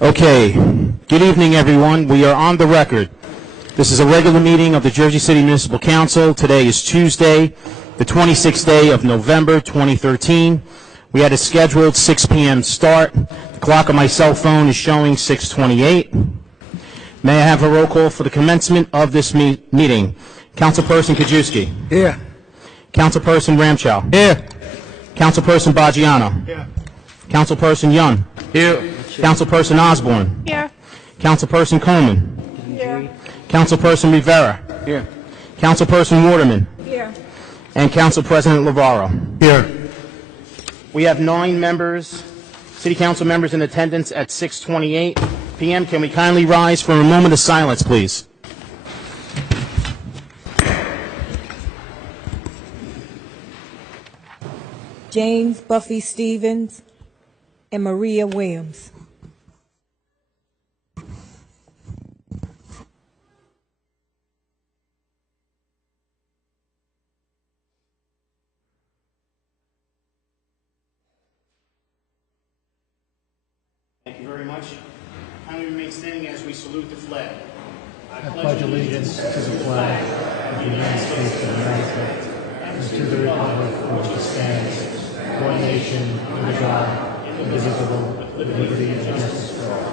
Okay, good evening everyone. We are on the record. This is a regular meeting of the Jersey City Municipal Council. Today is Tuesday, the 26th day of November 2013. We had a scheduled 6 p.m. start. The clock on my cell phone is showing 6:28. May I have a roll call for the commencement of this meeting? Councilperson Kajewski. Here. Councilperson Ramchow. Here. Councilperson Baggiano. Here. Councilperson Young. Here. Councilperson Osborne. Here. Councilperson Coleman. Here. Councilperson Rivera. Here. Councilperson Waterman. Here. And Council President Lovarro. Here. We have 9 members, City Council members in attendance at 6:28 p.m. Can we kindly rise for a moment of silence, please? James Buffy Stevens and Maria Williams. Thank you very much. Kindly remain standing as we salute the flag. I pledge allegiance to the flag of the United States of America and to the republic for which it stands, one nation, under God, indivisible, with liberty and justice for all.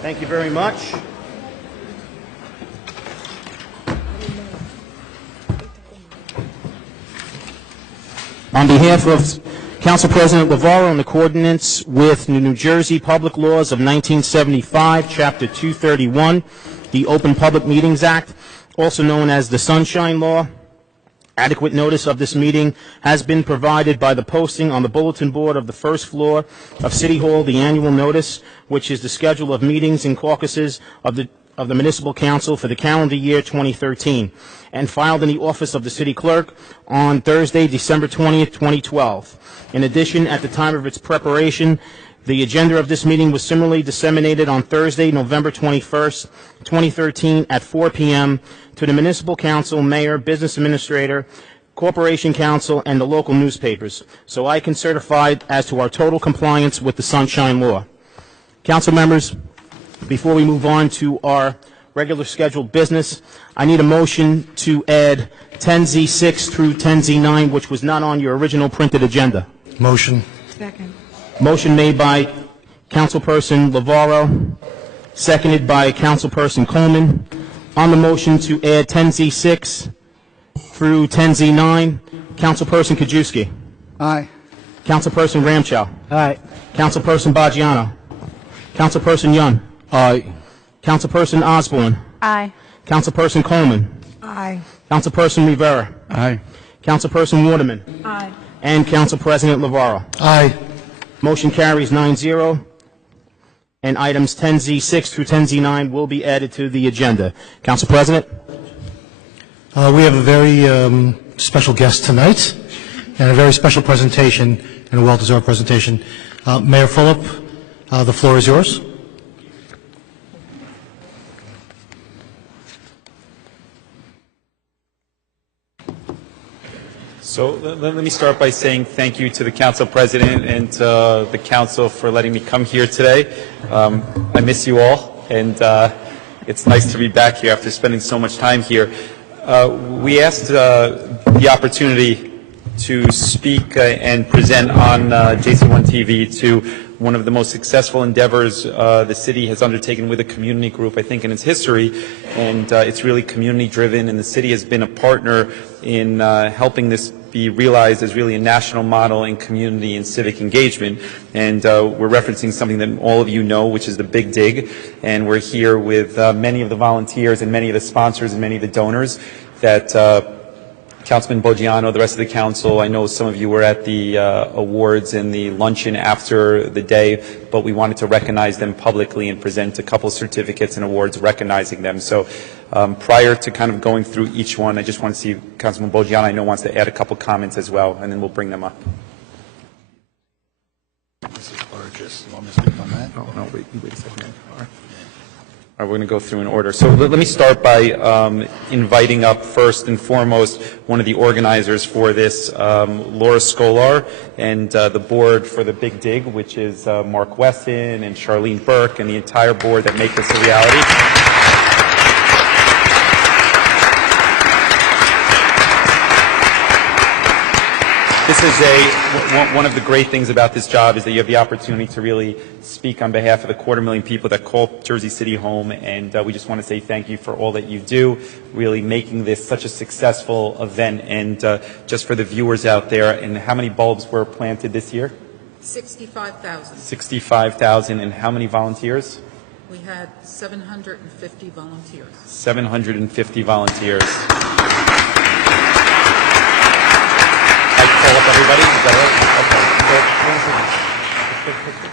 Thank you very much. On behalf of Council President Lovarro, in accordance with the New Jersey Public Laws of 1975, Chapter 231, the Open Public Meetings Act, also known as the Sunshine Law, adequate notice of this meeting has been provided by the posting on the bulletin board of the first floor of City Hall, the annual notice, which is the schedule of meetings and caucuses of the Municipal Council for the calendar year 2013, and filed in the office of the City Clerk on Thursday, December 20th, 2012. In addition, at the time of its preparation, the agenda of this meeting was similarly disseminated on Thursday, November 21st, 2013 at 4 p.m. to the Municipal Council, Mayor, Business Administrator, Corporation Council, and the local newspapers. So I can certify as to our total compliance with the Sunshine Law. Council members, before we move on to our regular scheduled business, I need a motion to add 10Z6 through 10Z9, which was not on your original printed agenda. Motion. Second. Motion made by Councilperson Lovarro, seconded by Councilperson Coleman. On the motion to add 10Z6 through 10Z9, Councilperson Kajewski. Aye. Councilperson Ramchow. Aye. Councilperson Baggiano. Councilperson Young. Aye. Councilperson Osborne. Aye. Councilperson Coleman. Aye. Councilperson Rivera. Aye. Councilperson Waterman. Aye. And Council President Lovarro. Aye. Motion carries 9-0, and items 10Z6 through 10Z9 will be added to the agenda. Council President? We have a very special guest tonight and a very special presentation, and a well-deserved presentation. Mayor Fulop, the floor is yours. So let me start by saying thank you to the Council President and to the Council for letting me come here today. I miss you all, and it's nice to be back here after spending so much time here. We asked the opportunity to speak and present on JC1 TV to one of the most successful endeavors the city has undertaken with a community group, I think, in its history, and it's really community-driven, and the city has been a partner in helping this be realized as really a national model in community and civic engagement. And we're referencing something that all of you know, which is the Big Dig, and we're here with many of the volunteers and many of the sponsors and many of the donors that Councilman Baggiano, the rest of the council, I know some of you were at the awards and the luncheon after the day, but we wanted to recognize them publicly and present a couple certificates and awards recognizing them. So prior to kind of going through each one, I just want to see Councilman Baggiano, I know, wants to add a couple comments as well, and then we'll bring them up. Mrs. Burgess, you want me to speak on that? No, wait a second. All right. All right, we're going to go through in order. So let me start by inviting up first and foremost one of the organizers for this, Laura Scolar, and the board for the Big Dig, which is Mark Wesson and Charlene Burke and the entire board that make this a reality. This is one of the great things about this job is that you have the opportunity to really speak on behalf of the 250,000 people that call Jersey City home, and we just want to say thank you for all that you do, really making this such a successful event. And just for the viewers out there, and how many bulbs were planted this year? 65,000. 65,000, and how many volunteers? We had 750 volunteers. 750 volunteers. Call up everybody? Is that right? Okay.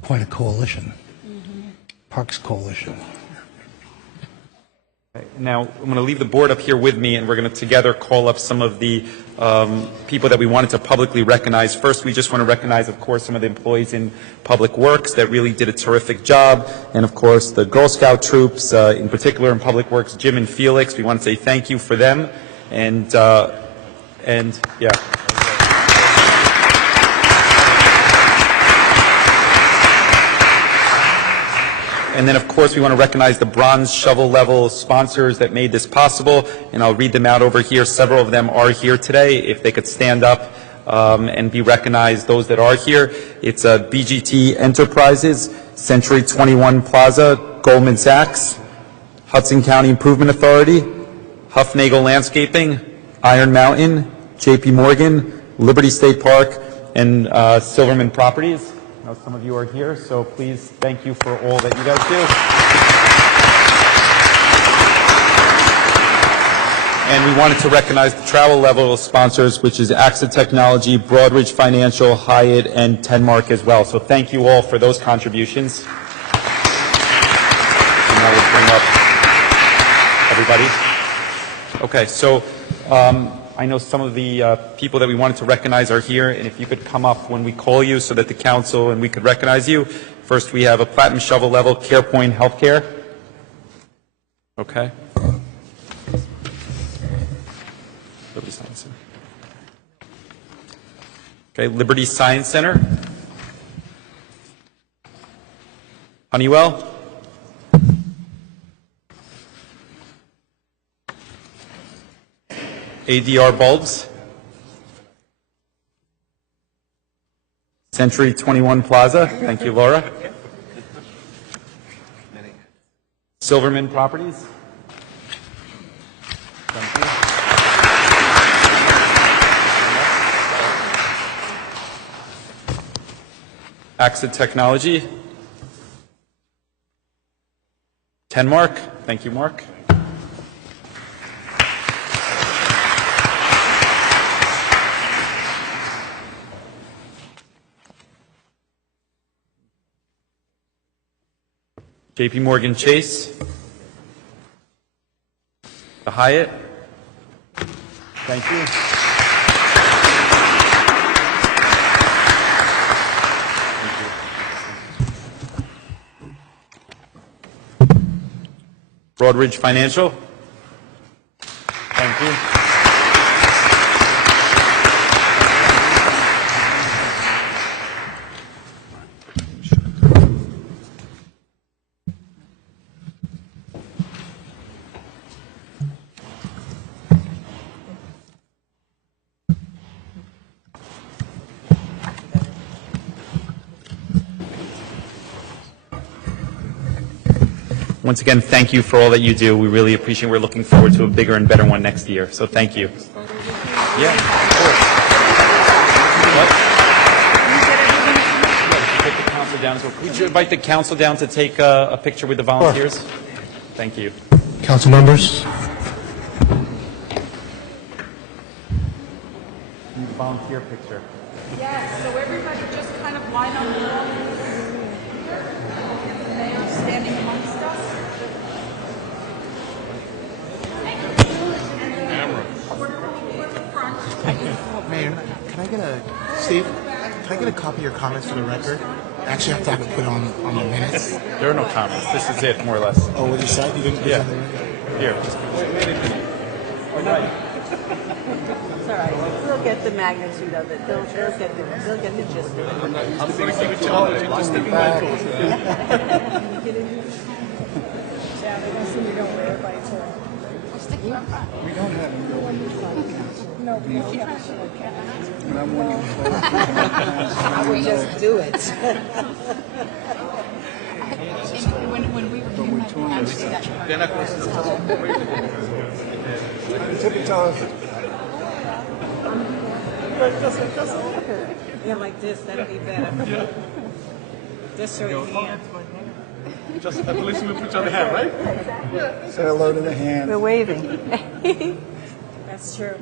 Quite a coalition. Parks Coalition. Now, I'm going to leave the board up here with me, and we're going to together call up some of the people that we wanted to publicly recognize. First, we just want to recognize, of course, some of the employees in Public Works that really did a terrific job, and, of course, the Girl Scout troops, in particular in Public Works, Jim and Felix. We want to say thank you for them. And yeah. And then, of course, we want to recognize the bronze shovel level sponsors that made this possible, and I'll read them out over here. Several of them are here today. If they could stand up and be recognized, those that are here. It's BGT Enterprises, Century 21 Plaza, Goldman Sachs, Hudson County Improvement Authority, Huffnagel Landscaping, Iron Mountain, JP Morgan, Liberty State Park, and Silverman Properties. I know some of you are here, so please thank you for all that you guys do. And we wanted to recognize the travel level sponsors, which is AXA Technology, Broadridge Financial, Hyatt, and Tenmark as well. So thank you all for those contributions. And now we'll bring up everybody. Okay, so I know some of the people that we wanted to recognize are here, and if you could come up when we call you so that the council and we could recognize you. First, we have a platinum shovel level, CarePoint Healthcare. Okay. Liberty Science Center. Okay, Liberty Science Center. Honeywell. ADR Bulbs, Century 21 Plaza, thank you, Laura. Silverman Properties, thank you. AXA Technology, Tenmark, thank you, Mark. JP Morgan Chase, the Hyatt, thank you. Broadridge Financial, thank you. Once again, thank you for all that you do. We really appreciate it. We're looking forward to a bigger and better one next year. So thank you. Yeah, of course. What? Take the council down. So would you invite the council down to take a picture with the volunteers? Sure. Thank you. Council members. Volunteer picture. Yes, so everybody just kind of line up along the mayor standing amongst us. Mayor, can I get a copy of your comments for the record? Actually, I have to have it put on the minutes. There are no comments. This is it, more or less. Oh, what you said? You didn't. Yeah. Here. It's all right. They'll get the magnitude of it. They'll get the gist of it. I would just do it. When we were doing that, actually, that Yeah, like this, that'd be better. Just show your hand. Just at least we put your hand, right? Say hello to the hand. We're waving. That's true.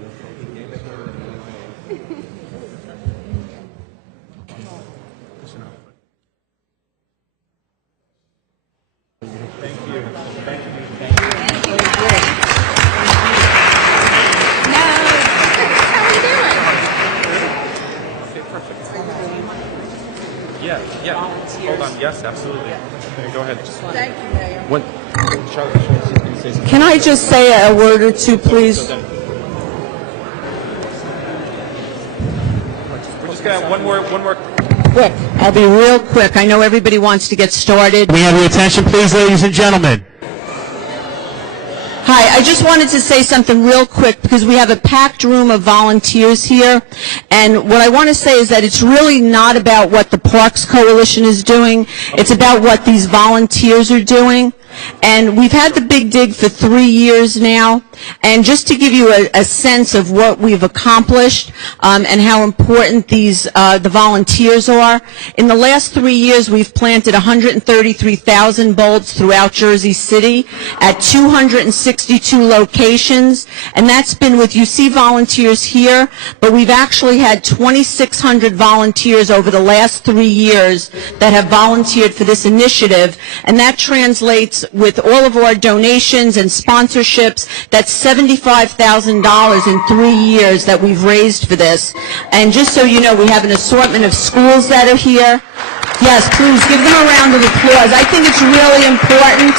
Yeah. Hold on. Yes, absolutely. Go ahead. Thank you, Mayor. What? Can I just say a word or two, please? We're just gonna one more. Quick. I'll be real quick. I know everybody wants to get started. We have your attention, please, ladies and gentlemen. Hi, I just wanted to say something real quick because we have a packed room of volunteers here. And what I want to say is that it's really not about what the Parks Coalition is doing. It's about what these volunteers are doing. And we've had the Big Dig for 3 years now. And just to give you a sense of what we've accomplished and how important the volunteers are, in the last 3 years we've planted 133,000 bulbs throughout Jersey City at 262 locations. And that's been with, you see volunteers here, but we've actually had 2,600 volunteers over the last 3 years that have volunteered for this initiative. And that translates with all of our donations and sponsorships, that's $75,000 in 3 years that we've raised for this. And just so you know, we have an assortment of schools that are here. Yes, please give them a round of applause. I think it's really important.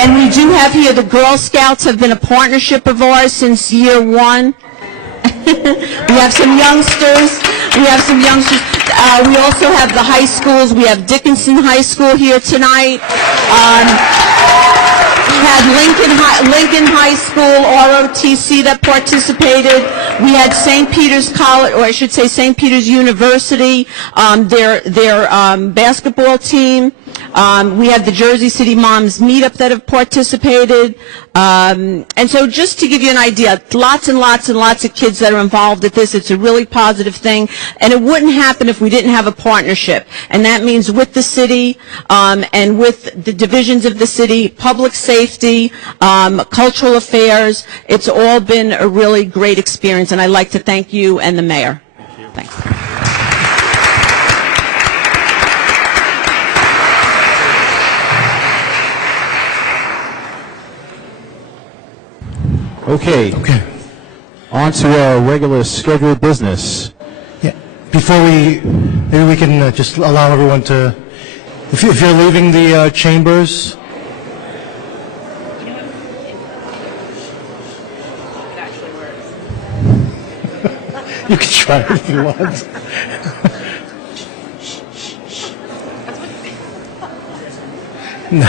And we do have here, the Girl Scouts have been a partnership of ours since year one. We have some youngsters. We also have the high schools. We have Dickinson High School here tonight. We had Lincoln High School, ROTC that participated. We had St. Peter's College, or I should say St. Peter's University, their basketball team. We had the Jersey City Moms Meetup that have participated. And so just to give you an idea, lots and lots and lots of kids that are involved at this. It's a really positive thing. And it wouldn't happen if we didn't have a partnership. And that means with the city and with the divisions of the city, public safety, cultural affairs. It's all been a really great experience. And I'd like to thank you and the mayor. Thanks. Okay. On to our regular scheduled business. Yeah. Before maybe we can just allow everyone to, if you're leaving the chambers. it actually works. You can try it if you want. No.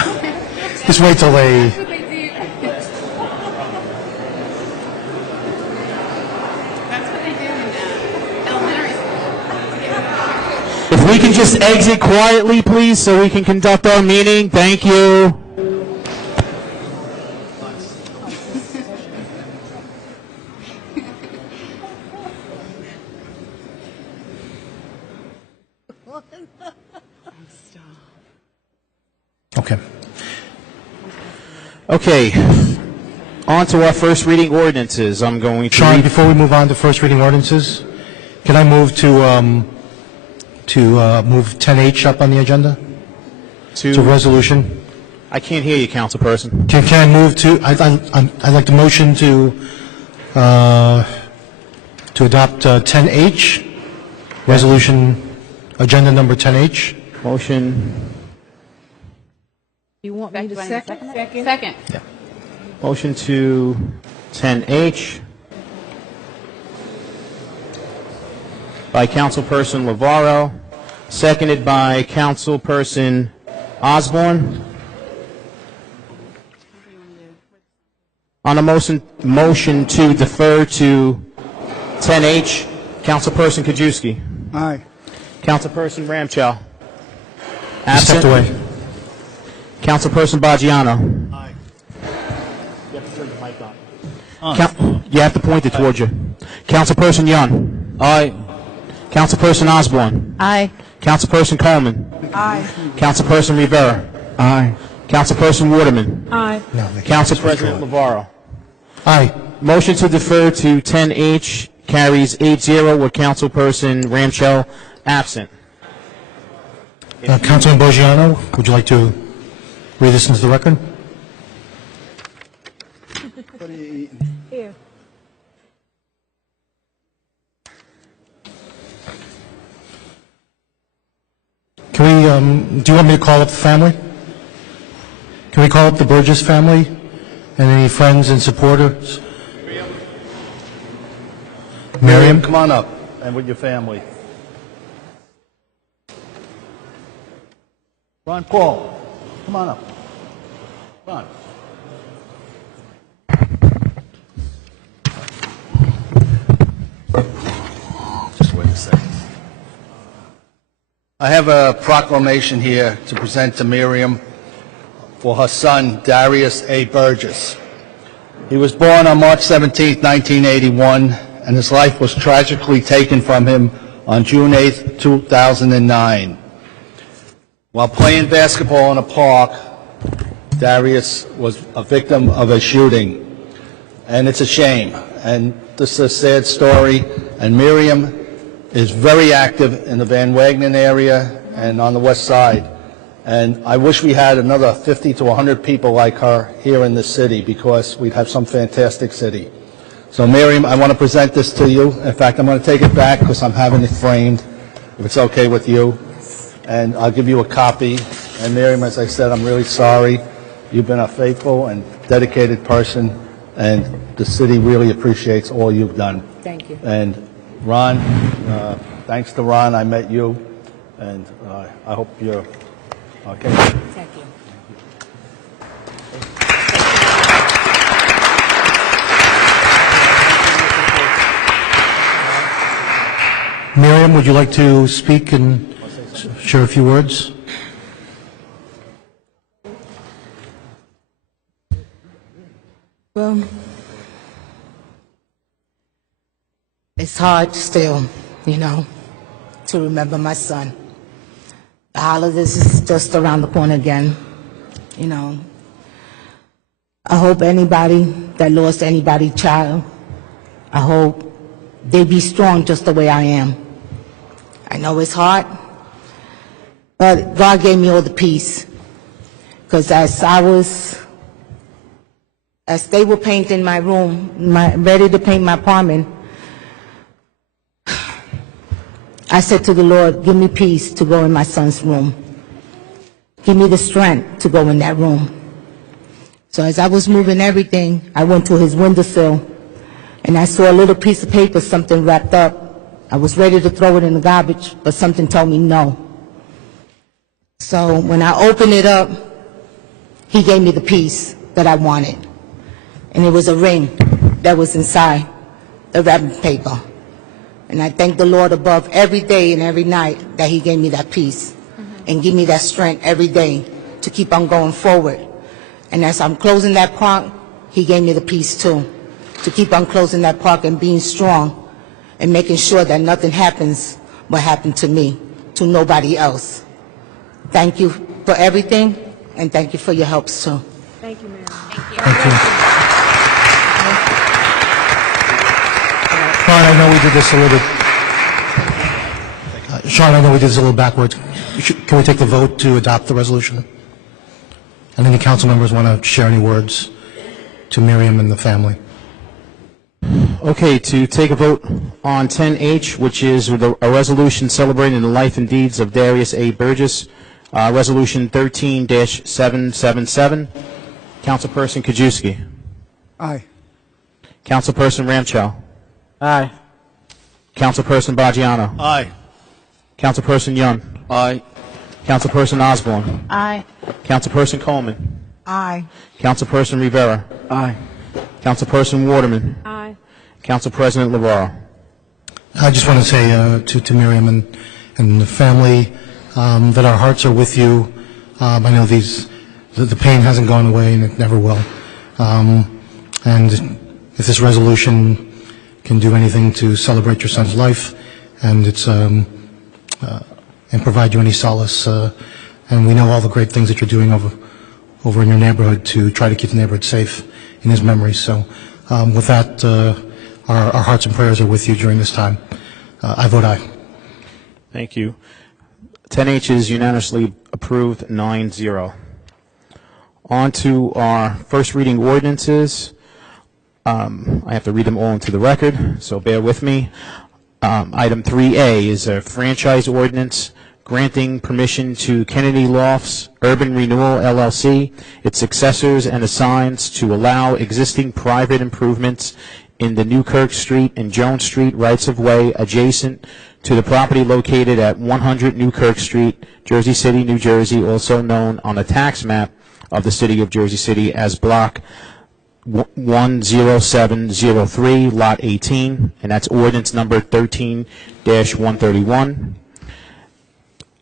Just wait till they. That's what they do. That's what they do in elementary school. If we can just exit quietly, please, so we can conduct our meeting. Thank you. Okay. Okay. On to our first reading ordinances. I'm going to Sean, read. before we move on to first reading ordinances, can I move to move 10H up on the agenda? It's a resolution. I can't hear you, councilperson. Can I move to, I'd like to motion to adopt 10H, resolution agenda number 10H. Motion, You want me to second? Second. motion to 10H by Councilperson Lavaro, seconded by Councilperson Osborne. On a motion to defer to 10H, Councilperson Kajewski. Aye. Councilperson Ramchow. You stepped Absent. away. Councilperson Baggiano. Aye. You have to turn your mic on. You have to point it towards you. Councilperson Young. Aye. Councilperson Osborne. Aye. Councilperson Coleman. Aye. Councilperson Rivera. Aye. Councilperson Waterman. Aye. No, they can't. Council President Lavaro. Aye. Motion to defer to 10H carries 8-0 with Councilperson Ramchow absent. Councilman Boggiano, would you like to read this into the record? Here. Can we, do you want me to call up the family? Can we call up the Burgess family and any friends and supporters? Miriam? Come on up, and with your family. Ron Paul, come on up. Ron. Just wait a second. I have a proclamation here to present to Miriam for her son, Darius A. Burgess. He was born on March 17, 1981, and his life was tragically taken from him on June 8, 2009. While playing basketball in a park, Darius was a victim of a shooting, and it's a shame. And this is a sad story, and Miriam is very active in the Van Wagenen area and on the west side. And I wish we had another 50 to 100 people like her here in this city, because we'd have some fantastic city. So Miriam, I want to present this to you. In fact, I'm going to take it back because I'm having it framed, if it's okay with you. And I'll give you a copy. And Miriam, as I said, I'm really sorry. You've been a faithful and dedicated person, and the city really appreciates all you've done. Thank you. And Ron, thanks to Ron, I met you, and I hope you're okay. Thank you. Miriam, would you like to speak and share a few words? Well, it's hard still, to remember my son. The holidays is just around the corner again, I hope anybody that lost anybody's child, I hope they be strong just the way I am. I know it's hard, but God gave me all the peace. Because as they were painting my room, ready to paint my apartment, I said to the Lord, give me peace to go in my son's room. Give me the strength to go in that room. So as I was moving everything, I went to his windowsill, and I saw a little piece of paper, something wrapped up. I was ready to throw it in the garbage, but something told me no. So when I opened it up, he gave me the piece that I wanted. And it was a ring that was inside the wrapping paper. And I thank the Lord above every day and every night that he gave me that peace and give me that strength every day to keep on going forward. And as I'm closing that park, he gave me the peace too, to keep on closing that park and being strong and making sure that nothing happens what happened to me, to nobody else. Thank you for everything, and thank you for your helps too. Thank you, ma'am. Thank you. Sean, I know we did this a little bit. Sean, I know we did this a little backwards. Can we take the vote to adopt the resolution? And any council members want to share any words to Miriam and the family? Okay, to take a vote on 10H, which is a resolution celebrating the life and deeds of Darius A. Burgess, Resolution 13-777. Councilperson Kajewski. Aye. Councilperson Ramchow. Aye. Councilperson Baggiano. Aye. Councilperson Young. Aye. Councilperson Osborne. Aye. Councilperson Coleman. Aye. Councilperson Rivera. Aye. Councilperson Waterman. Aye. Council President Lavarro. I just want to say to Miriam and the family that our hearts are with you. I know the pain hasn't gone away and it never will. And if this resolution can do anything to celebrate your son's life and and provide you any solace, and we know all the great things that you're doing over in your neighborhood to try to keep the neighborhood safe in his memory. So with that, our hearts and prayers are with you during this time. I vote aye. Thank you. 10H is unanimously approved, 9-0. On to our first reading ordinances. I have to read them all into the record, so bear with me. Item 3A is a franchise ordinance granting permission to Kennedy Lofts Urban Renewal LLC, its successors and assigns to allow existing private improvements in the Newkirk Street and Jones Street rights-of-way adjacent to the property located at 100 Newkirk Street, Jersey City, New Jersey, also known on the tax map of the City of Jersey City as Block 10703, Lot 18, and that's ordinance number 13-131.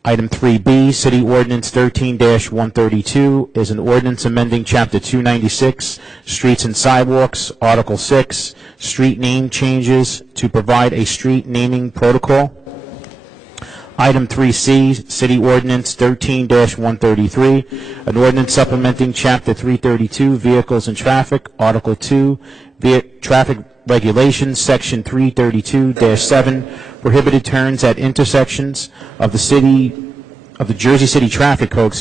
Item 3B, City Ordinance 13-132, is an ordinance amending Chapter 296, Streets and Sidewalks, Article 6, Street Name Changes to provide a street naming protocol. Item 3C, City Ordinance 13-133, an ordinance supplementing Chapter 332, Vehicles and Traffic, Article 2, Traffic Regulations, Section 332-7, prohibited turns at intersections of the Jersey City Traffic Code,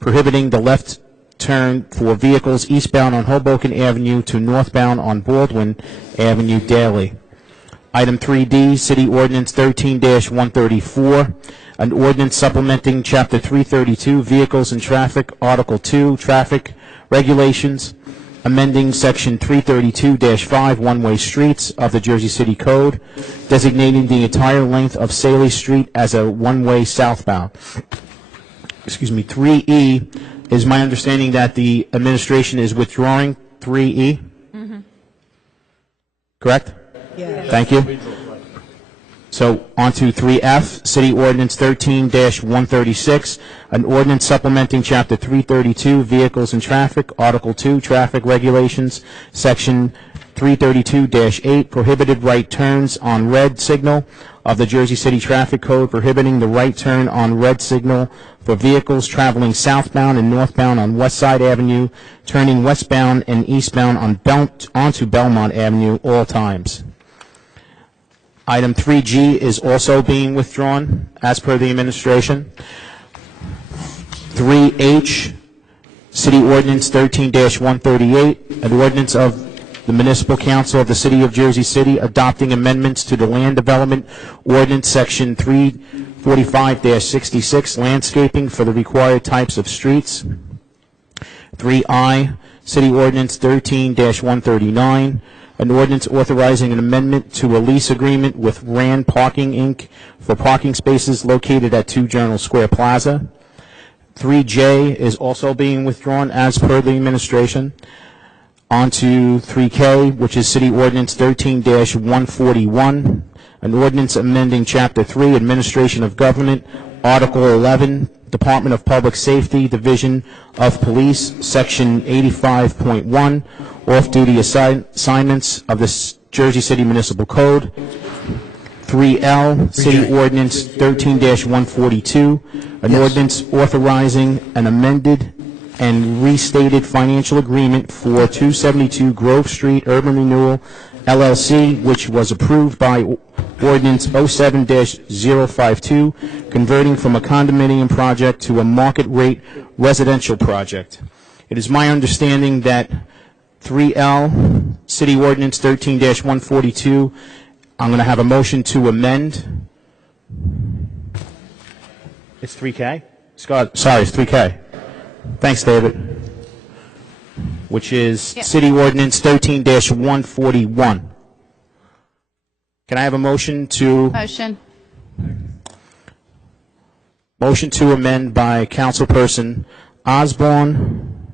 prohibiting the left turn for vehicles eastbound on Hoboken Avenue to northbound on Baldwin Avenue daily. Item 3D, City Ordinance 13-134, an ordinance supplementing Chapter 332, Vehicles and Traffic, Article 2, Traffic Regulations, amending Section 332-5, One-Way Streets of the Jersey City Code, designating the entire length of Saley Street as a one-way southbound. 3E is my understanding that the administration is withdrawing 3E? Mm-hmm. Correct? Yes. Thank you. So on to 3F, City Ordinance 13-136, an ordinance supplementing Chapter 332, Vehicles and Traffic, Article 2, Traffic Regulations, Section 332-8, prohibited right turns on red signal of the Jersey City Traffic Code, prohibiting the right turn on red signal for vehicles traveling southbound and northbound on West Side Avenue, turning westbound and eastbound onto Belmont Avenue all times. Item 3G is also being withdrawn, as per the administration. 3H, City Ordinance 13-138, an ordinance of the Municipal Council of the City of Jersey City adopting amendments to the Land Development Ordinance, Section 345-66, landscaping for the required types of streets. 3I, City Ordinance 13-139, an ordinance authorizing an amendment to a lease agreement with Rand Parking, Inc. for parking spaces located at 2 Journal Square Plaza. 3J is also being withdrawn as per the administration. On to 3K, which is City Ordinance 13-141, an ordinance amending Chapter 3, Administration of Government, Article 11, Department of Public Safety, Division of Police, Section 85.1, off-duty assignments of the Jersey City Municipal Code. 3L, City Ordinance 13-142, an ordinance authorizing an amended and restated financial agreement for 272 Grove Street Urban Renewal LLC, which was approved by Ordinance 07-052, converting from a condominium project to a market rate residential project. It is my understanding that 3L, City Ordinance 13-142. I'm going to have a motion to amend. It's 3K? Scott, sorry, it's 3K. Thanks, David. Which is City Ordinance 13-141. Can I have a motion to... Motion to amend by Councilperson Osborne,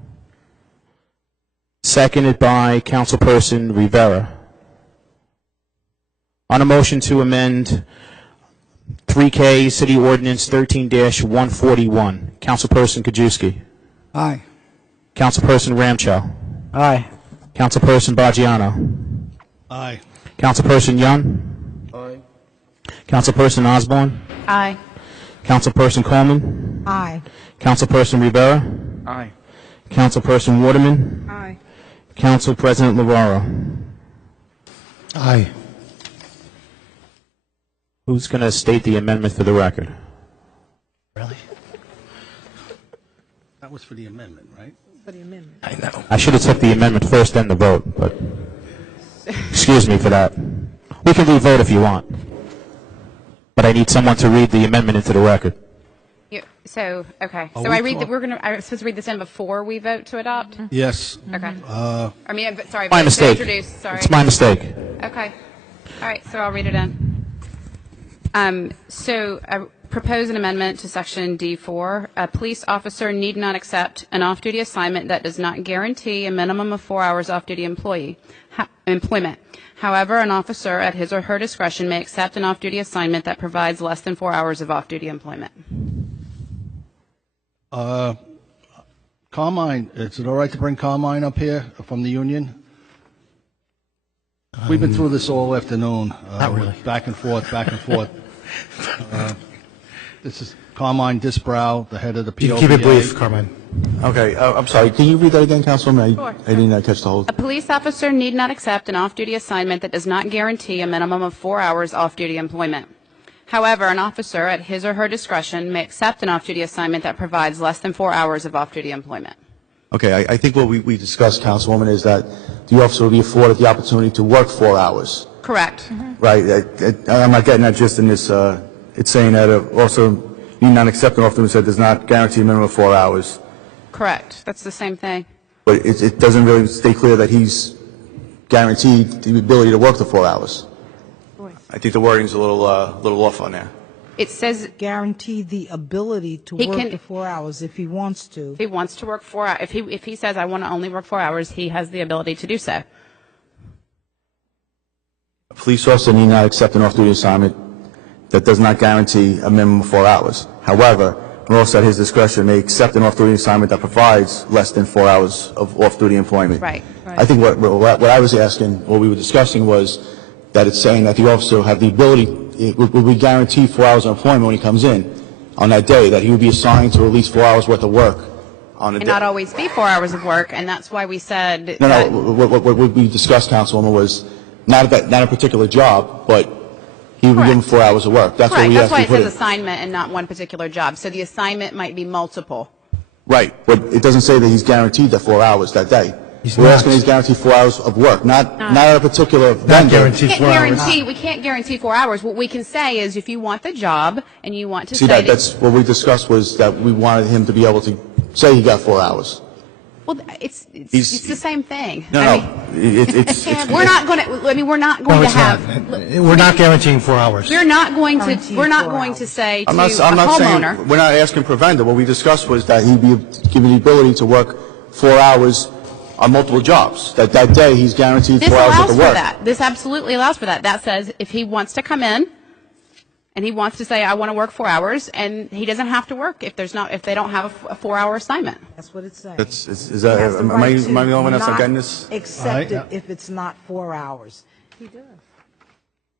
seconded by Councilperson Rivera. On a motion to amend 3K City Ordinance 13-141, Councilperson Kajewski. Aye. Councilperson Ramchow. Aye. Councilperson Baggiano. Aye. Councilperson Young. Aye. Councilperson Osborne. Aye. Councilperson Coleman. Aye. Councilperson Rivera. Aye. Councilperson Waterman. Aye. Council President Navarro. Aye. Who's going to state the amendment for the record? Really? That was for the amendment, right? I know. I should have took the amendment first, then the vote, but excuse me for that. We can re-vote if you want, but I need someone to read the amendment into the record. So, okay. Are So we I read talk- I'm supposed to read this in before we vote to adopt? Yes. Okay. Uh, I mean, sorry. My vote to mistake. Introduce, sorry. It's my mistake. Okay. All right, so I'll read it in. So I propose an amendment to section D4. A police officer need not accept an off-duty assignment that does not guarantee a minimum of 4 hours off-duty employment. However, an officer at his or her discretion may accept an off-duty assignment that provides less than 4 hours of off-duty employment. Carmine, is it all right to bring Carmine up here from the union? We've been through this all afternoon. Not really. Back and forth, back and forth. This is Carmine Disbrow, the head of the POBA. You keep it brief, Carmine. Okay, I'm sorry. Can you read that again, Councilwoman? Sure. I did not catch the whole. A police officer need not accept an off-duty assignment that does not guarantee a minimum of 4 hours off-duty employment. However, an officer at his or her discretion may accept an off-duty assignment that provides less than 4 hours of off-duty employment. Okay, I think what we discussed, Councilwoman, is that the officer will be afforded the opportunity to work 4 hours. Correct. Right? I'm not getting that just in this. It's saying that also need not accept an officer that does not guarantee a minimum of 4 hours. Correct. That's the same thing. But it doesn't really stay clear that he's guaranteed the ability to work the 4 hours. I think the wording's a little off on there. It says Guarantee the ability to He work can- the 4 hours if he wants to. if he wants to work 4 hours. If he says, I want to only work 4 hours, he has the ability to do so. A police officer need not accept an off-duty assignment that does not guarantee a minimum of 4 hours. However, an officer at his discretion may accept an off-duty assignment that provides less than 4 hours of off-duty employment. Right. I think what I was asking, what we were discussing was that it's saying that the officer will have the ability, will be guaranteed 4 hours of employment when he comes in on that day, that he would be assigned to at least 4 hours worth of work on a And day. not always be 4 hours of work, and that's why we said No, that- what we discussed, Councilwoman, was not a particular job, but he would be given Correct. 4 hours of work. That's what Correct. we That's asked why to it put says it. assignment and not one particular job. So the assignment might be multiple. Right, but it doesn't say that he's guaranteed the 4 hours that day. He's We're not. asking he's guaranteed 4 hours of work, not at a particular Not vendor. guaranteed We 4 hours. can't guarantee 4 hours. What we can say is if you want the job and you want to See, say that's what we discussed, was that we wanted him to be able to say he got 4 hours. well, it's He's- the same thing. No, I no, mean, it's. we're not going to. I mean, we're not going No, to it's have. not. We're not guaranteeing 4 hours. We're not going to. Guarantee We're not 4 going to hours. say to I'm a not homeowner. saying, we're not asking for vendor. What we discussed was that he'd be given the ability to work 4 hours on multiple jobs. That day, he's guaranteed This 4 hours allows worth for of work. that. This absolutely allows for that. That says if he wants to come in and he wants to say, I want to work 4 hours, and he doesn't have to work if they don't have a 4-hour assignment. That's what it's saying. Is that, He has the am I right the only one that's not not getting this? accept All right. it if it's not 4 hours. He does.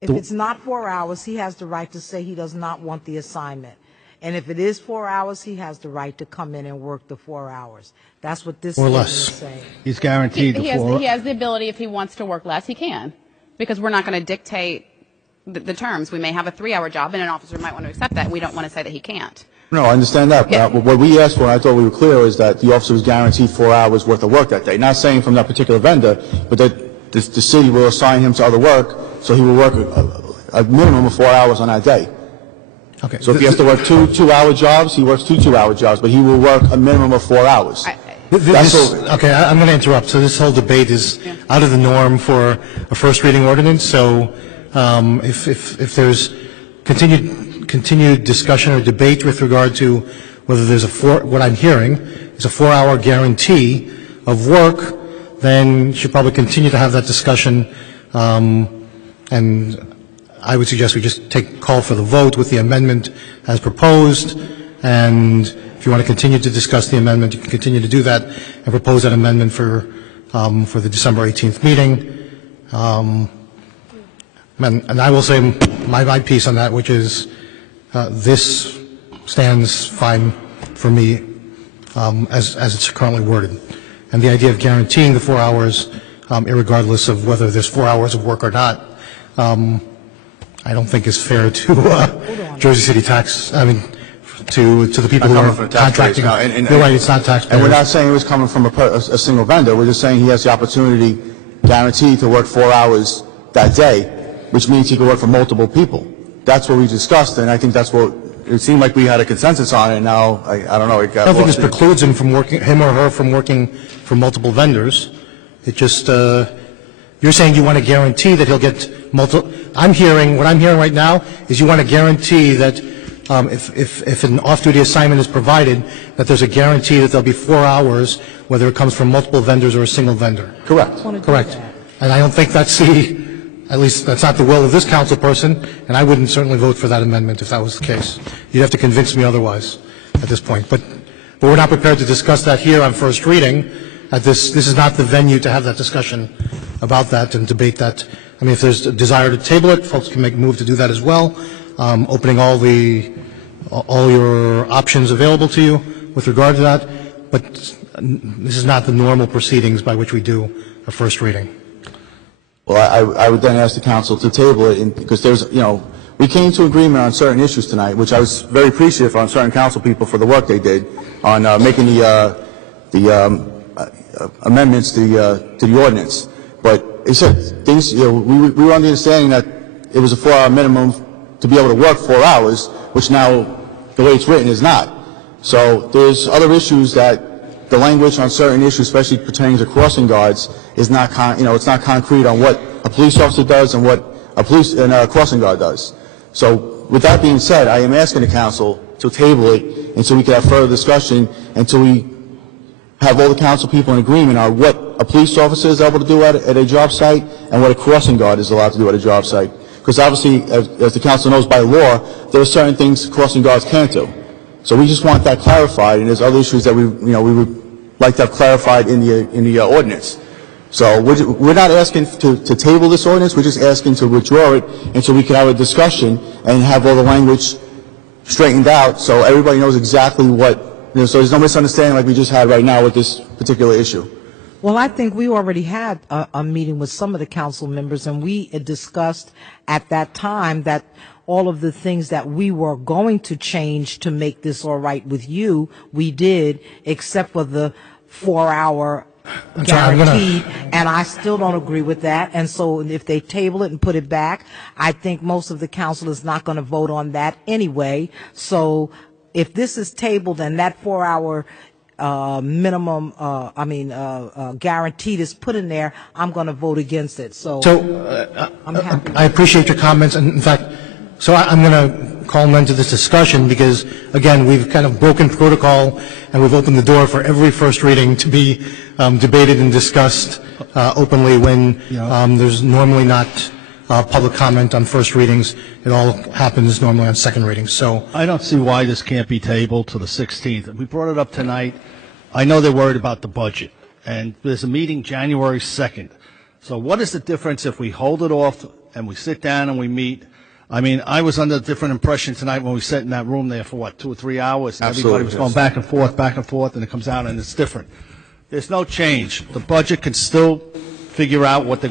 If it's not 4 hours, he has the right to say he does not want the assignment. And if it is 4 hours, he has the right to come in and work the 4 hours. That's what this Or statement less. is saying. He's guaranteed the He 4. has the ability, if he wants to work less, he can, because we're not going to dictate the terms. We may have a 3-hour job, and an officer might want to accept that. We don't want to say that he can't. No, I understand that. Yeah. But what we asked for, and I thought we were clear, is that the officer was guaranteed 4 hours worth of work that day. Not saying from that particular vendor, but that the city will assign him to other work, so he will work a minimum of 4 hours on that day. Okay. So if he has to work two-hour jobs, he works two 2-hour jobs, but he will work a minimum of 4 hours. Okay, I'm going to interrupt. So this whole debate is out of the norm for a first reading ordinance. So if there's continued discussion or debate with regard to whether there's what I'm hearing is a 4-hour guarantee of work, then you should probably continue to have that discussion. And I would suggest we just call for the vote with the amendment as proposed. And if you want to continue to discuss the amendment, you can continue to do that and propose that amendment for the December 18th meeting. And I will say my piece on that, which is this stands fine for me as it's currently worded. And the idea of guaranteeing the 4 hours, irregardless of whether there's 4 hours of work or not, I don't think is fair to Jersey City tax. I mean, to the people who are contracting. You're right, it's not taxpayers. And we're not saying it was coming from a single vendor. We're just saying he has the opportunity, guaranteed, to work 4 hours that day, which means he can work for multiple people. That's what we discussed, and I think that's what it seemed like we had a consensus on, and now I don't know. It got I don't think this lost. precludes him or her from working for multiple vendors. It just you're saying you want to guarantee that he'll get multiple. What I'm hearing right now is you want to guarantee that if an off-duty assignment is provided, that there's a guarantee that there'll be 4 hours, whether it comes from multiple vendors or a single vendor. Correct. Correct. And I don't think at least that's not the will of this council person, and I wouldn't certainly vote for that amendment if that was the case. You'd have to convince me otherwise at this point. But we're not prepared to discuss that here on first reading. This is not the venue to have that discussion about that and debate that. I mean, if there's a desire to table it, folks can make a move to do that as well, opening all your options available to you with regard to that. But this is not the normal proceedings by which we do a first reading. Well, I would then ask the council to table it, because we came to agreement on certain issues tonight, which I was very appreciative on certain council people for the work they did on making the amendments to the ordinance. But it said things, we were under the understanding that it was a 4-hour minimum to be able to work 4 hours, which now, the way it's written, is not. So there's other issues that the language on certain issues, especially pertaining to crossing guards, is not, it's not concrete on what a police officer does and what a crossing guard does. So with that being said, I am asking the council to table it until we can have further discussion, until we have all the council people in agreement on what a police officer is able to do at a job site and what a crossing guard is allowed to do at a job site. Because obviously, as the council knows by law, there are certain things crossing guards can't do. So we just want that clarified, and there's other issues that we would like to have clarified in the ordinance. So we're not asking to table this ordinance. We're just asking to withdraw it until we can have a discussion and have all the language straightened out, so everybody knows exactly what. So there's no misunderstanding like we just had right now with this particular issue. Well, I think we already had a meeting with some of the council members, and we had discussed at that time that all of the things that we were going to change to make this all right with you, we did, except for the 4-hour guaranteed, and I still don't agree with that. And so if they table it and put it back, I think most of the council is not going to vote on that anyway. So if this is tabled and that 4-hour minimum, guaranteed is put in there, I'm going to vote against it. So I'm happy. I appreciate your comments, and in fact, so I'm going to call an end to this discussion because, again, we've kind of broken protocol and we've opened the door for every first reading to be debated and discussed openly when there's normally not public comment on first readings. It all happens normally on second readings. So I don't see why this can't be tabled to the 16th. We brought it up tonight. I know they're worried about the budget, and there's a meeting January 2nd. So what is the difference if we hold it off and we sit down and we meet? I mean, I was under a different impression tonight when we sat in that room there for, 2 or 3 hours, and everybody was going back and forth, and it comes out and it's different. There's no change. The budget can still figure out what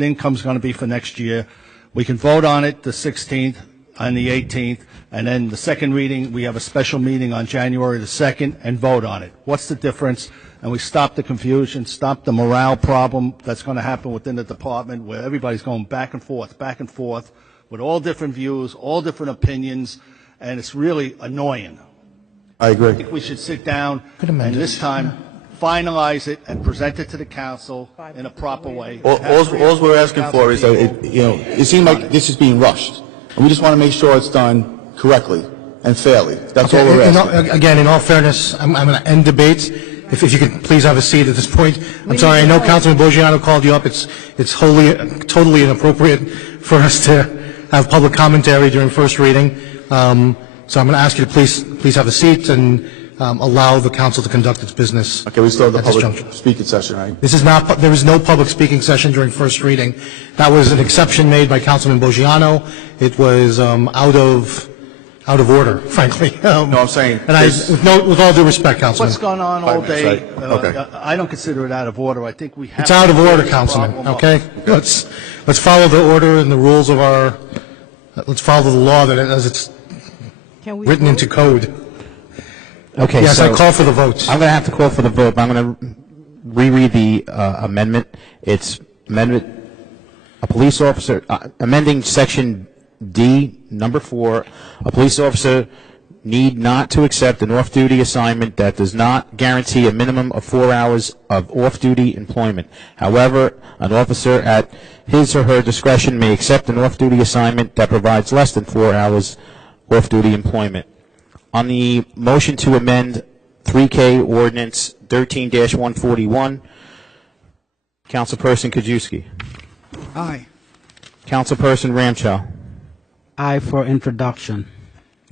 income's going to be for next year. We can vote on it the 16th. on the 18th, and then the second reading, we have a special meeting on January the 2nd and vote on it. What's the difference? And we stop the confusion, stop the morale problem that's going to happen within the department where everybody's going back and forth with all different views, all different opinions, and it's really annoying. I agree. I think we should sit down and this time finalize it and present it to the council in a proper way. All we're asking for is that, it seems like this is being rushed, and we just want to make sure it's done correctly and fairly. That's all we're asking. Again, in all fairness, I'm going to end debates. If you could please have a seat at this point. I'm sorry, I know Councilman Boggiano called you up. It's totally inappropriate for us to have public commentary during first reading. So I'm going to ask you to please have a seat and allow the council to conduct its business. Okay, we still have the at this public juncture. speaking session, right? There is no public speaking session during first reading. That was an exception made by Councilman Boggiano. It was out of order, frankly. No, I'm saying... And with all due respect, Councilman. What's going on all day? Okay. I don't consider it out of order. I think we have... It's out of order, Councilman, okay? Let's follow the order and the rules of let's follow the law as it's written into code. Okay, Yes, so I call for the votes. I'm going to have to call for the vote, but I'm going to reread the amendment. It's a police officer, amending section D, number 4, a police officer need not to accept an off-duty assignment that does not guarantee a minimum of 4 hours of off-duty employment. However, an officer at his or her discretion may accept an off-duty assignment that provides less than 4 hours off-duty employment. On the motion to amend 3K Ordinance 13-141, Councilperson Kajewski. Aye. Councilperson Ramchow. Aye for introduction.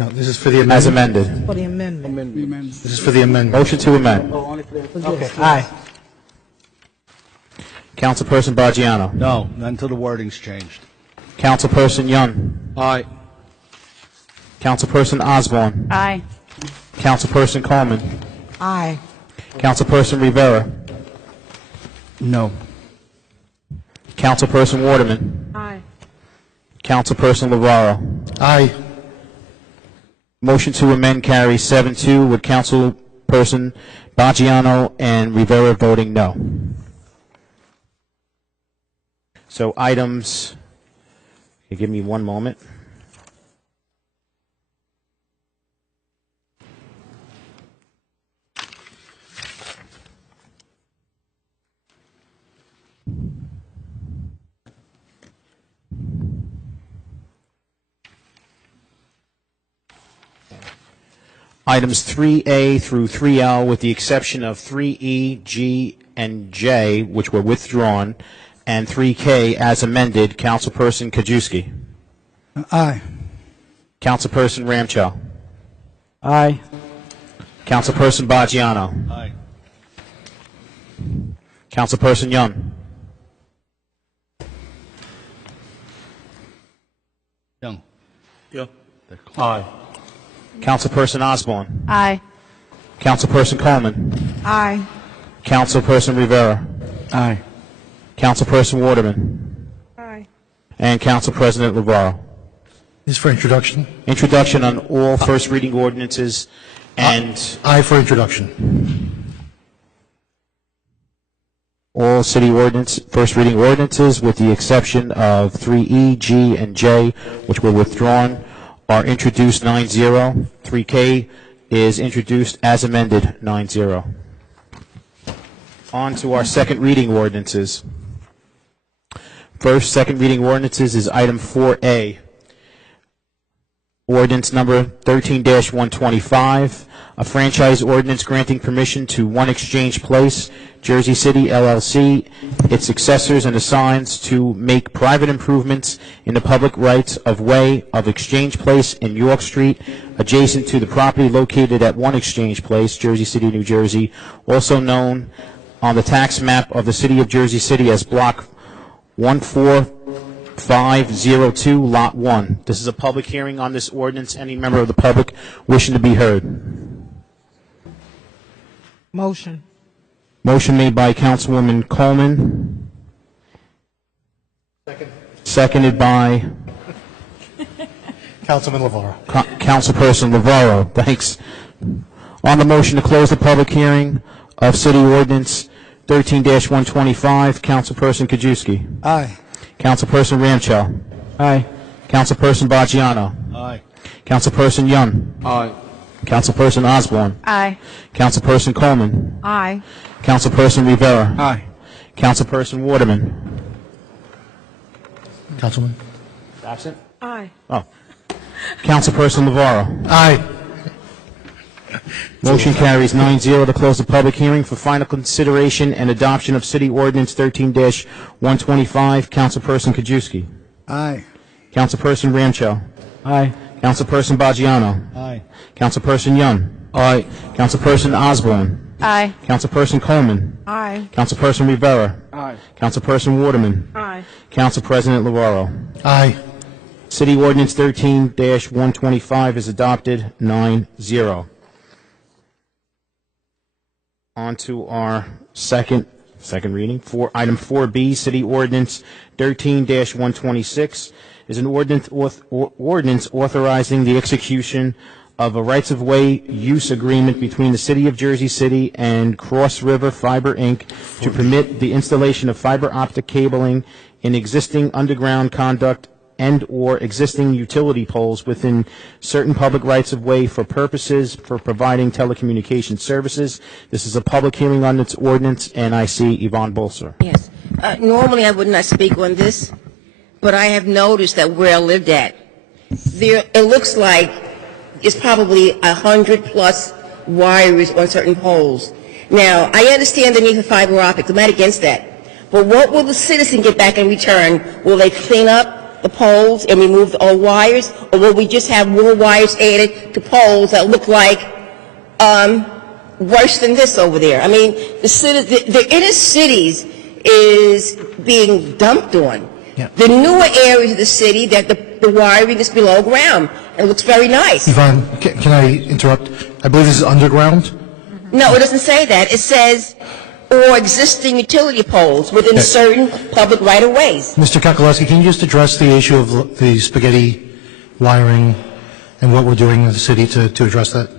No, this is for the amendment. As amended. For the amendment. This is for the amendment. Motion to amend. Okay. Aye. Councilperson Boggiano. No, not until the wording's changed. Councilperson Young. Aye. Councilperson Osborne. Aye. Councilperson Coleman. Aye. Councilperson Rivera. No. Councilperson Waterman. Aye. Councilperson Lavarro. Aye. Motion to amend carries 7-2 with Councilperson Boggiano and Rivera voting no. So items, give me one moment. Items 3A through 3L, with the exception of 3E, G, and J, which were withdrawn, and 3K as amended. Councilperson Kajewski. Aye. Councilperson Ramchow. Aye. Councilperson Boggiano. Aye. Councilperson Young. Young. Yeah. Aye. Councilperson Osborne. Aye. Councilperson Coleman. Aye. Councilperson Rivera. Aye. Councilperson Waterman. Aye. And Council President Lavarro. This is for introduction. Introduction on all first reading ordinances and Aye for introduction. all city ordinance, first reading ordinances, with the exception of 3E, G, and J, which were withdrawn, are introduced 9-0. 3K is introduced as amended 9-0. On to our second reading ordinances. First, second reading ordinances is item 4A. Ordinance number 13-125, a franchise ordinance granting permission to One Exchange Place, Jersey City, LLC, its successors and assigns to make private improvements in the public rights of way of Exchange Place in York Street, adjacent to the property located at One Exchange Place, Jersey City, New Jersey, also known on the tax map of the City of Jersey City as Block 14502, Lot 1. This is a public hearing on this ordinance. Any member of the public wishing to be heard? Motion. Motion made by Councilwoman Coleman. Second. Seconded by Councilman Lavarro. Councilperson Navarro, thanks. On the motion to close the public hearing of City Ordinance 13-125, Councilperson Kajewski. Aye. Councilperson Ramchell. Aye. Councilperson Baggiano. Aye. Councilperson Young. Aye. Councilperson Osborne. Aye. Councilperson Coleman. Aye. Councilperson Rivera. Aye. Councilperson Waterman. Councilman. Absent? Aye. Oh. Councilperson Navarro. Aye. Motion carries 9-0 to close the public hearing for final consideration and adoption of City Ordinance 13-125. Councilperson Kajewski. Aye. Councilperson Ramchell. Aye. Councilperson Baggiano. Aye. Councilperson Young. Aye. Councilperson Osborne. Aye. Councilperson Coleman. Aye. Councilperson Rivera. Aye. Councilperson Waterman. Aye. Council President Navarro. Aye. City Ordinance 13-125 is adopted 9-0. On to our second reading. Item 4B, City Ordinance 13-126 is an ordinance authorizing the execution of a rights-of-way use agreement between the City of Jersey City and Cross River Fiber, Inc. to permit the installation of fiber optic cabling in existing underground conduct and/or existing utility poles within certain public rights-of-way for purposes for providing telecommunication services. This is a public hearing on this ordinance, and I see Yvonne Bolser. Yes. Normally, I would not speak on this, but I have noticed that where I lived at, it looks like it's probably 100+ wires on certain poles. Now, I understand the need for fiber optics. I'm not against that. But what will the citizen get back in return? Will they clean up the poles and remove all wires, or will we just have more wires added to poles that look like worse than this over there? I mean, the inner cities is being dumped on. Yeah. The newer areas of the city that the wiring is below ground. It looks very nice. Yvonne, can I interrupt? I believe this is underground. No, it doesn't say that. It says or existing utility poles within certain public right-of-ways. Mr. Kakalowski, can you just address the issue of the spaghetti wiring and what we're doing in the city to address that?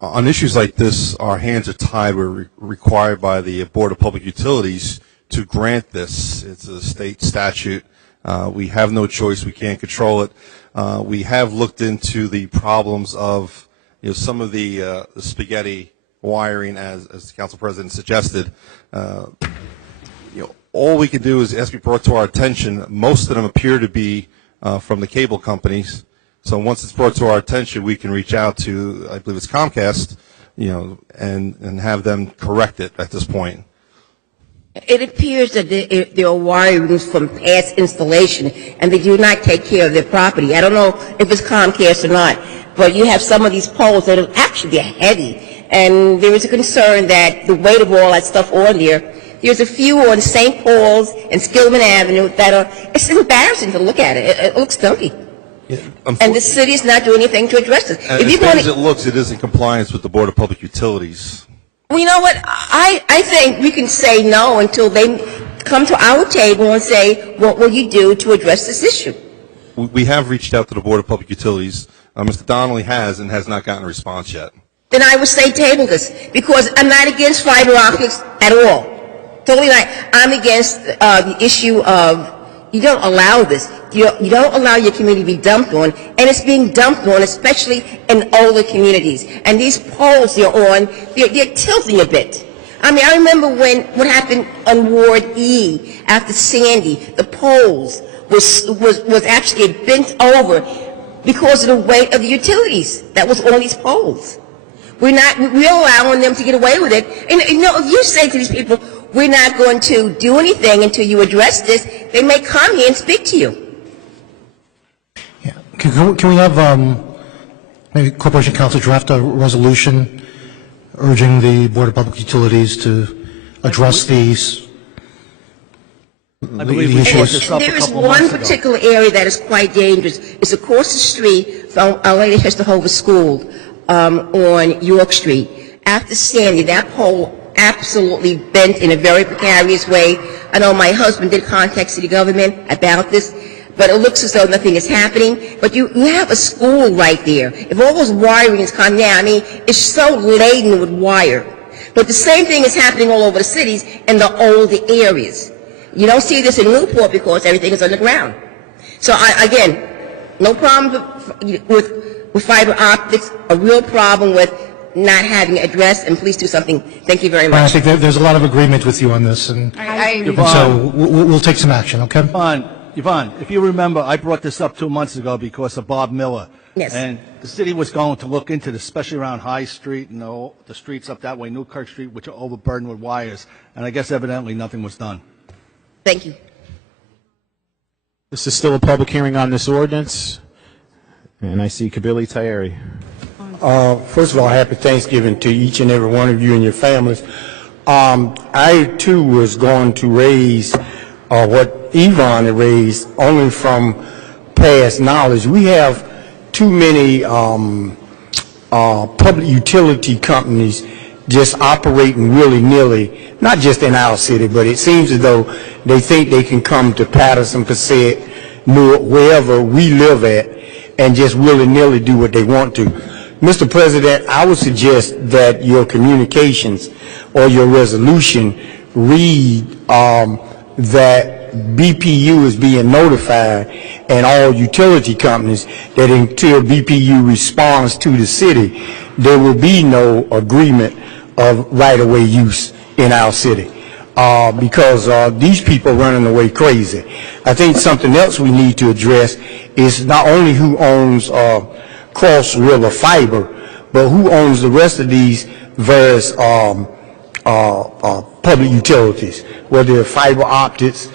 On issues like this, our hands are tied. We're required by the Board of Public Utilities to grant this. It's a state statute. We have no choice. We can't control it. We have looked into the problems of, some of the spaghetti wiring, as the Council President suggested. All we can do is ask be brought to our attention. Most of them appear to be from the cable companies. So once it's brought to our attention, we can reach out to, I believe it's Comcast, and have them correct it at this point. It appears that there are wirings from past installation, and they do not take care of their property. I don't know if it's Comcast or not, but you have some of these poles that are actually heavy, and there is a concern that the weight of all that stuff on there's a few on St. Paul's and Skillman Avenue that it's embarrassing to look at it. It looks dumpy. Yeah, and the city is not doing anything to address this. As bad as it looks, it is in compliance with the Board of Public Utilities. Well, you know what? I think we can say no until they come to our table and say, what will you do to address this issue? We have reached out to the Board of Public Utilities. Mr. Donnelly has and has not gotten a response yet. Then I would say table this, because I'm not against fiber optics at all. Totally not. I'm against the issue of you don't allow this. You don't allow your community to be dumped on, and it's being dumped on, especially in older communities. And these poles they're on, they're tilting a bit. I mean, I remember what happened on Ward E after Sandy. The poles was actually bent over because of the weight of the utilities that was on these poles. We're allowing them to get away with it. And if you say to these people, we're not going to do anything until you address this, they may come here and speak to you. Yeah. Can we have maybe Corporation Council draft a resolution urging the Board of Public Utilities to address these issues? There is one particular area that is quite dangerous. It's across the street from Our Lady Hester School on York Street. After Sandy, that pole absolutely bent in a very precarious way. I know my husband did contact city government about this, but it looks as though nothing is happening. But you have a school right there. If all those wiring is coming down, I mean, it's so laden with wire. But the same thing is happening all over the cities in the older areas. You don't see this in Newport because everything is underground. So again, no problem with fiber optics, a real problem with not having it addressed, and please do something. Thank you very much. I think there's a lot of agreement with you on this, and so we'll take some action, okay? Yvonne, if you remember, I brought this up 2 months ago because of Bob Miller. Yes. And the city was going to look into this, especially around High Street and the streets up that way, Newkirk Street, which are overburdened with wires. And I guess evidently nothing was done. Thank you. This is still a public hearing on this ordinance, and I see Kabili Tayeri. First of all, happy Thanksgiving to each and every one of you and your families. I, too, was going to raise what Yvonne had raised only from past knowledge. We have too many public utility companies just operating willy-nilly, not just in our city, but it seems as though they think they can come to Patterson, Passaic, Newark, wherever we live at, and just willy-nilly do what they want to. Mr. President, I would suggest that your communications or your resolution read that BPU is being notified and all utility companies that until BPU responds to the city, there will be no agreement of right-of-way use in our city because these people are running away crazy. I think something else we need to address is not only who owns Cross River Fiber, but who owns the rest of these various public utilities, whether it's fiber optics,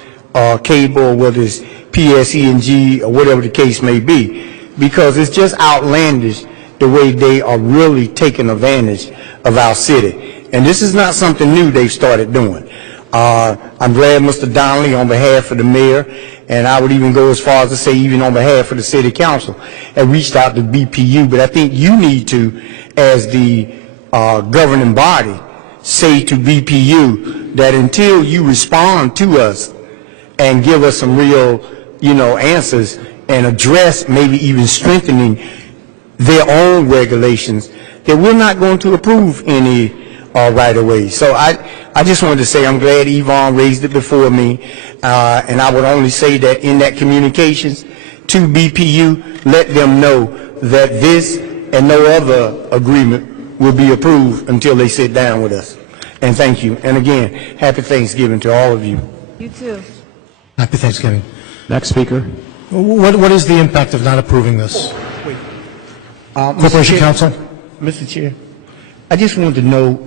cable, whether it's PSE&G, or whatever the case may be, because it's just outlandish the way they are really taking advantage of our city. And this is not something new they've started doing. I'm glad Mr. Donnelly, on behalf of the mayor, and I would even go as far as to say even on behalf of the city council, have reached out to BPU. But I think you need to, as the governing body, say to BPU that until you respond to us and give us some real, answers and address maybe even strengthening their own regulations, that we're not going to approve any right-of-way. So I just wanted to say I'm glad Yvonne raised it before me, and I would only say that in that communications to BPU, let them know that this and no other agreement will be approved until they sit down with us. And thank you. And again, happy Thanksgiving to all of you. You too. Happy Thanksgiving. Next speaker. What is the impact of not approving this? Corporation Counsel? Mr. Chair, I just wanted to know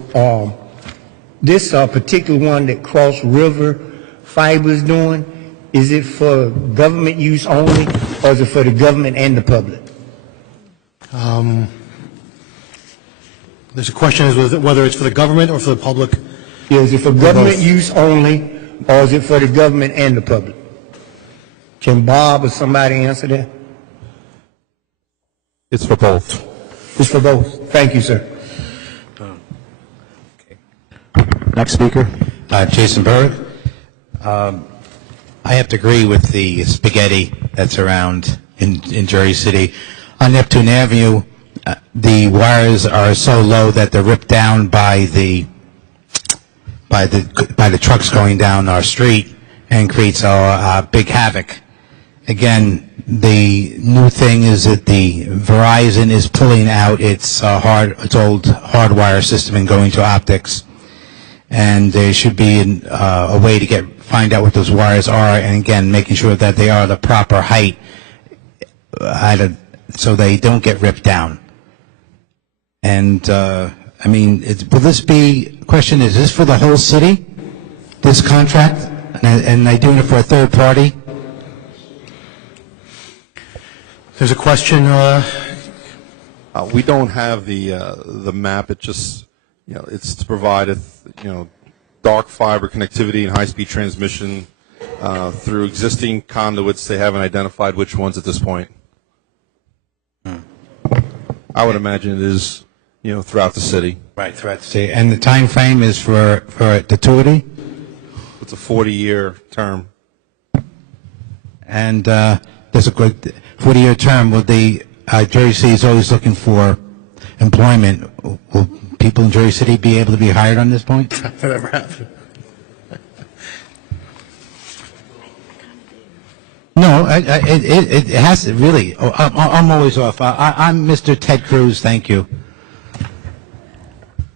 this particular one that Cross River Fiber is doing, is it for government use only, or is it for the government and the public? There's a question is whether it's for the government or for the public. Yeah, is it for government use only, or is it for the government and the public? Can Bob or somebody answer that? It's for both. It's for both. Thank you, sir. Next speaker. Jason Berg. I have to agree with the spaghetti that's around in Jersey City. On Neptune Avenue, the wires are so low that they're ripped down by the trucks going down our street and creates a big havoc. Again, the new thing is that the Verizon is pulling out its old hardwire system and going to optics, and there should be a way to find out what those wires are, and again, making sure that they are the proper height so they don't get ripped down. And I mean, will this be? Question: is this for the whole city? This contract, and they're doing it for a third party? There's a question. We don't have the map. It just, it's to provide dark fiber connectivity and high-speed transmission through existing conduits. They haven't identified which ones at this point. I would imagine it is throughout the city. Right, throughout the city. And the time frame is for gratuity? It's a 40-year term. And there's a good 40-year term. Will the Jersey City is always looking for employment. Will people in Jersey City be able to be hired on this point? Whatever happened. No, it has to really. I'm always off. I'm Mr. Ted Cruz. Thank you.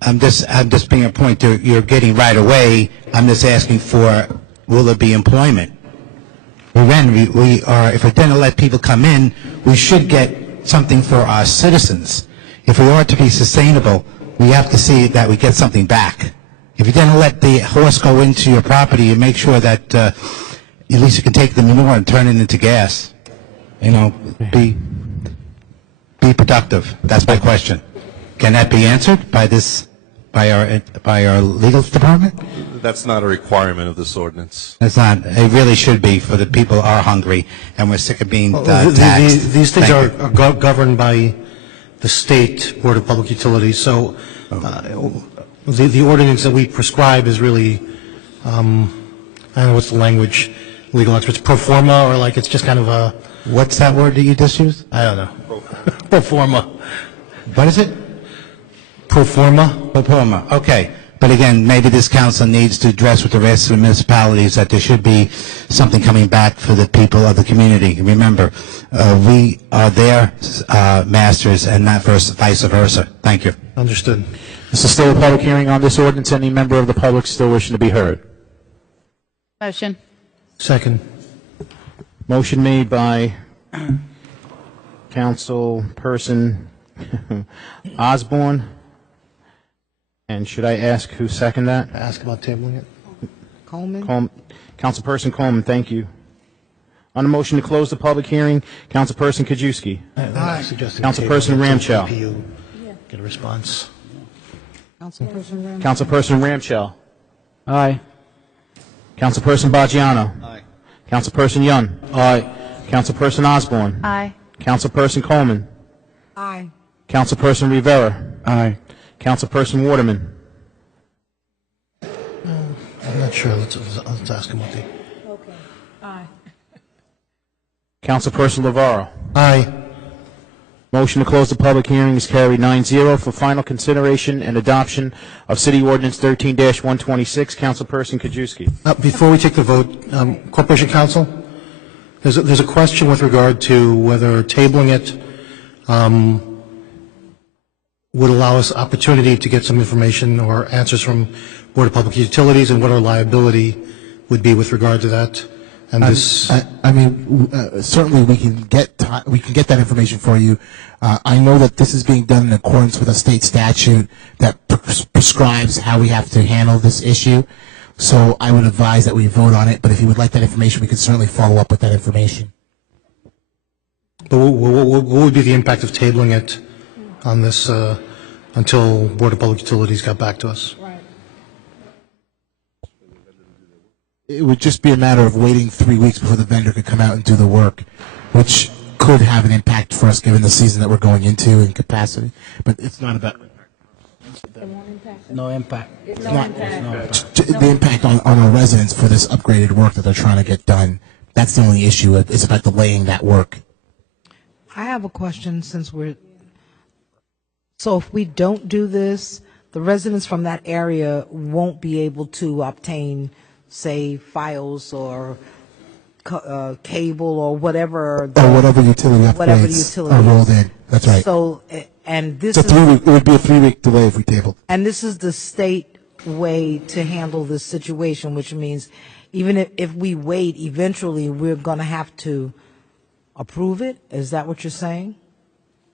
I'm just being a point to you're getting right away. I'm just asking for, will there be employment? Again, we are, if we're going to let people come in, we should get something for our citizens. If we are to be sustainable, we have to see that we get something back. If you're going to let the horse go into your property, you make sure that at least you can take the manure and turn it into gas. Be productive. That's my question. Can that be answered by our legal department? That's not a requirement of this ordinance. It's not. It really should be, for the people are hungry, and we're sick of being taxed. These things Thank are governed by the State Board of Public Utilities, so the ordinance that we prescribe is really, I don't know what's the language, legal experts, pro forma, or like it's just kind of a... What's that word that you just used? I don't know. Pro forma. What is it? Pro forma. Pro forma, okay. But again, maybe this council needs to address with the rest of the municipalities that there should be something coming back for the people of the community. Remember, we are their masters and not vice versa. Thank you. Understood. This is still a public hearing on this ordinance. Any member of the public still wishing to be heard? Motion. Second. Motion made by Councilperson Osborne. And should I ask who seconded that? Ask about tabling it. Coleman? Councilperson Coleman, thank you. On the motion to close the public hearing, Councilperson Kajewski. Councilperson Ramchal. Get a response. Councilperson Ramchal. Aye. Councilperson Baggiano. Aye. Councilperson Yun. Aye. Councilperson Osborne. Aye. Councilperson Coleman. Aye. Councilperson Rivera. Aye. Councilperson Waterman. I'm not sure. Let's ask him what the... Okay. Aye. Councilperson Navarro. Aye. Motion to close the public hearing is carried 9-0 for final consideration and adoption of City Ordinance 13-126. Councilperson Kajewski. Before we take the vote, Corporation Counsel, there's a question with regard to whether tabling it would allow us opportunity to get some information or answers from Board of Public Utilities, and what our liability would be with regard to that. And this, certainly we can get that information for you. I know that this is being done in accordance with a state statute that prescribes how we have to handle this issue. So I would advise that we vote on it. But if you would like that information, we could certainly follow up with that information. but what would be the impact of tabling it on this until Board of Public Utilities got back to us? Right. It would just be a matter of waiting 3 weeks before the vendor could come out and do the work, which could have an impact for us given the season that we're going into and capacity. But it's not about... No impact. The impact on our residents for this upgraded work that they're trying to get done. That's the only issue. It's about delaying that work. I have a question since so if we don't do this, the residents from that area won't be able to obtain, say, files or cable or whatever. Or whatever utility upgrades are rolled in. That's right. So, and this It's it would be a 3-week delay if we tabled. And this is the state way to handle this situation, which means even if we wait, eventually we're going to have to approve it. Is that what you're saying?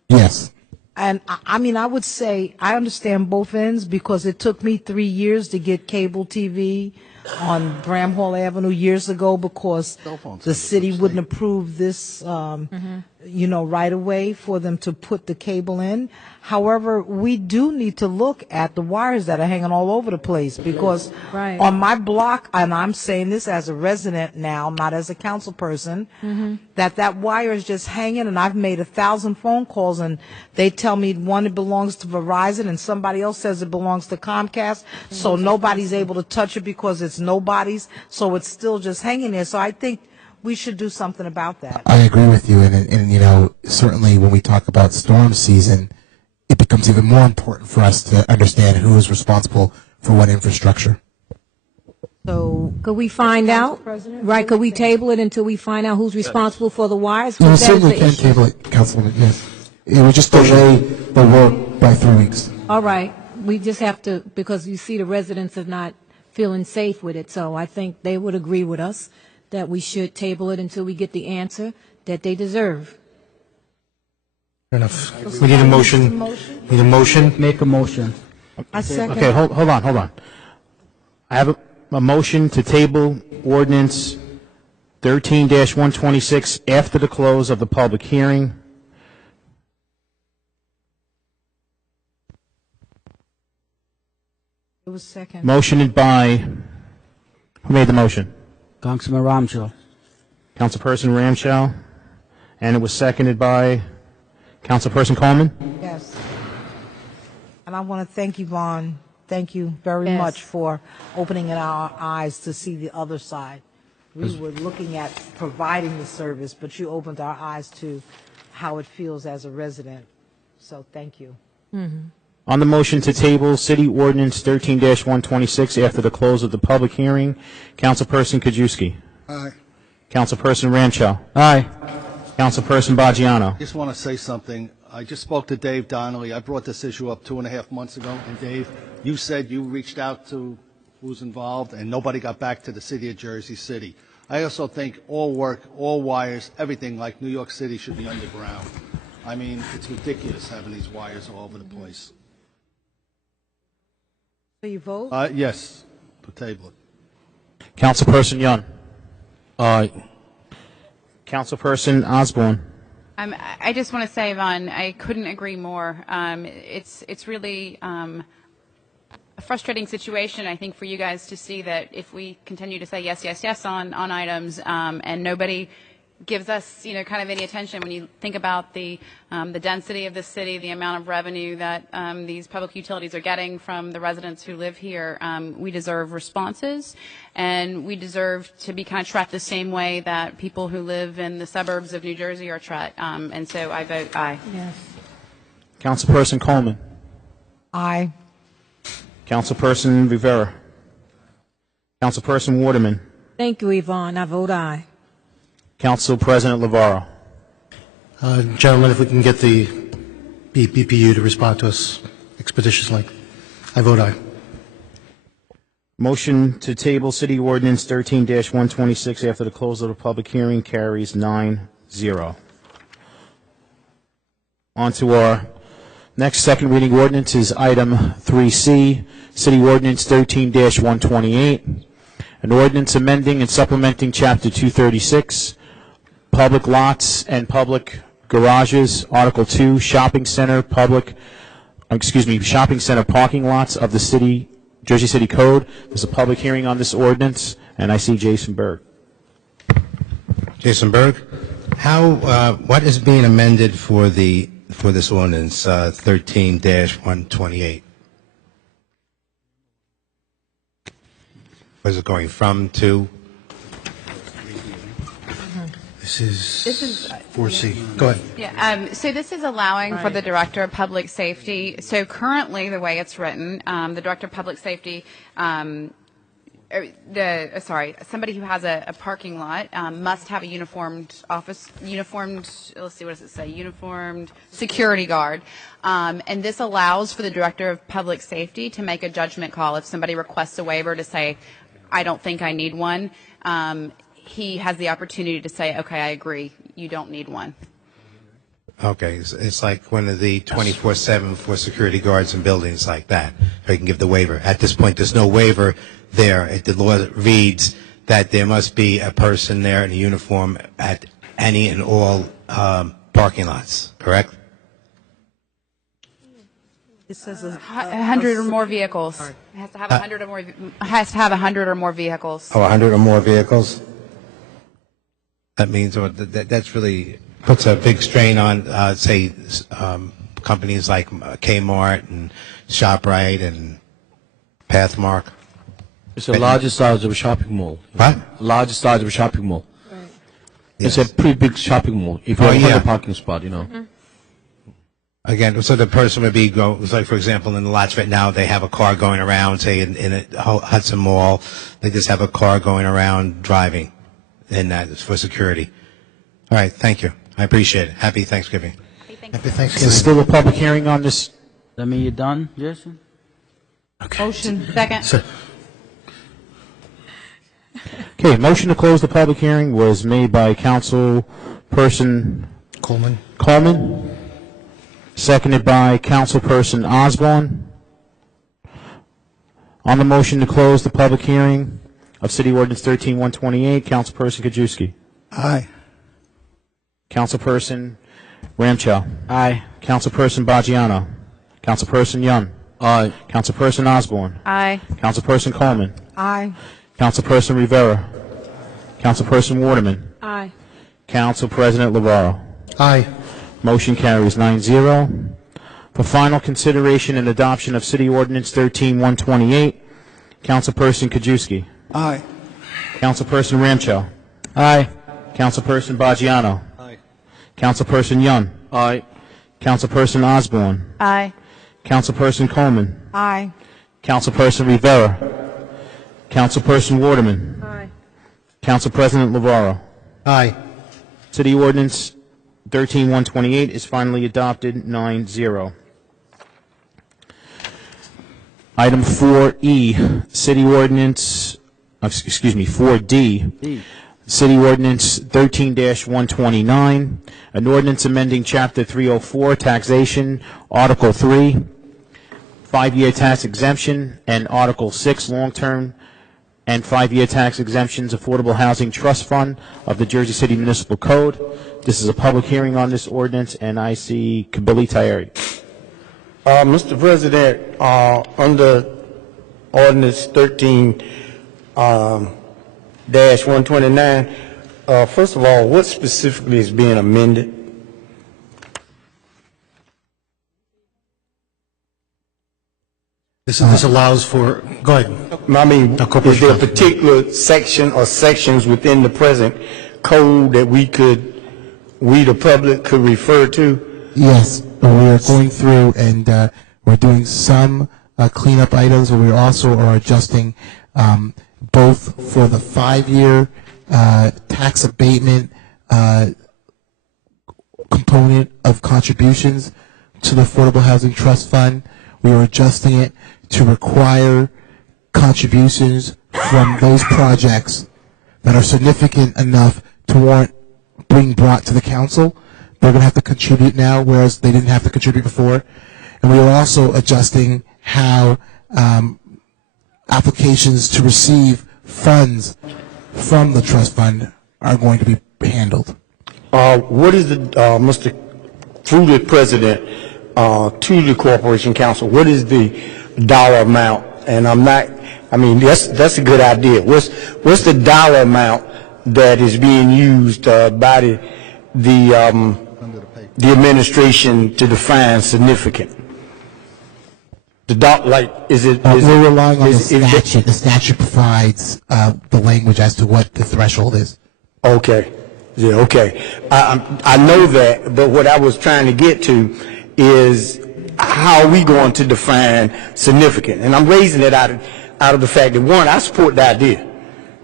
Yes. And I would say I understand both ends, because it took me 3 years to get cable TV on Bramhall Avenue years ago because the city wouldn't approve this, right away for them to put the cable in. However, we do need to look at the wires that are hanging all over the place because Right. on my block, and I'm saying this as a resident now, not as a council person, that wire is just hanging, and I've made 1,000 phone calls, and they tell me one it belongs to Verizon, and somebody else says it belongs to Comcast, so nobody's able to touch it because it's nobody's, so it's still just hanging there. So I think we should do something about that. I agree with you, and certainly when we talk about storm season, it becomes even more important for us to understand who is responsible for what infrastructure. So Could we find out? Right, could we table it until we find out who's responsible for the wires? You 'Cause that is certainly the can issue. table it, Councilwoman, yes. It would just delay the work by 3 weeks. All right, we just have to, because you see the residents are not feeling safe with it, so I think they would agree with us that we should table it until we get the answer that they deserve. Fair enough. We need a motion. Need a motion? Make a motion. I second. Okay, hold on. I have a motion to table ordinance 13-126 after the close of the public hearing. It was second. Motioned by, who made the motion? Councilman Ramshaw. Councilperson Ramchow. And it was seconded by Councilperson Coleman. Yes. And I want to thank you, Vaughn. Thank you very Yes. much for opening our eyes to see the other side. We were looking at providing the service, but you opened our eyes to how it feels as a resident. So thank you. On the motion to table City Ordinance 13-126 after the close of the public hearing, Councilperson Kajewski. Aye. Councilperson Ramchow. Aye. Councilperson Baggiano. Just want to say something. I just spoke to Dave Donnelly. I brought this issue up 2.5 months ago, and Dave, you said you reached out to who's involved, and nobody got back to the city of Jersey City. I also think all work, all wires, everything like New York City should be underground. I mean, it's ridiculous having these wires all over the place. So you vote? Yes, to table it. Councilperson Young. Aye. Councilperson Osborne. I just want to say, Vaughn, I couldn't agree more. It's really a frustrating situation, I think, for you guys to see that if we continue to say yes, yes, yes on items, and nobody gives us, kind of any attention when you think about the density of the city, the amount of revenue that these public utilities are getting from the residents who live here. We deserve responses, and we deserve to be kind of treated the same way that people who live in the suburbs of New Jersey are treated. And so I vote aye. Yes. Councilperson Coleman. Aye. Councilperson Rivera. Councilperson Waterman. Thank you, Yvonne. I vote aye. Council President Lavarro. Gentlemen, if we can get the BPU to respond to us expeditiously. I vote aye. Motion to table City Ordinance 13-126 after the close of the public hearing carries 9-0. On to our next second reading ordinance is item 3C, City Ordinance 13-128, an ordinance amending and supplementing Chapter 236, Public Lots and Public Garages, Article 2, Shopping Center parking lots of the Jersey City Code. There's a public hearing on this ordinance, and I see Jason Berg. Jason Berg, what is being amended for this ordinance 13-128? Was it going from to? This is 4C. Go ahead. Yeah, so this is allowing for the Director of Public Safety. So currently, the way it's written, the Director of Public Safety, somebody who has a parking lot must have a uniformed, let's see, what does it say? Uniformed security guard. And this allows for the Director of Public Safety to make a judgment call if somebody requests a waiver to say, I don't think I need one. He has the opportunity to say, okay, I agree, you don't need one. Okay, it's like one of the 24/7 for security guards in buildings like that. They can give the waiver. At this point, there's no waiver there. The law reads that there must be a person there in a uniform at any and all parking lots, correct? It says 100 or more vehicles. It has to have 100 or more. Has to have 100 or more vehicles. Oh, 100 or more vehicles? That means that's really puts a big strain on, say, companies like Kmart and ShopRite and Pathmark. It's the largest size of a shopping mall. What? Largest size of a shopping mall. Right. It's a pretty big shopping mall. If you have a parking spot, you know. Mm-hmm. Again, so the person would be like, for example, in the lots right now, they have a car going around, say in a Hudson Mall, they just have a car going around driving, and that is for security. All right, thank you. I appreciate it. Happy Thanksgiving. Happy Thanksgiving. Is there still a public hearing on this? That mean you're done, Jason? Motion. Second. Okay, motion to close the public hearing was made by Councilperson Coleman, seconded by Councilperson Osborne. On the motion to close the public hearing of City Ordinance 13-128, Councilperson Kajewski. Aye. Councilperson Ramchow. Aye. Councilperson Baggiano. Councilperson Young. Aye. Councilperson Osborne. Aye. Councilperson Coleman. Aye. Councilperson Rivera. Councilperson Waterman. Aye. Council President Navarro. Aye. Motion carries 9-0. For final consideration and adoption of City Ordinance 13-128, Councilperson Kajewski. Aye. Councilperson Ramchow. Aye. Councilperson Baggiano. Aye. Councilperson Young. Aye. Councilperson Osborne. Aye. Councilperson Coleman. Aye. Councilperson Rivera. Councilperson Waterman. Aye. Council President Navarro. Aye. City Ordinance 13-128 is finally adopted, 9-0. Item 4E, City Ordinance, 4D, City Ordinance 13-129, an ordinance amending Chapter 304, Taxation, Article 3, 5-year tax exemption, and Article 6, long-term and 5-year tax exemptions, Affordable Housing Trust Fund of the Jersey City Municipal Code. This is a public hearing on this ordinance, and I see Kabili Tayari. Mr. President, under ordinance 13-129, first of all, what specifically is being amended? This allows for, go ahead. I mean, is there a particular section or sections within the present code that we, the public, could refer to? Yes, we are going through and we're doing some cleanup items, but we also are adjusting both for the 5-year tax abatement component of contributions to the Affordable Housing Trust Fund. We are adjusting it to require contributions from those projects that are significant enough to warrant being brought to the council. They're going to have to contribute now, whereas they didn't have to contribute before. And we are also adjusting how applications to receive funds from the trust fund are going to be handled. What is the, Mr. through the President, to the Corporation Council, what is the dollar amount? And that's a good idea. What's the dollar amount that is being used by the administration to define significant? We're relying on the statute. The statute provides the language as to what the threshold is. Okay. Yeah, okay. I know that, but what I was trying to get to is how are we going to define significant? And I'm raising it out of the fact that, one, I support the idea.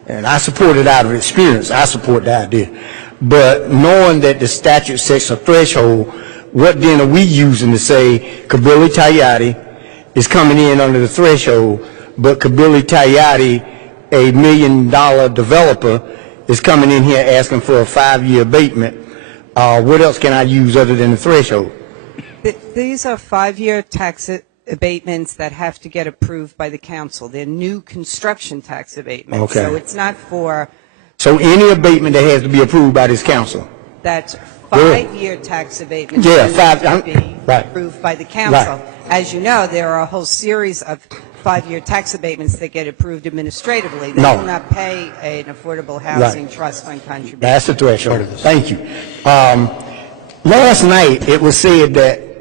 And I support it out of experience. I support the idea. But knowing that the statute sets a threshold, what then are we using to say Kabili Tayari is coming in under the threshold, but Kabili Tayari, a $1 million developer, is coming in here asking for a 5-year abatement What else can I use other than the threshold? These are 5-year tax abatements that have to get approved by the council. They're new construction tax abatements. Okay. So it's not for So any abatement that has to be approved by this council? that 5-year tax abatements Yeah, that have to be right. approved by the council. Right. As you know, there are a whole series of 5-year tax abatements that get approved administratively. They No. do not pay an affordable housing trust fund contribution. That's the threshold. Thank you. Last night, it was said that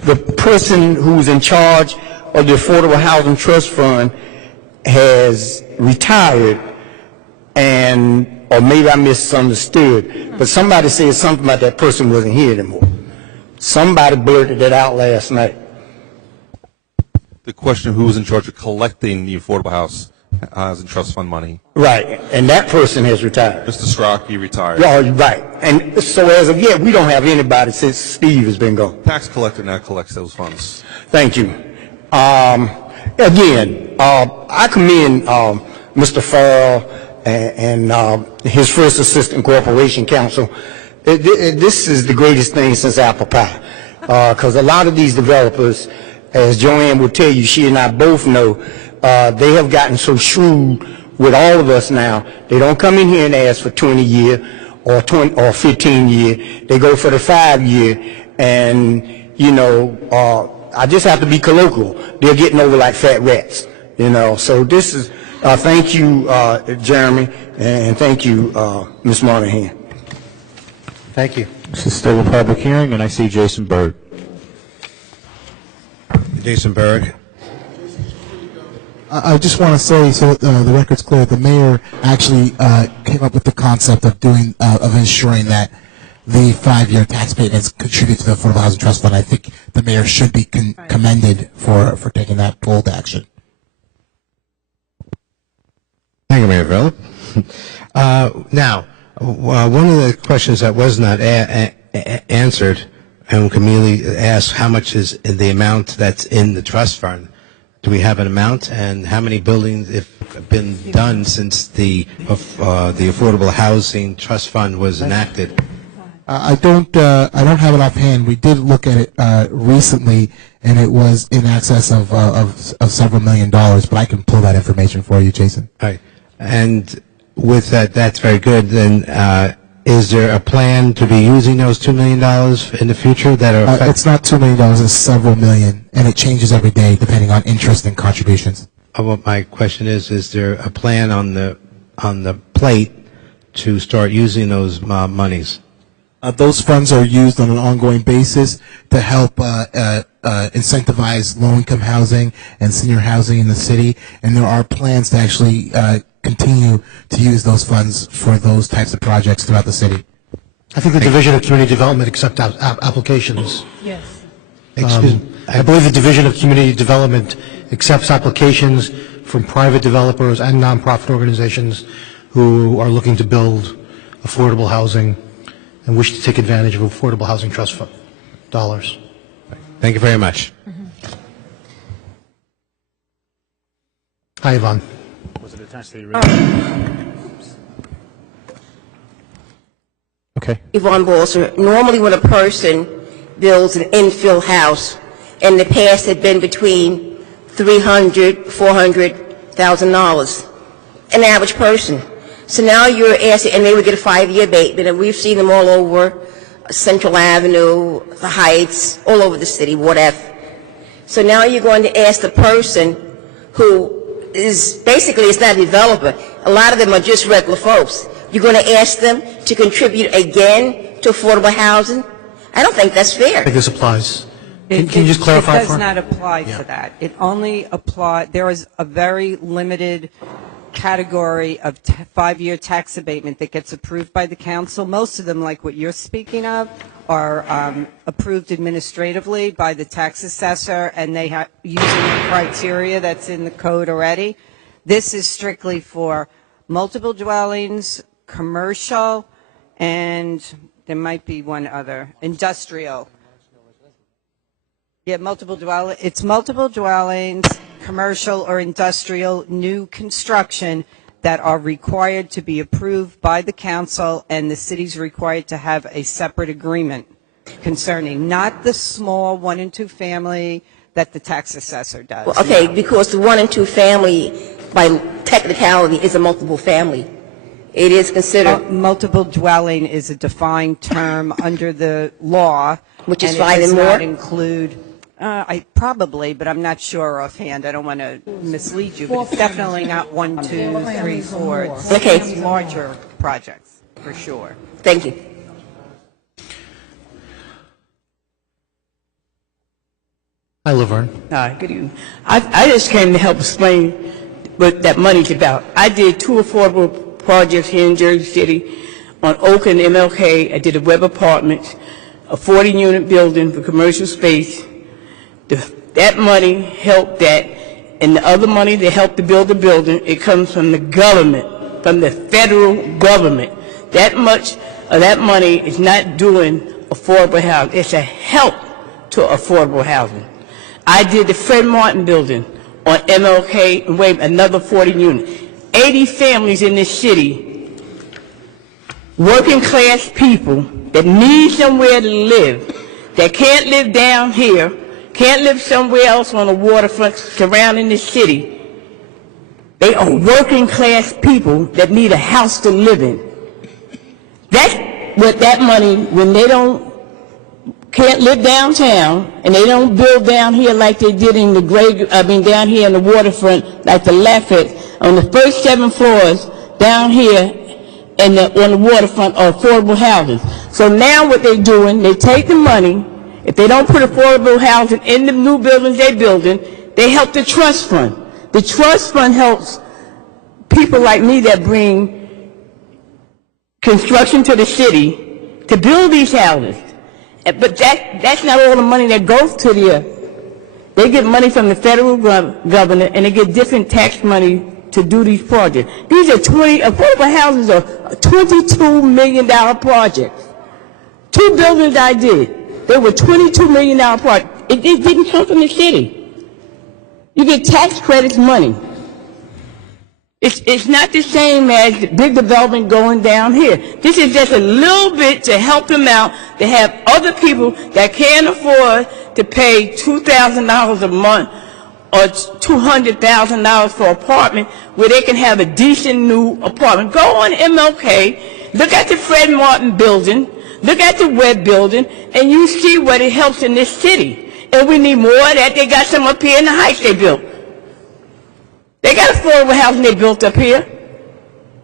the person who's in charge of the Affordable Housing Trust Fund has retired, or maybe I misunderstood, but somebody said something about that person wasn't here anymore. Somebody blurted that out last night. The question of who was in charge of collecting the Affordable Housing Trust Fund money. Right, and that person has retired. Mr. Strachey retired. Yeah, right. And so as of yet, we don't have anybody since Steve has been gone. Tax collector now collects those funds. Thank you. Again, I commend Mr. Farrell and his first assistant corporation counsel. This is the greatest thing since apple pie, because a lot of these developers, as Joanne will tell you, she and I both know, they have gotten so shrewd with all of us now. They don't come in here and ask for 20-year or 15-year. They go for the 5-year, and I just have to be colloquial. They're getting over like fat rats, So this is, thank you, Jeremy, and thank you, Ms. Monahan. Thank you. This is still a public hearing, and I see Jason Byrd. Jason Byrd. I just want to say, so the record's clear, the mayor actually came up with the concept of ensuring that the 5-year tax payments contribute to the Affordable Housing Trust Fund. I think the mayor should be commended for taking that bold action. Thank you, Mayor Phillip. Now, one of the questions that was not answered, and Camille asked, how much is the amount that's in the trust fund? Do we have an amount, and how many buildings have been done since the Affordable Housing Trust Fund was enacted? I don't have it offhand. We did look at it recently, and it was in excess of several $1 million. But I can pull that information for you, Jason. Right. And with that, that's very good. Then, is there a plan to be using those $2 million in the future that are? It's not $2 million; it's several million, and it changes every day depending on interest and contributions. Well, my question is there a plan on the plate to start using those monies? Those funds are used on an ongoing basis to help incentivize low-income housing and senior housing in the city, and there are plans to actually continue to use those funds for those types of projects throughout the city. I think the Division of Community Development accepts applications. Yes. I believe the Division of Community Development accepts applications from private developers and nonprofit organizations who are looking to build affordable housing and wish to take advantage of Affordable Housing Trust Fund dollars. Thank you very much. Hi, Yvonne. Was it attached to the Okay. Yvonne Balser. Normally when a person builds an infill house, in the past had been between $300,000, $400,000, an average person. So now you're asking, and they would get a 5-year abatement, and we've seen them all over Central Avenue, the Heights, all over the city, whatever. So now you're going to ask the person who is not a developer. A lot of them are just regular folks. You're going to ask them to contribute again to affordable housing? I don't think that's fair. I think this applies. Can you just clarify It does not apply to that. It only applies, there is a very limited category of 5-year tax abatement that gets approved by the council. Most of them, like what you're speaking of, are approved administratively by the tax assessor, and they have using the criteria that's in the code already. This is strictly for multiple dwellings, commercial, and there might be one other, industrial. Yeah, it's multiple dwellings, commercial or industrial new construction that are required to be approved by the council, and the city's required to have a separate agreement concerning, not the small 1 and 2 family that the tax assessor does. Well, okay, because the 1 and 2 family, by technicality, is a multiple family. It is considered multiple dwelling is a defined term under the law, which is and 5 it does and not more. include. Probably, but I'm not sure offhand. I don't want to mislead you, but it's definitely not 1, 2, 3, 4. It's Okay. larger projects for sure. Thank you. Hi, Laverne. Hi, good evening. I just came to help explain what that money's about. I did 2 affordable projects here in Jersey City on Oak and MLK. I did a Webb Apartments, a 40-unit building for commercial space. That money helped that, and the other money that helped to build the building, it comes from the government, from the federal government. That much of that money is not doing affordable housing. It's a help to affordable housing. I did the Fred Martin building on MLK and Wave, another 40 units. 80 families in this city, working class people that need somewhere to live, that can't live down here, can't live somewhere else on the waterfront surrounding the city. They are working class people that need a house to live in. That's what that money, when they can't live downtown and they don't build down here like they did in down here in the waterfront, like the Lafayette, on the first 7 floors down here on the waterfront are affordable houses. So now what they're doing, they take the money. If they don't put affordable housing in the new buildings they're building, they help the trust fund. The trust fund helps people like me that bring construction to the city to build these houses. But that's not all the money that goes to they get money from the federal government, and they get different tax money to do these projects. These are affordable houses are $22 million projects. 2 buildings I did. They were $22 million projects. It didn't come from the city. You get tax credits money. It's not the same as the big development going down here. This is just a little bit to help them out, to have other people that can't afford to pay $2,000 a month or $200,000 for an apartment, where they can have a decent new apartment. Go on MLK, look at the Fred Martin building, look at the Webb building, and you see what it helps in this city. And we need more of that. They got some up here in the Heights they built. They got affordable housing they built up here.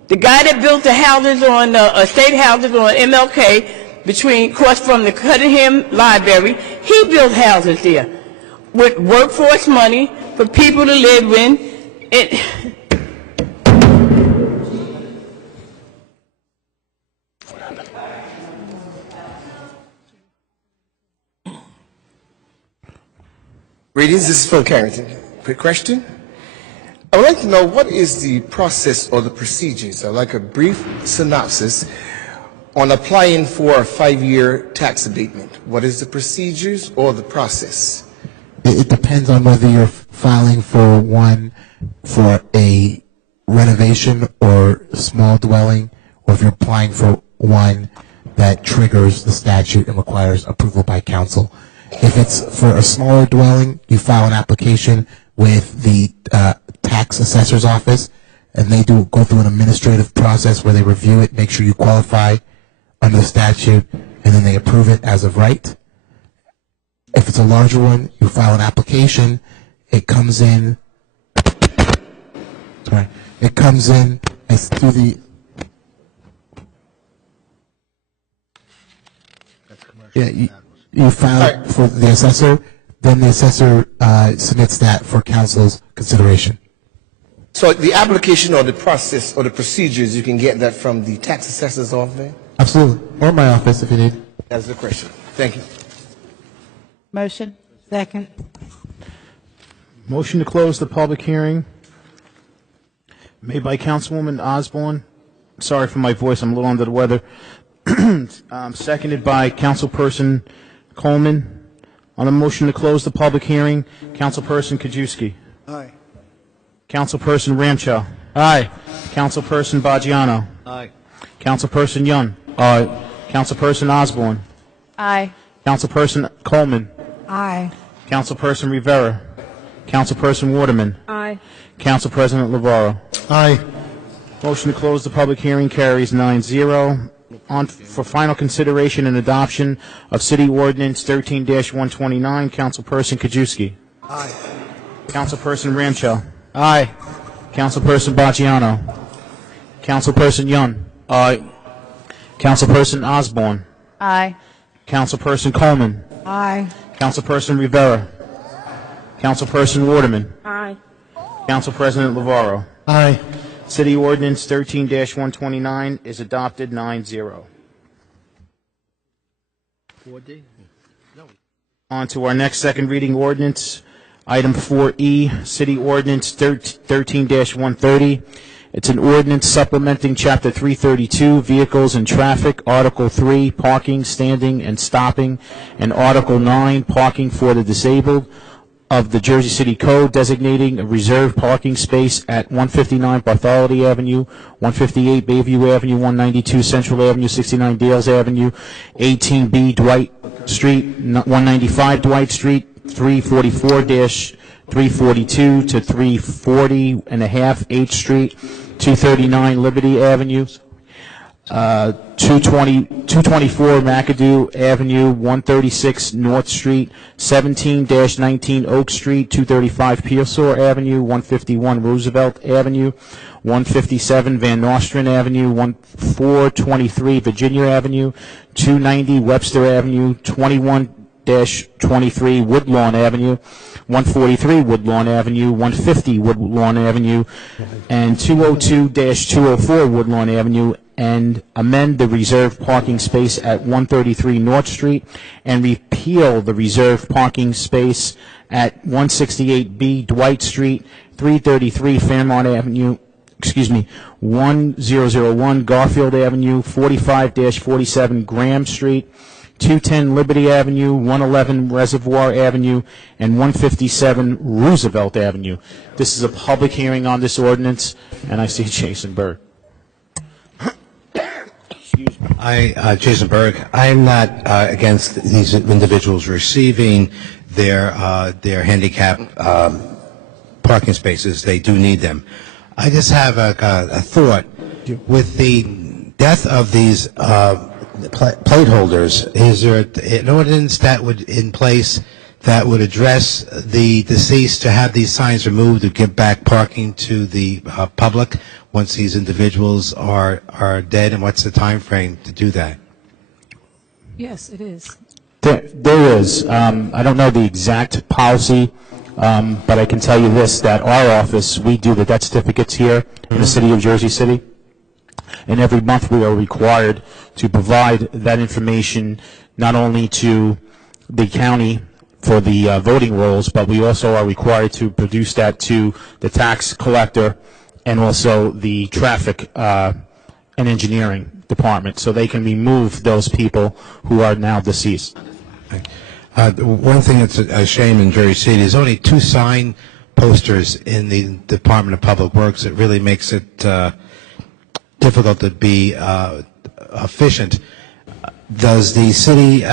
The guy that built the houses on state houses on MLK across from the Cunningham Library, he built houses there with workforce money for people to live in. Greetings, this is Phil Carrington. Quick question. I would like to know, what is the process or the procedures? I'd like a brief synopsis on applying for a 5-year tax abatement. What is the procedures or the process? It depends on whether you're filing for a renovation or small dwelling, or if you're applying for one that triggers the statute and requires approval by council. If it's for a smaller dwelling, you file an application with the tax assessor's office, and they go through an administrative process where they review it, make sure you qualify under the statute, and then they approve it as of right. If it's a larger one, you file an application. It comes in. It comes in as through the. Yeah, you file it for the assessor. Then the assessor submits that for council's consideration. So the application or the process or the procedures, you can get that from the tax assessor's office? Absolutely. Or my office if you need. That's the question. Thank you. Motion. Second. Motion to close the public hearing made by Councilwoman Osborne. Sorry for my voice, I'm a little under the weather. Seconded by Councilperson Coleman. On the motion to close the public hearing, Councilperson Kajewski. Aye. Councilperson Ramchow. Aye. Councilperson Baggiano. Aye. Councilperson Yun. Aye. Councilperson Osborne. Aye. Councilperson Coleman. Aye. Councilperson Rivera. Councilperson Waterman. Aye. Council President Navarro. Aye. Motion to close the public hearing carries 9-0. On for final consideration and adoption of City Ordinance 13-129, Councilperson Kajewski. Aye. Councilperson Ramchell. Aye. Councilperson Baggiano. Councilperson Yun. Aye. Councilperson Osborne. Aye. Councilperson Coleman. Aye. Councilperson Rivera. Councilperson Waterman. Aye. Council President Navarro. Aye. City Ordinance 13-129 is adopted 9-0. On to our next second reading ordinance, item 4E, City Ordinance 13-130. It's an ordinance supplementing Chapter 332, Vehicles and Traffic, Article 3, Parking, Standing, and Stopping, and Article 9, Parking for the Disabled, of the Jersey City Code, designating a reserved parking space at 159 Bartholomew Avenue, 158 Bayview Avenue, 192 Central Avenue, 69 Dales Avenue, 18B Dwight Street, 195 Dwight Street, 344-342 to 340 and a half H Street, 239 Liberty Avenue, 224 McAdoo Avenue, 136 North Street, 17-19 Oak Street, 235 Pearsall Avenue, 151 Roosevelt Avenue, 157 Van Nostrand Avenue, 423 Virginia Avenue, 290 Webster Avenue, 21-23 Woodlawn Avenue, 143 Woodlawn Avenue, 150 Woodlawn Avenue, and 202-204 Woodlawn Avenue, and amend the reserved parking space at 133 North Street and repeal the reserved parking space at 168B Dwight Street, 333 Fairmont Avenue, 1001 Garfield Avenue, 45-47 Graham Street, 210 Liberty Avenue, 111 Reservoir Avenue, and 157 Roosevelt Avenue. This is a public hearing on this ordinance, and I see Jason Berg. Jason Berg, I'm not against these individuals receiving their handicap parking spaces. They do need them. I just have a thought. With the death of these plate holders, is there an ordinance that would in place that would address the deceased to have these signs removed to give back parking to the public once these individuals are dead, and what's the time frame to do that? Yes, it is. There is. I don't know the exact policy, but I can tell you this, that our office, we do the death certificates here in the city of Jersey City, and every month we are required to provide that information not only to the county for the voting rolls, but we also are required to produce that to the tax collector and also the traffic and engineering department, so they can remove those people who are now deceased. One thing that's a shame in Jersey City, there's only 2 sign posters in the Department of Public Works. It really makes it difficult to be efficient. Does the city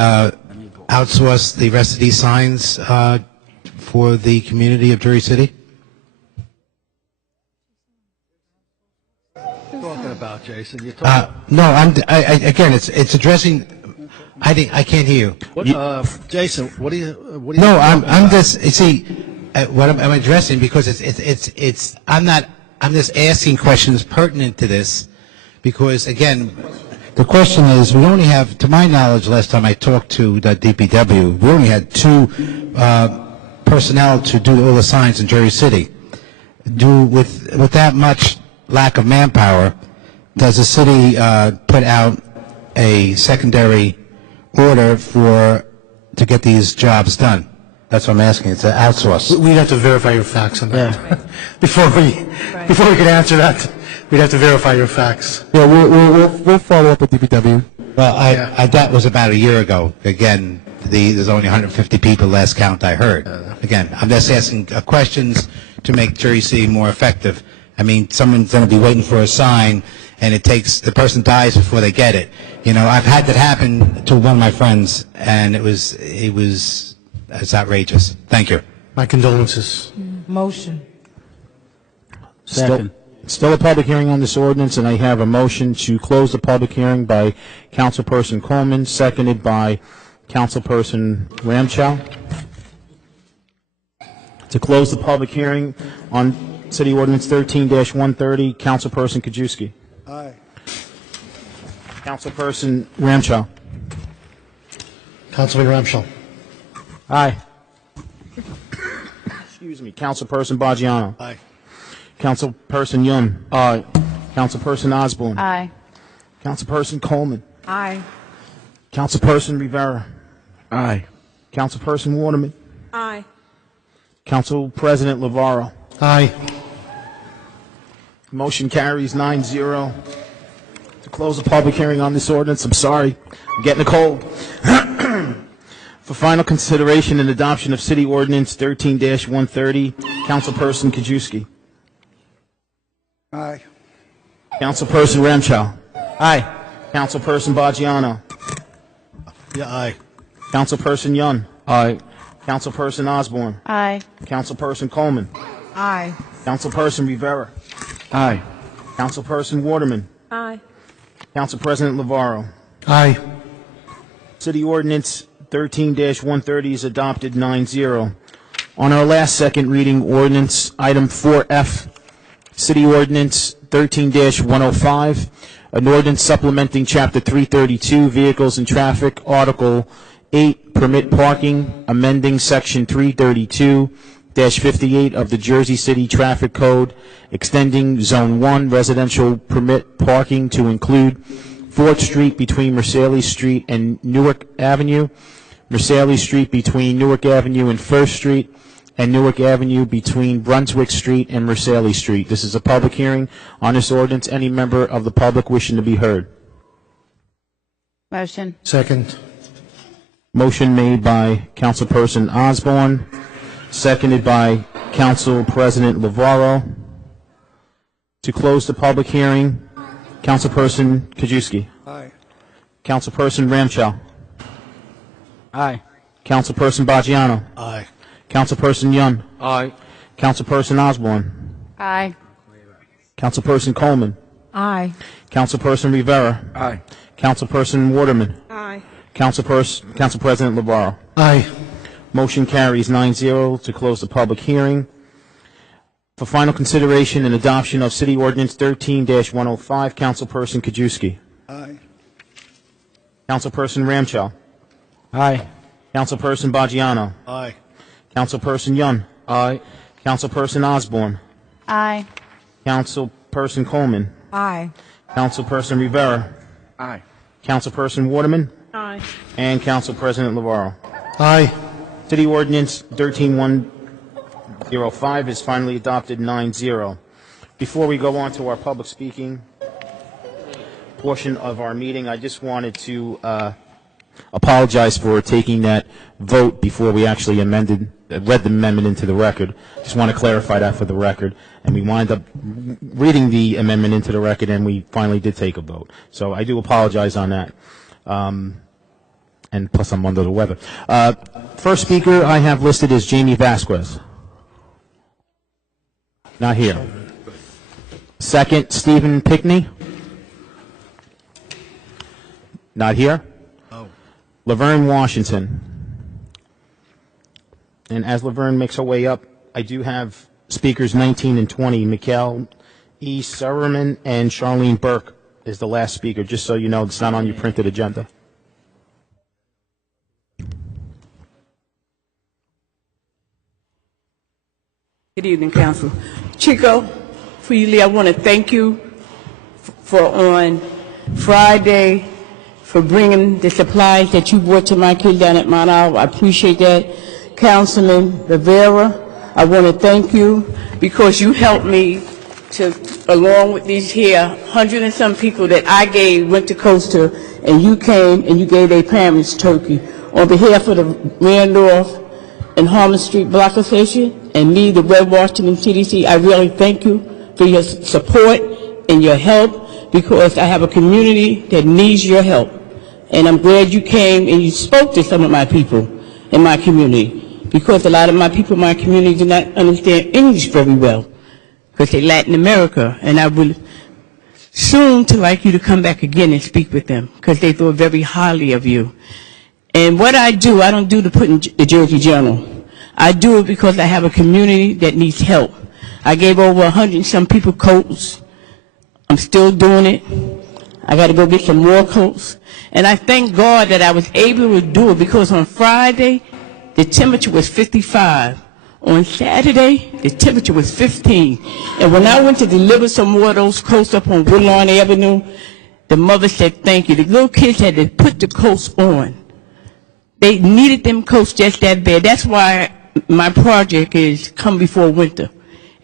outsource the rest of these signs for the community of Jersey City? Talking about, Jason, you're No, again, it's addressing. I can't hear you. Jason, what do you? No, I'm just, you see, what I'm addressing, because it's I'm just asking questions pertinent to this, because again, the question is, we only have, to my knowledge, last time I talked to the DPW, we only had 2 personnel to do all the signs in Jersey City. With that much lack of manpower, does the city put out a secondary order to get these jobs done? That's what I'm asking. It's an outsource. We'd have to verify your facts on that. Before we could answer that, we'd have to verify your facts. Yeah, we'll follow up with DPW. Well, that was about a year ago. Again, there's only 150 people last count I heard. Again, I'm just asking questions to make Jersey City more effective, I mean, someone's going to be waiting for a sign, and the person dies before they get it. You know, I've had that happen to one of my friends, and it's outrageous. Thank you. My condolences. Motion. Still a public hearing on this ordinance, and I have a motion to close the public hearing by Councilperson Coleman, seconded by Councilperson Ramchow. To close the public hearing on City Ordinance 13-130, Councilperson Kajewski. Aye. Councilperson Ramchow. Councilman Ramshall. Aye. Excuse me. Councilperson Baggiano. Aye. Councilperson Yun. Aye. Councilperson Osborne. Aye. Councilperson Coleman. Aye. Councilperson Rivera. Aye. Councilperson Waterman. Aye. Council President Lavarro. Aye. Motion carries 9-0 to close the public hearing on this ordinance. I'm sorry. I'm getting a cold. For final consideration and adoption of City Ordinance 13-130, Councilperson Kajewski. Aye. Councilperson Ramchow. Aye. Councilperson Baggiano. Yeah, aye. Councilperson Yun. Aye. Councilperson Osborne. Aye. Councilperson Coleman. Aye. Councilperson Rivera. Aye. Councilperson Waterman. Aye. Council President Lavarro. Aye. City Ordinance 13-130 is adopted 9-0. On our last second reading ordinance, item 4F, City Ordinance 13-105, an ordinance supplementing Chapter 332, Vehicles and Traffic, Article 8, Permit Parking, amending Section 332-58 of the Jersey City Traffic Code, extending Zone 1 residential permit parking to include 4th Street between Mercedes Street and Newark Avenue, Mercedes Street between Newark Avenue and 1st Street, and Newark Avenue between Brunswick Street and Mercedes Street. This is a public hearing on this ordinance. Any member of the public wishing to be heard? Motion. Second. Motion made by Councilperson Osborne, seconded by Council President Lavarro. To close the public hearing, Councilperson Kajewski. Aye. Councilperson Ramchow. Aye. Councilperson Baggiano. Aye. Councilperson Yun. Aye. Councilperson Osborne. Aye. Councilperson Coleman. Aye. Councilperson Rivera. Aye. Councilperson Waterman. Aye. Council President Lavarro. Aye. Motion carries 9-0 to close the public hearing. For final consideration and adoption of City Ordinance 13-105, Councilperson Kajewski. Aye. Councilperson Ramchow. Aye. Councilperson Baggiano. Aye. Councilperson Yun. Aye. Councilperson Osborne. Aye. Councilperson Coleman. Aye. Councilperson Rivera. Aye. Councilperson Waterman. Aye. And Council President Lavarro. Aye. City Ordinance 13-105 is finally adopted 9-0. Before we go on to our public speaking portion of our meeting, I just wanted to apologize for taking that vote before we actually read the amendment into the record. Just want to clarify that for the record. And we wind up reading the amendment into the record, and we finally did take a vote. So I do apologize on that. And plus I'm under the weather. First speaker I have listed is Jamie Vasquez. Not here. Second, Stephen Pickney. Not here. Laverne Washington. And as Laverne makes her way up, I do have speakers 19 and 20. Mikhail E. Surerman and Charlene Burke is the last speaker, just so you know it's not on your printed agenda. Good evening, Council. Chico, for you, Lee, I want to thank you for on Friday for bringing the supplies that you brought to my kid down at Mount Olive. I appreciate that. Councilman Rivera, I want to thank you because you helped me to, along with these here 100 and some people that I went to Costa, and you came and you gave their parents turkey. On behalf of the Randolph and Harmon Street Block Association and me, the Red Washington CDC, I really thank you for your support and your help, because I have a community that needs your help. And I'm glad you came and you spoke to some of my people in my community, because a lot of my people in my community do not understand English very well, because they're Latin America, and I would soon to like you to come back again and speak with them, because they thought very highly of you. And what I do, I don't do to put in the Jersey Journal. I do it because I have a community that needs help. I gave over 100 and some people coats. I'm still doing it. I got to go get some more coats. And I thank God that I was able to do it, because on Friday, the temperature was 55. On Saturday, the temperature was 15. And when I went to deliver some more of those coats up on Woodlawn Avenue, the mother said, thank you. The little kids had to put the coats on. They needed them coats just that bad. That's why my project is Come Before Winter.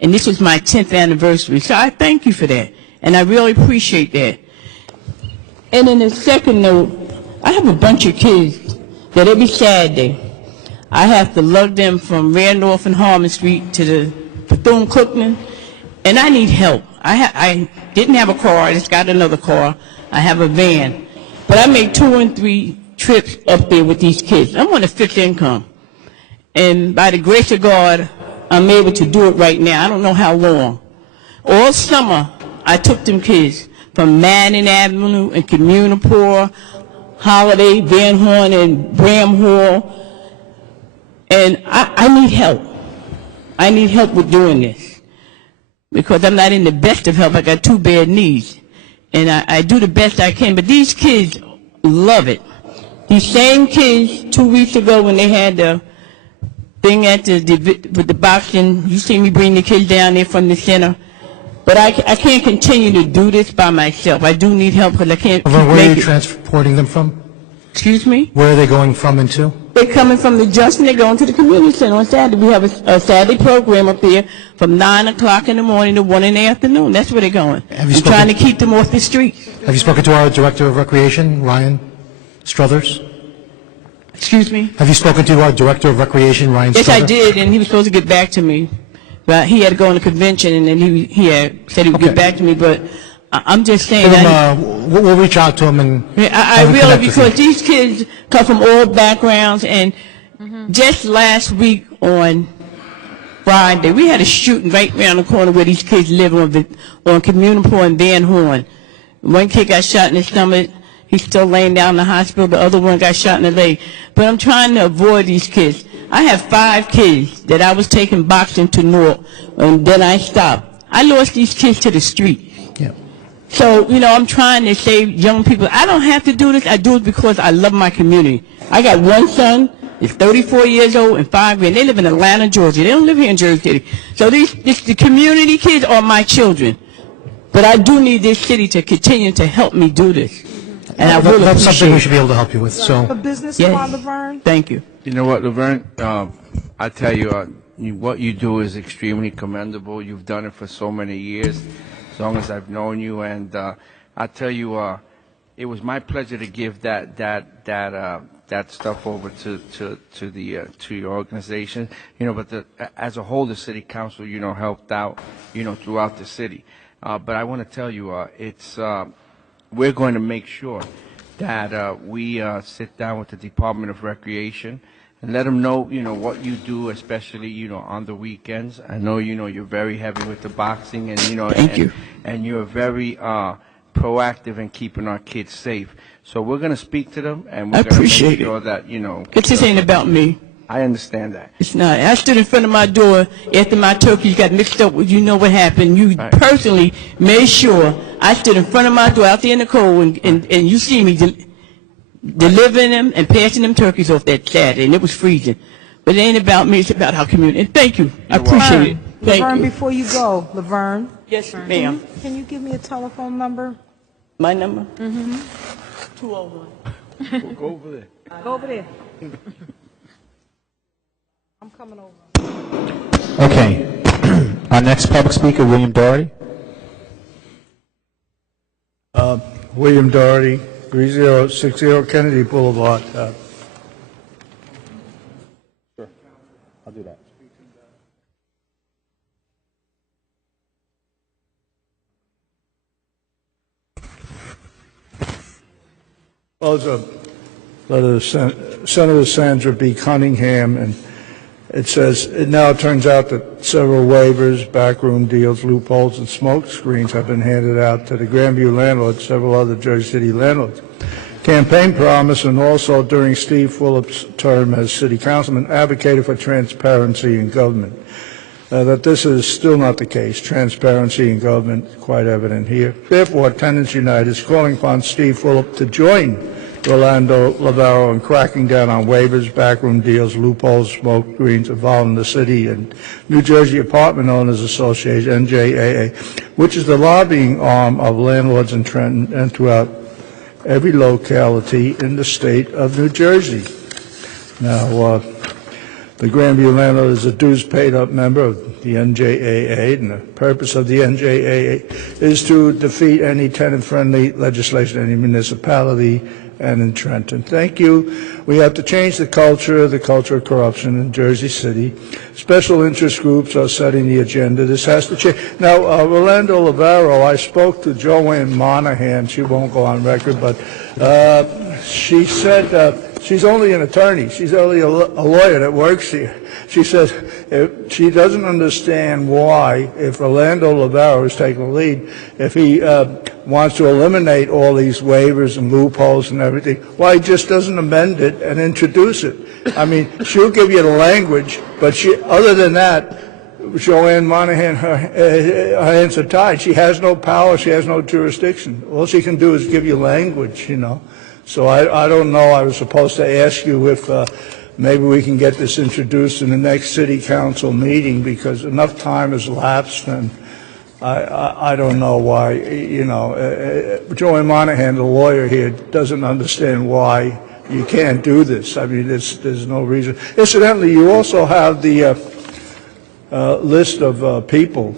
And this was my 10th anniversary. So I thank you for that. And I really appreciate that. And in the second note, I have a bunch of kids that every Saturday I have to lug them from Randolph and Harmon Street to the Bethune-Cookman, and I need help. I didn't have a car. I just got another car. I have a van. But I make 2 and 3 trips up there with these kids. I'm on a fixed income. And by the grace of God, I'm able to do it right now. I don't know how long. All summer, I took them kids from Madden Avenue and Municipal, Holiday, Van Horn, and Bram Hall. And I need help. I need help with doing this, because I'm not in the best of health. I got 2 bad knees. And I do the best I can. But these kids love it. These same kids 2 weeks ago when they had the thing at with the boxing, you see me bring the kids down there from the center. But I can't continue to do this by myself. I do need help, because I can't Where are you transporting them from? Excuse me? Where are they going from and to? They're coming from the Junction. They're going to the community center on Saturday. We have a Saturday program up there from 9 o'clock in the morning to 1 in the afternoon. That's where they're going. I'm trying to keep them off the street. Have you spoken to our Director of Recreation, Ryan Struthers? Excuse me? Have you spoken to our Director of Recreation, Ryan Yes, Struthers? I did, and he was supposed to get back to me. But he had to go on a convention, and then he had said he would get back to me. But I'm just saying. We'll reach out to him and. I really, because these kids come from all backgrounds, and just last week on Friday, we had a shooting right around the corner where these kids live on Municipal and Van Horn. One kid got shot in the stomach. He's still laying down in the hospital. The other one got shot in the leg. But I'm trying to avoid these kids. I have 5 kids that I was taking boxing to Newark, and then I stopped. I lost these kids to the street. Yeah. So, I'm trying to save young people. I don't have to do this. I do it because I love my community. I got one son, he's 34 years old, and 5 grand. They live in Atlanta, Georgia. They don't live here in Jersey City. So the community kids are my children. But I do need this city to continue to help me do this. And I really That's something we should be able to help you with. So. The business Yes. card, Laverne? Thank you. You know what, Laverne? I tell you, what you do is extremely commendable. You've done it for so many years, as long as I've known you. And I tell you, it was my pleasure to give that stuff over to your organization. But as a whole, the city council, helped out, throughout the city. But I want to tell you, we're going to make sure that we sit down with the Department of Recreation and let them know, what you do, especially, on the weekends. I know, you're very heavy with the boxing, and, Thank you. And you're very proactive in keeping our kids safe. So we're going to speak to them, and we're going to make sure that, This ain't about me. I understand that. It's not. I stood in front of my door after my turkeys got mixed up with, what happened. You personally made sure I stood in front of my door out there in the cold, and you see me delivering them and passing them turkeys off that Saturday, and it was freezing. But it ain't about me. It's about our community. And thank you. I appreciate it. Thank Laverne, you. before you go, Laverne. Yes, ma'am. Can you give me a telephone number? My number? 201. Go over there. Go over there. I'm coming over. Okay. Our next public speaker, William Doherty. William Doherty, 3060 Kennedy Boulevard. Sure. I'll do that. Well, it's a letter of Senator Sandra B. Cunningham, and it says, it now turns out that several waivers, backroom deals, loopholes, and smoke screens have been handed out to the Grandview landlords, several other Jersey City landlords. Campaign promise, and also during Steve Fulop's term as city councilman, advocated for transparency in government. That this is still not the case. Transparency in government is quite evident here. Therefore, Tenants United is calling upon Steve Fulop to join Rolando Lavaro in cracking down on waivers, backroom deals, loopholes, smoke screens involving the city and New Jersey Apartment Owners Association, NJAA, which is the lobbying arm of landlords in Trenton and throughout every locality in the state of New Jersey. Now, the Grandview landlord is a dues paid-up member of the NJAA, and the purpose of the NJAA is to defeat any tenant-friendly legislation in any municipality and in Trenton. Thank you. We have to change the culture of corruption in Jersey City. Special interest groups are setting the agenda. This has to change. Now, Rolando Lavaro, I spoke to Joanne Monahan. She won't go on record, but she said she's only an attorney. She's only a lawyer that works here. She says she doesn't understand why, if Rolando Lavaro is taking the lead, if he wants to eliminate all these waivers and loopholes and everything, why he just doesn't amend it and introduce it. I mean, she'll give you the language, but other than that, Joanne Monahan, her hands are tied. She has no power. She has no jurisdiction. All she can do is give you language, you know. So I don't know. I was supposed to ask you if maybe we can get this introduced in the next city council meeting, because enough time has lapsed, and I don't know why, you know, Joanne Monahan, the lawyer here, doesn't understand why you can't do this. I mean, there's no reason. Incidentally, you also have the list of people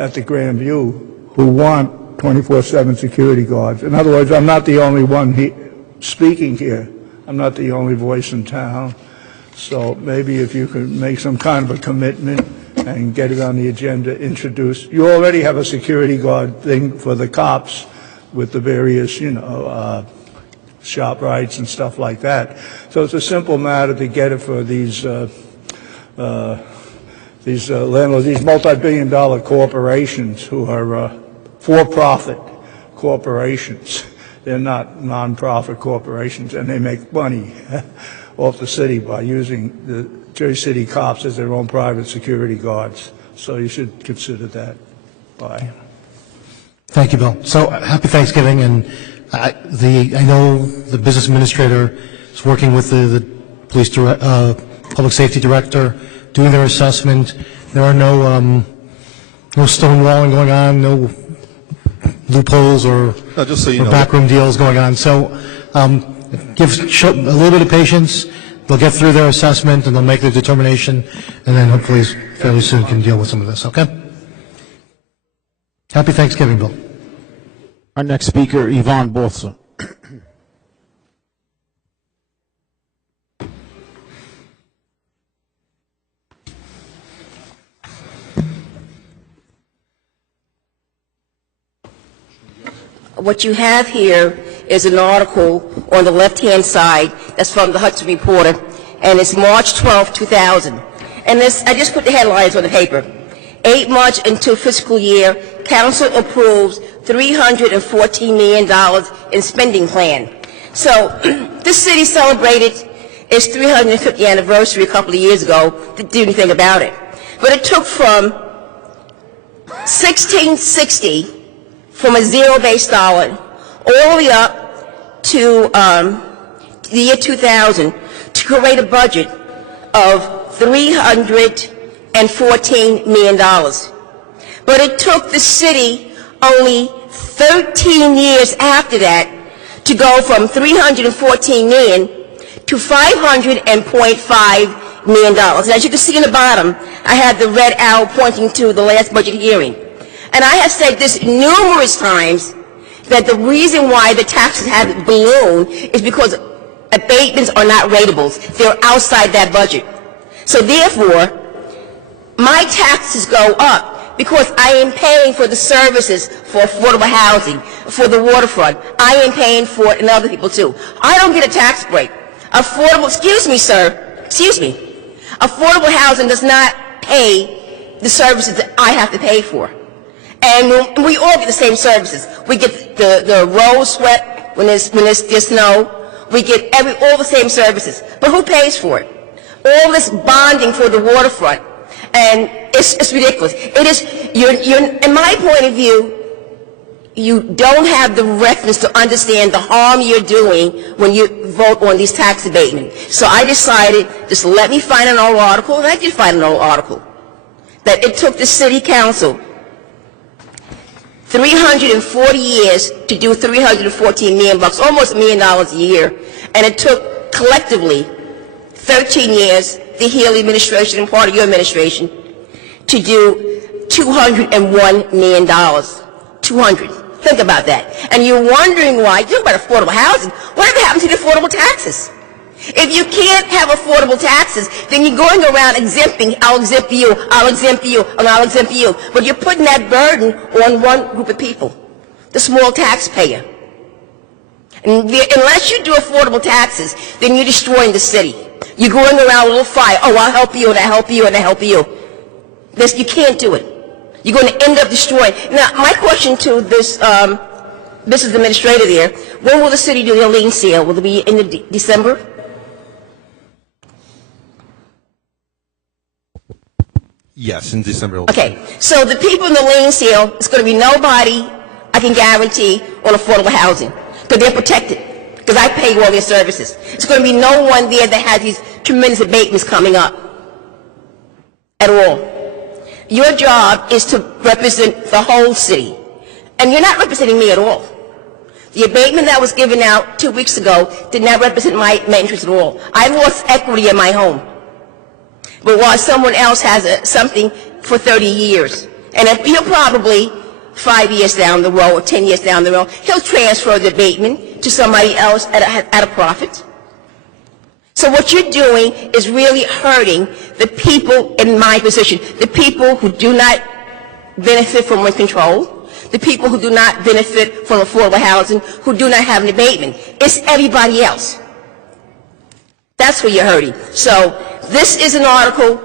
at the Grandview who want 24/7 security guards. In other words, I'm not the only one speaking here. I'm not the only voice in town. So maybe if you could make some kind of a commitment and get it on the agenda, introduced. You already have a security guard thing for the cops with the various, you know, shop rights and stuff like that. So it's a simple matter to get it for these landlords, these multi-billion-dollar corporations who are for-profit corporations. They're not non-profit corporations, and they make money off the city by using the Jersey City cops as their own private security guards. So you should consider that. Bye. Thank you, Bill. So happy Thanksgiving, and I know the business administrator is working with the police public safety director, doing their assessment. There are no stonewalling going on, no loopholes or just so you know, backroom deals going on. So show a little bit of patience. They'll get through their assessment and they'll make their determination, and then hopefully fairly soon can deal with some of this. Okay? Happy Thanksgiving, Bill. Our next speaker, Yvonne Bolsa. What you have here is an article on the left-hand side that's from the Hudson Reporter, and it's March 12, 2000. And this, I just put the headlines on the paper. 8 months into fiscal year, council approves $314 million in spending plan. So this city celebrated its 350th anniversary a couple of years ago. Didn't do anything about it. But it took from 1660, from a zero-based dollar, all the way up to the year 2000, to create a budget of $314 million. But it took the city only 13 years after that to go from $314 million to $500.5 million. And as you can see in the bottom, I have the red arrow pointing to the last budget hearing. And I have said this numerous times, that the reason why the taxes have ballooned is because abatements are not ratables. They're outside that budget. So therefore, my taxes go up because I am paying for the services for affordable housing, for the waterfront. I am paying for it and other people too. I don't get a tax break. Excuse me, sir, excuse me. Affordable housing does not pay the services that I have to pay for. And we all get the same services. We get the road swept when there's snow. We get all the same services. But who pays for it? All this bonding for the waterfront. And it's ridiculous. It is, in my point of view, you don't have the reference to understand the harm you're doing when you vote on these tax abatements. So I decided, just let me find an old article, and I did find an old article, that it took the city council 340 years to do $314 million, almost $1 million a year, and it took collectively 13 years, the Healy administration and part of your administration, to do $201 million. 200. Think about that. And you're wondering why. You're about affordable housing. Whatever happened to the affordable taxes? If you can't have affordable taxes, then you're going around exempting, I'll exempt you, I'll exempt you, and I'll exempt you. But you're putting that burden on one group of people, the small taxpayer. And unless you do affordable taxes, then you're destroying the city. You're going around a little fire. Oh, I'll help you, and I'll help you, and I'll help you. You can't do it. You're going to end up destroying. Now, my question to this business administrator there, when will the city do their lien sale? Will it be in December? Yes, in December. Okay, so the people in the lien sale, it's going to be nobody, I can guarantee, on affordable housing, because they're protected, because I pay all their services. It's going to be no one there that has these tremendous abatements coming up at all. Your job is to represent the whole city, and you're not representing me at all. The abatement that was given out 2 weeks ago did not represent my interest at all. I lost equity in my home. But while someone else has something for 30 years, and he'll probably 5 years down the road or 10 years down the road, he'll transfer the abatement to somebody else at a profit. So what you're doing is really hurting the people in my position, the people who do not benefit from rent control, the people who do not benefit from affordable housing, who do not have an abatement. It's everybody else. That's what you're hurting. So this is an article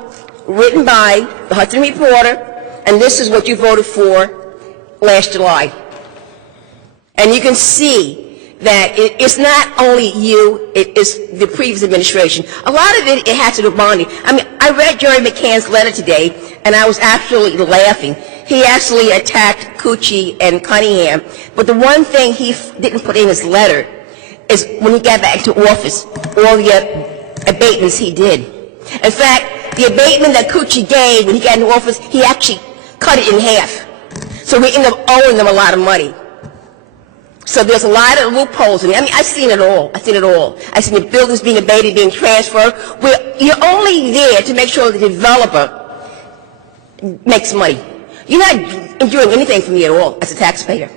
written by the Hudson Reporter, and this is what you voted for last July. And you can see that it's not only you, it is the previous administration. A lot of it has to do with bonding. I mean, I read Jerry McCann's letter today, and I was actually laughing. He actually attacked Cucci and Cunningham, but the one thing he didn't put in his letter is when he got back to office, all the abatements he did. In fact, the abatement that Cucci gave when he got into office, he actually cut it in half. So we ended up owing them a lot of money. So there's a lot of loopholes in it. I mean, I've seen it all. I've seen it all. I've seen the buildings being abated, being transferred. You're only there to make sure the developer makes money. You're not doing anything for me at all as a taxpayer.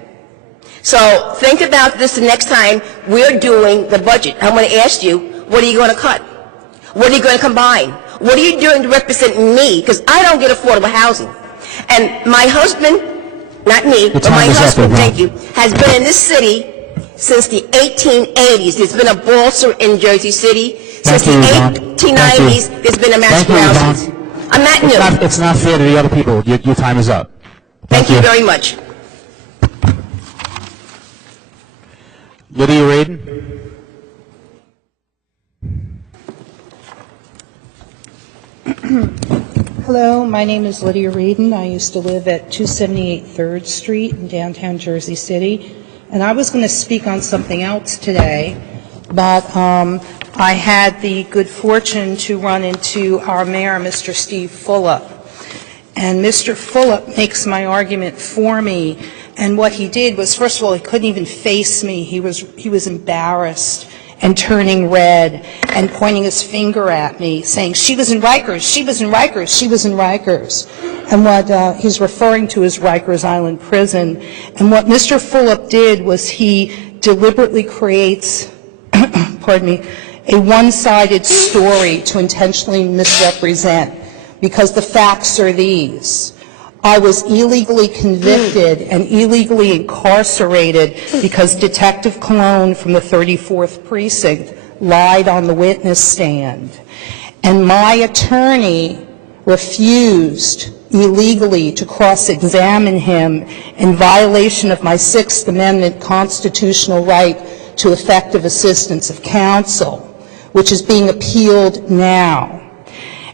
So think about this the next time we're doing the budget. I'm going to ask you, what are you going to cut? What are you going to combine? What are you doing to represent me? Because I don't get affordable housing. And my husband, not me, but my husband, thank you, has been in this city since the 1880s. There's been a Balser in Jersey City. Since the 1890s, there's been a mass housing. I'm not new. It's not fair to the other people. Your time is up. Thank you very much. Lydia Radin. Hello, my name is Lydia Reedon. I used to live at 278 3rd Street in downtown Jersey City, and I was going to speak on something else today, but I had the good fortune to run into our mayor, Mr. Steve Fulop, and Mr. Fulop makes my argument for me, and what he did was, first of all, he couldn't even face me. He was embarrassed and turning red and pointing his finger at me, saying, she was in Rikers, she was in Rikers, she was in Rikers. And what he's referring to is Rikers Island Prison. And what Mr. Fulop did was he deliberately creates, pardon me, a one-sided story to intentionally misrepresent, because the facts are these. I was illegally convicted and illegally incarcerated because Detective Cologne from the 34th Precinct lied on the witness stand. And my attorney refused illegally to cross-examine him in violation of my Sixth Amendment constitutional right to effective assistance of counsel, which is being appealed now.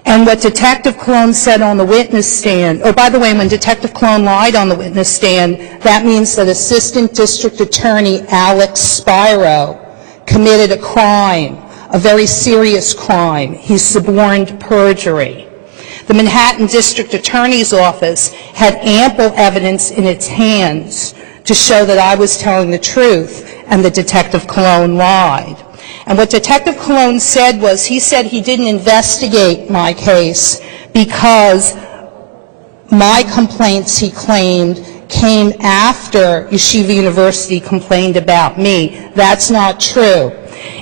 And what Detective Cologne said on the witness stand, oh, by the way, when Detective Cologne lied on the witness stand, that means that Assistant District Attorney Alex Spiro committed a crime, a very serious crime. He suborned perjury. The Manhattan District Attorney's Office had ample evidence in its hands to show that I was telling the truth and that Detective Cologne lied. And what Detective Cologne said was, he said he didn't investigate my case because my complaints, he claimed, came after Yeshiva University complained about me. That's not true.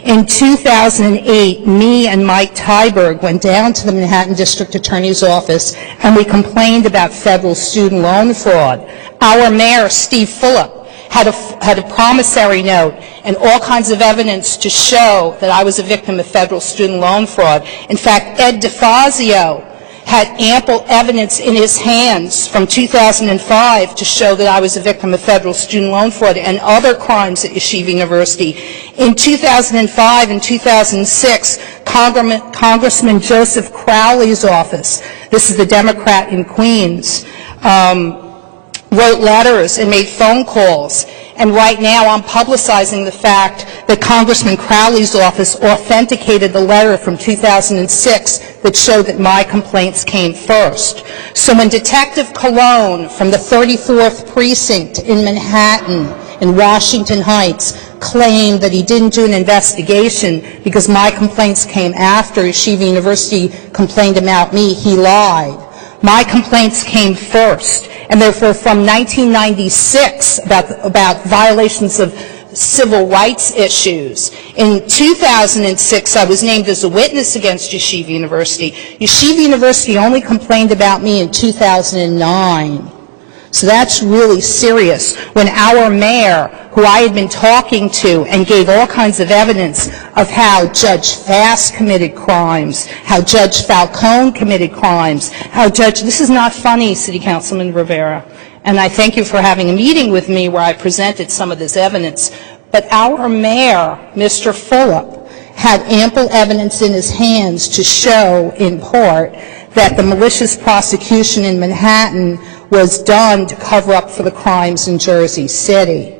In 2008, me and Mike Tyberg went down to the Manhattan District Attorney's Office and we complained about federal student loan fraud. Our mayor, Steve Fulop, had a promissory note and all kinds of evidence to show that I was a victim of federal student loan fraud. In fact, Ed DeFazio had ample evidence in his hands from 2005 to show that I was a victim of federal student loan fraud and other crimes at Yeshiva University. In 2005 and 2006, Congressman Joseph Crowley's office, this is the Democrat in Queens, wrote letters and made phone calls. And right now I'm publicizing the fact that Congressman Crowley's office authenticated the letter from 2006 that showed that my complaints came first. So when Detective Cologne from the 34th Precinct in Manhattan, in Washington Heights, claimed that he didn't do an investigation because my complaints came after Yeshiva University complained about me, he lied. My complaints came first, and therefore from 1996 about violations of civil rights issues. In 2006, I was named as a witness against Yeshiva University. Yeshiva University only complained about me in 2009. So that's really serious. When our mayor, who I had been talking to and gave all kinds of evidence of how Judge Fass committed crimes, how Judge Falcone committed crimes, this is not funny, City Councilman Rivera, and I thank you for having a meeting with me where I presented some of this evidence, but our mayor, Mr. Fulop, had ample evidence in his hands to show, in part, that the malicious prosecution in Manhattan was done to cover up for the crimes in Jersey City.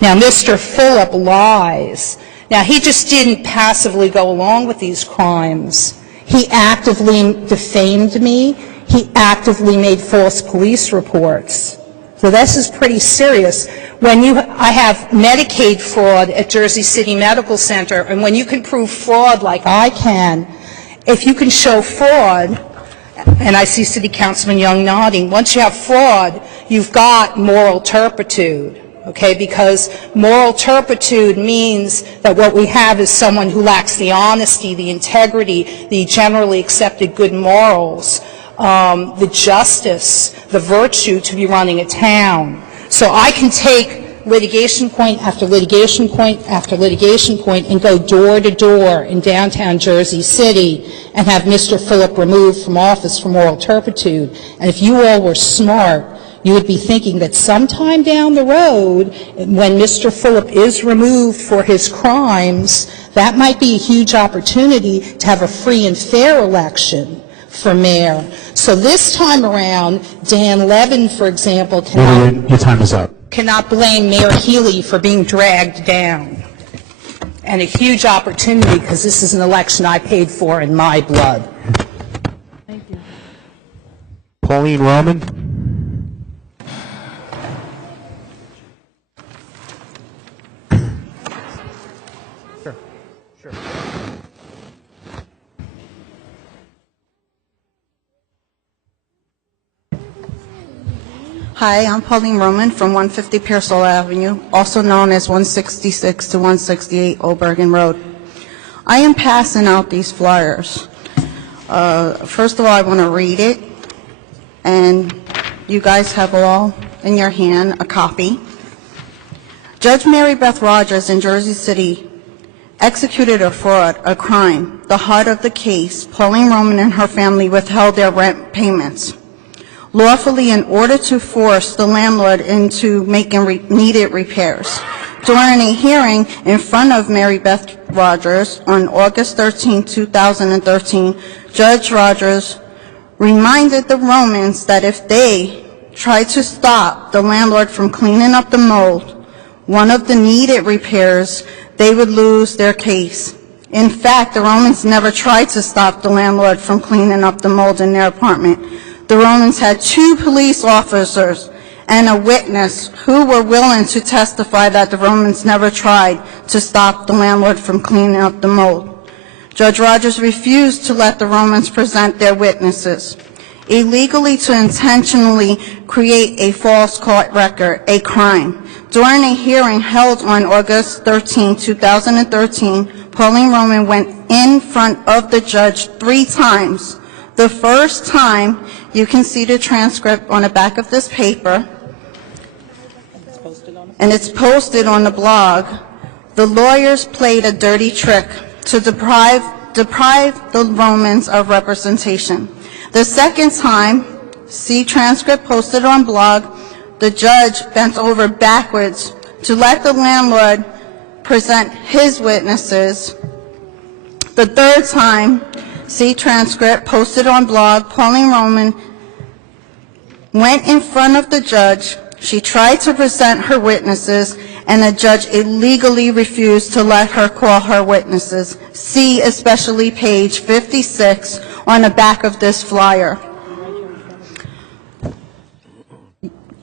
Now, Mr. Fulop lies. Now, he just didn't passively go along with these crimes. He actively defamed me. He actively made false police reports. So this is pretty serious. I have Medicaid fraud at Jersey City Medical Center, and when you can prove fraud like I can, if you can show fraud, and I see City Councilman Young nodding, once you have fraud, you've got moral turpitude, okay? Because moral turpitude means that what we have is someone who lacks the honesty, the integrity, the generally accepted good morals, the justice, the virtue to be running a town. So I can take litigation point after litigation point after litigation point and go door to door in downtown Jersey City and have Mr. Fulop removed from office for moral turpitude. And if you all were smart, you would be thinking that sometime down the road, when Mr. Fulop is removed for his crimes, that might be a huge opportunity to have a free and fair election for mayor. So this time around, Dan Levin, for example, Your time is up. cannot blame Mayor Healy for being dragged down. And a huge opportunity, because this is an election I paid for in my blood. Thank you. Pauline Roman. Sure. Hi, I'm Pauline Roman from 150 Pearsall Avenue, also known as 166 to 168 Old Bergen Road. I am passing out these flyers. First of all, I want to read it, and You guys have all in your hand a copy. Judge Mary Beth Rogers in Jersey City executed a fraud, a crime. The heart of the case, Pauline Roman and her family withheld their rent payments lawfully in order to force the landlord into making needed repairs. During a hearing in front of Mary Beth Rogers on August 13, 2013, Judge Rogers reminded the Romans that if they tried to stop the landlord from cleaning up the mold, one of the needed repairs, they would lose their case. In fact, the Romans never tried to stop the landlord from cleaning up the mold in their apartment. The Romans had 2 police officers and a witness who were willing to testify that the Romans never tried to stop the landlord from cleaning up the mold. Judge Rogers refused to let the Romans present their witnesses. Illegally to intentionally create a false court record, a crime. During a hearing held on August 13, 2013, Pauline Roman went in front of the judge 3 times. The first time, you can see the transcript on the back of this paper, and it's posted on the blog. The lawyers played a dirty trick to deprive the Romans of representation. The second time, see transcript posted on blog, the judge bent over backwards to let the landlord present his witnesses. The third time, see transcript posted on blog, Pauline Roman went in front of the judge. She tried to present her witnesses, and the judge illegally refused to let her call her witnesses. See especially page 56 on the back of this flyer.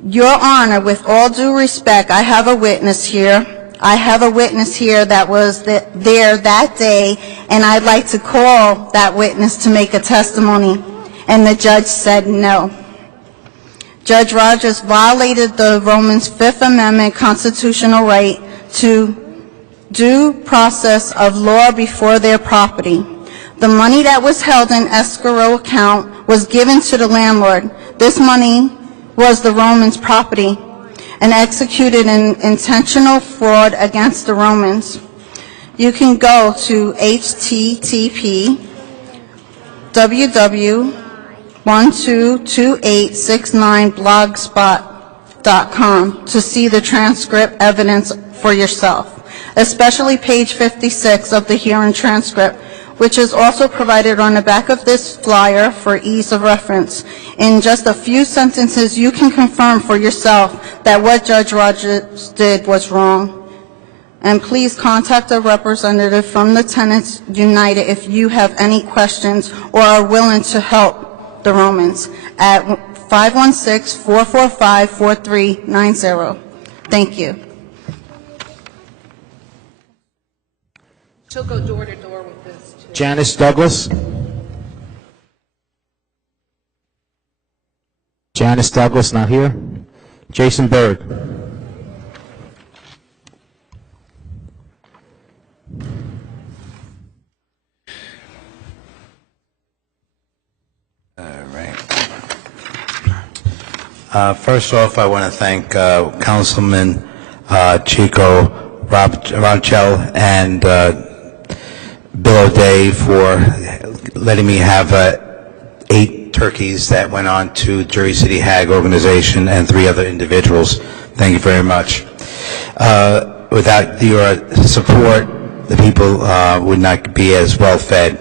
Your Honor, with all due respect, I have a witness here. I have a witness here that was there that day, and I'd like to call that witness to make a testimony. And the judge said no. Judge Rogers violated the Romans' Fifth Amendment constitutional right to due process of law before their property. The money that was held in escrow account was given to the landlord. This money was the Romans' property and executed an intentional fraud against the Romans. You can go to http://122869blogspot.com to see the transcript evidence for yourself, especially page 56 of the hearing transcript, which is also provided on the back of this flyer for ease of reference. In just a few sentences, you can confirm for yourself that what Judge Rogers did was wrong. And please contact a representative from the Tenants United if you have any questions or are willing to help the Romans at 516-445-4390. Thank you. She'll go door to door with this. Janice Douglas. Janice Douglas, not here. Jason Berg. First off, I want to thank Councilman Chico Ronchell and Bill O'Day for letting me have 8 turkeys that went on to Jersey City Hag organization and 3 other individuals. Thank you very much. Without your support, the people would not be as well fed,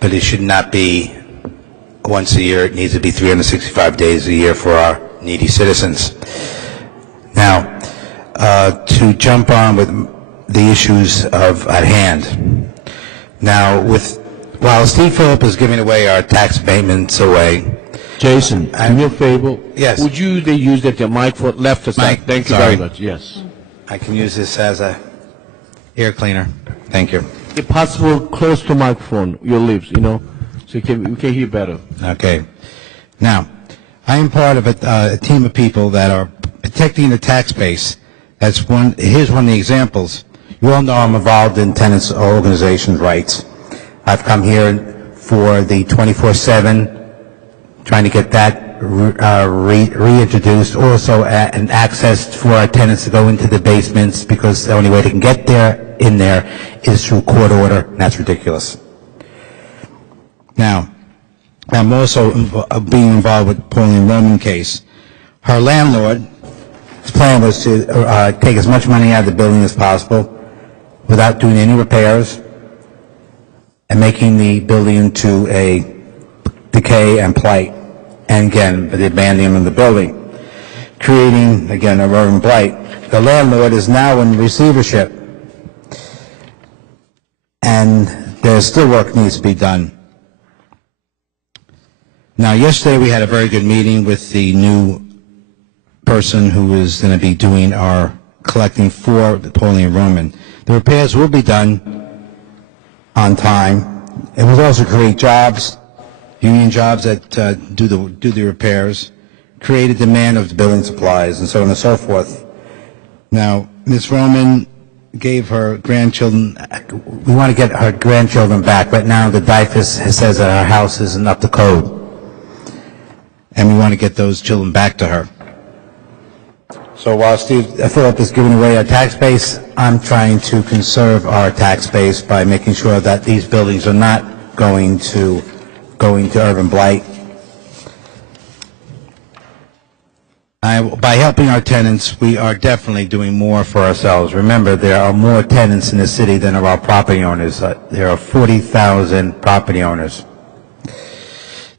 but it should not be once a year. It needs to be 365 days a year for our needy citizens. Now, to jump on with the issues at hand. Now, while Steve Phillip is giving away our tax abatements away, Jason, do me a favor. Yes. Would you use that the mic for left side? Mike, Thank you sorry. very much. Yes. I can use this as a ear cleaner. Thank you. If possible, close to microphone, your lips, so we can hear better. Okay. Now, I am part of a team of people that are protecting the tax base. Here's one of the examples. You all know I'm involved in tenants organizations' rights. I've come here for the 24/7, trying to get that reintroduced. Also, an access for our tenants to go into the basements, because the only way they can get in there is through court order, and that's ridiculous. Now, I'm also being involved with the Pauline Roman case. Her landlord's plan was to take as much money out of the building as possible without doing any repairs and making the building into a decay and plight, and again, the abandoning of the building, creating, again, a urban blight. The landlord is now in receivership, and there's still work needs to be done. Now, yesterday we had a very good meeting with the new person who is going to be doing our collecting for the Pauline Roman. The repairs will be done on time. It will also create jobs, union jobs that do the repairs, create a demand of the building supplies, and so on and so forth. Now, Ms. Roman gave her grandchildren, we want to get her grandchildren back. Right now, the DIFAS says that her house isn't up to code, and we want to get those children back to her. So while Philip is giving away our tax base, I'm trying to conserve our tax base by making sure that these buildings are not going to urban blight. By helping our tenants, we are definitely doing more for ourselves. Remember, there are more tenants in the city than there are property owners. There are 40,000 property owners.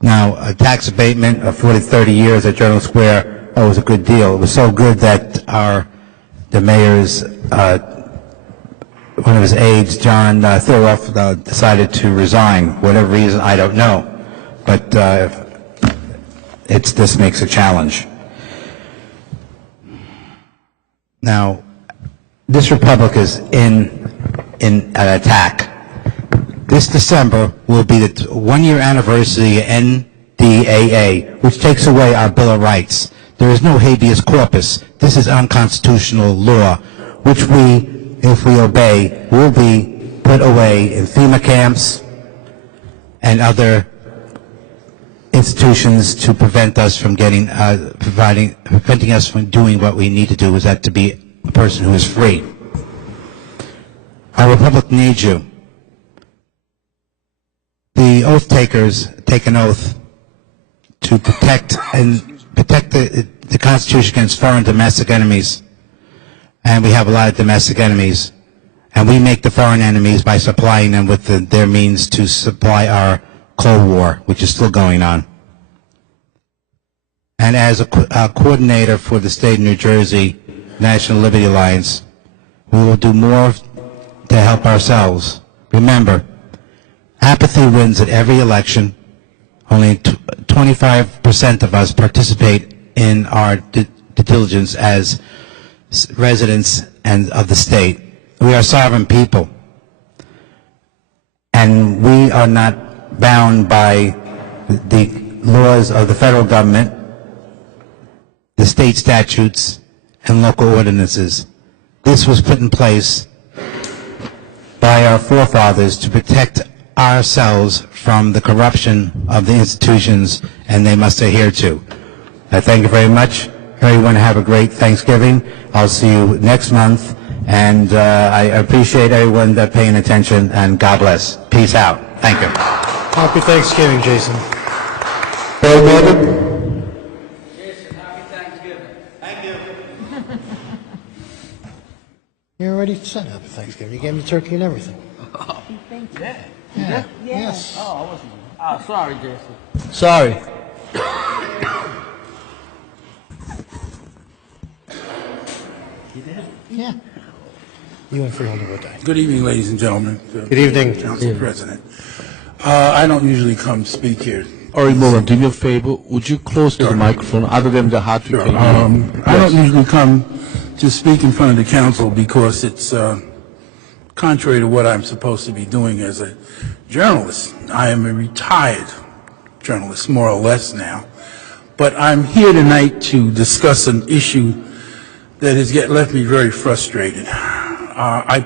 Now, a tax abatement of 30 years at Journal Square was a good deal. It was so good that the mayor's, one of his aides, John Thoroff, decided to resign. Whatever reason, I don't know. But this makes a challenge. Now, this republic is in an attack. This December will be the 1-year anniversary of NDAA, which takes away our Bill of Rights. There is no habeas corpus. This is unconstitutional law, which we, if we obey, will be put away in FEMA camps and other institutions to prevent us from preventing us from doing what we need to do, is that to be a person who is free. Our republic needs you. The oath takers take an oath to protect the Constitution against foreign domestic enemies, and we have a lot of domestic enemies, and we make the foreign enemies by supplying them with their means to supply our Cold War, which is still going on. And as a coordinator for the state of New Jersey National Liberty Alliance, we will do more to help ourselves. Remember, apathy wins at every election. Only 25% of us participate in our due diligence as residents and of the state. We are sovereign people, and we are not bound by the laws of the federal government, the state statutes, and local ordinances. This was put in place by our forefathers to protect ourselves from the corruption of the institutions, and they must adhere to. I thank you very much. Everyone have a great Thanksgiving. I'll see you next month, and I appreciate everyone paying attention, and God bless. Peace out. Thank you. Happy Thanksgiving, Jason. Jason, happy Thanksgiving. Thank you. You already said happy Thanksgiving. You gave me turkey and everything. Yeah. Yeah. Yes. Oh, I wasn't. Oh, sorry, Jason. Sorry. Yeah. You and Freeholder will die. Good evening, ladies and gentlemen. Good evening. Council President. I don't usually come speak here. Ori Moran, do me a favor. Would you close to the microphone other than the hot Sure. I don't usually come to speak in front of the council because it's contrary to what I'm supposed to be doing as a journalist. I am a retired journalist, more or less now. But I'm here tonight to discuss an issue that has left me very frustrated. I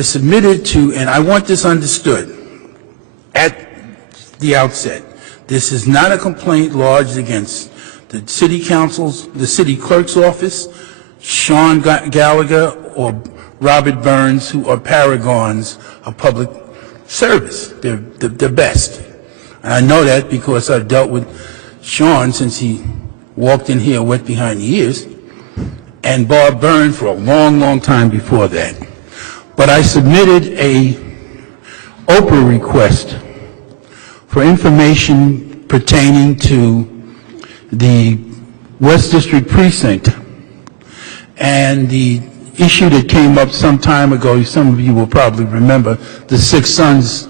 submitted to, and I want this understood at the outset, This is not a complaint lodged against the city council's, the city clerk's office, Sean Gallagher, or Robert Burns, who are paragons of public service. They're the best. And I know that because I've dealt with Sean since he walked in here wet behind the ears, and Bob Burns for a long, long time before that. But I submitted a Oprah request for information pertaining to the West District Precinct. And the issue that came up some time ago, some of you will probably remember, the Six Sons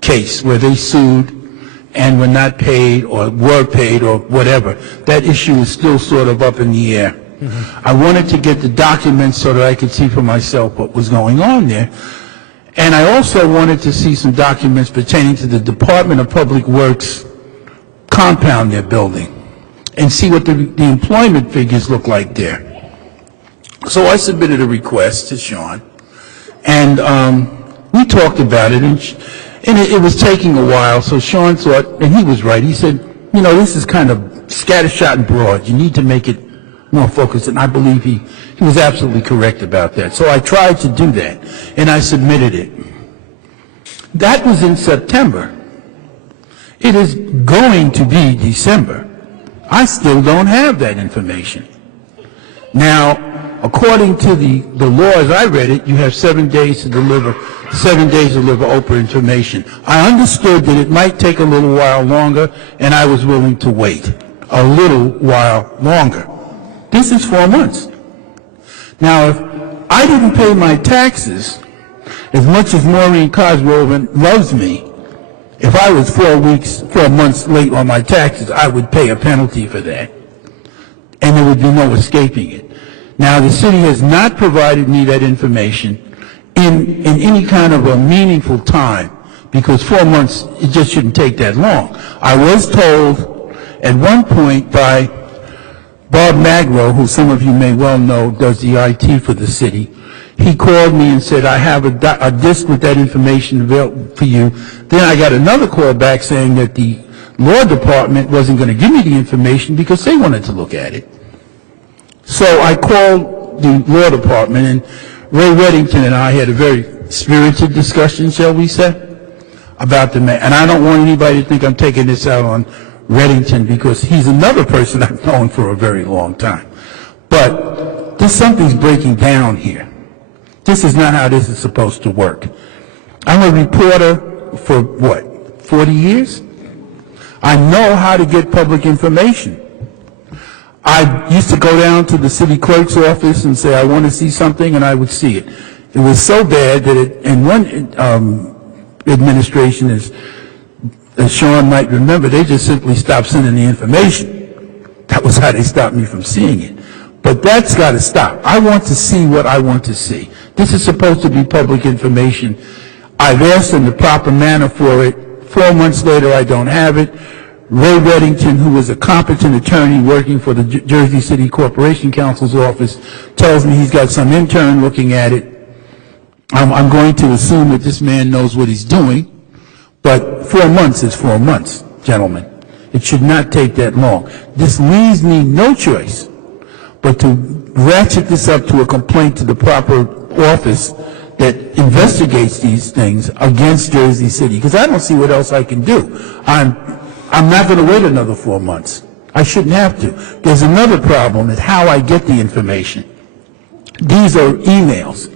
case where they sued and were not paid or were paid or whatever. That issue is still sort of up in the air. I wanted to get the documents so that I could see for myself what was going on there. And I also wanted to see some documents pertaining to the Department of Public Works compound they're building and see what the employment figures look like there. So I submitted a request to Sean, and we talked about it, and it was taking a while, so Sean thought, and he was right, he said, you know, this is kind of scattershot and broad. You need to make it more focused, and I believe he was absolutely correct about that. So I tried to do that, and I submitted it. That was in September. It is going to be December. I still don't have that information. Now, according to the law as I read it, you have 7 days to deliver Oprah information. I understood that it might take a little while longer, and I was willing to wait a little while longer. This is 4 months. Now, if I didn't pay my taxes, as much as Maureen Cosgrove loves me, if I was 4 months late on my taxes, I would pay a penalty for that. And there would be no escaping it. Now, the city has not provided me that information in any kind of a meaningful time, because 4 months, it just shouldn't take that long. I was told at one point by Bob Magro, who some of you may well know does the IT for the city, he called me and said, I have a disc with that information available for you. Then I got another call back saying that the law department wasn't going to give me the information because they wanted to look at it. So I called the law department, and Ray Reddington and I had a very spirited discussion, shall we say, about the man. And I don't want anybody to think I'm taking this out on Reddington, because he's another person I've known for a very long time. But something's breaking down here. This is not how this is supposed to work. I'm a reporter for, 40 years? I know how to get public information. I used to go down to the city clerk's office and say, I want to see something, and I would see it. It was so bad that in one administration, as Sean might remember, they just simply stopped sending the information. That was how they stopped me from seeing it. But that's got to stop. I want to see what I want to see. This is supposed to be public information. I've asked in the proper manner for it. 4 months later, I don't have it. Ray Reddington, who is a competent attorney working for the Jersey City Corporation Counsel's office, tells me he's got some intern looking at it. I'm going to assume that this man knows what he's doing. But 4 months is 4 months, gentlemen. It should not take that long. This leaves me no choice but to ratchet this up to a complaint to the proper office that investigates these things against Jersey City, because I don't see what else I can do. I'm not going to wait another 4 months. I shouldn't have to. There's another problem is how I get the information. These are emails.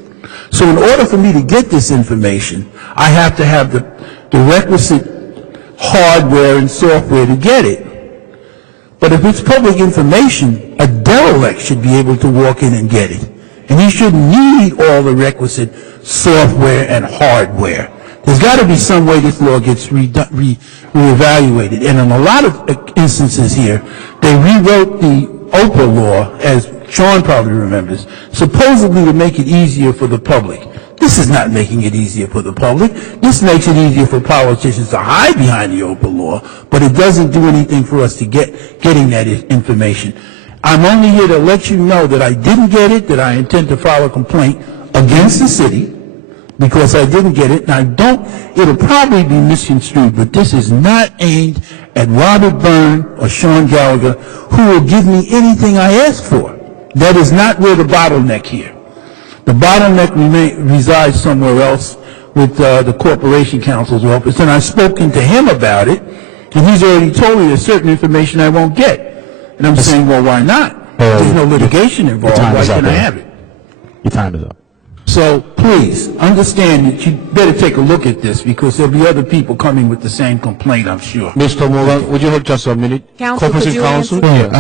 So in order for me to get this information, I have to have the requisite hardware and software to get it. But if it's public information, a derelict should be able to walk in and get it. And he shouldn't need all the requisite software and hardware. There's got to be some way this law gets reevaluated. And in a lot of instances here, they rewrote the Oprah law, as Sean probably remembers, supposedly to make it easier for the public. This is not making it easier for the public. This makes it easier for politicians to hide behind the Oprah law, but it doesn't do anything for us to getting that information. I'm only here to let you know that I didn't get it, that I intend to file a complaint against the city, because I didn't get it, and it'll probably be misconstrued, but this is not aimed at Robert Byrne or Sean Gallagher, who will give me anything I ask for. That is not where the bottleneck here. The bottleneck resides somewhere else with the Corporation Counsel's office, and I've spoken to him about it, and he's already told me there's certain information I won't get. And I'm saying, well, why not? There's no litigation involved. Why can't I have it? Your time is up. So please understand that you better take a look at this, because there'll be other people coming with the same complaint, I'm sure. Mr. Morgan, would you hold just a minute? Counsel, could you answer? Sure.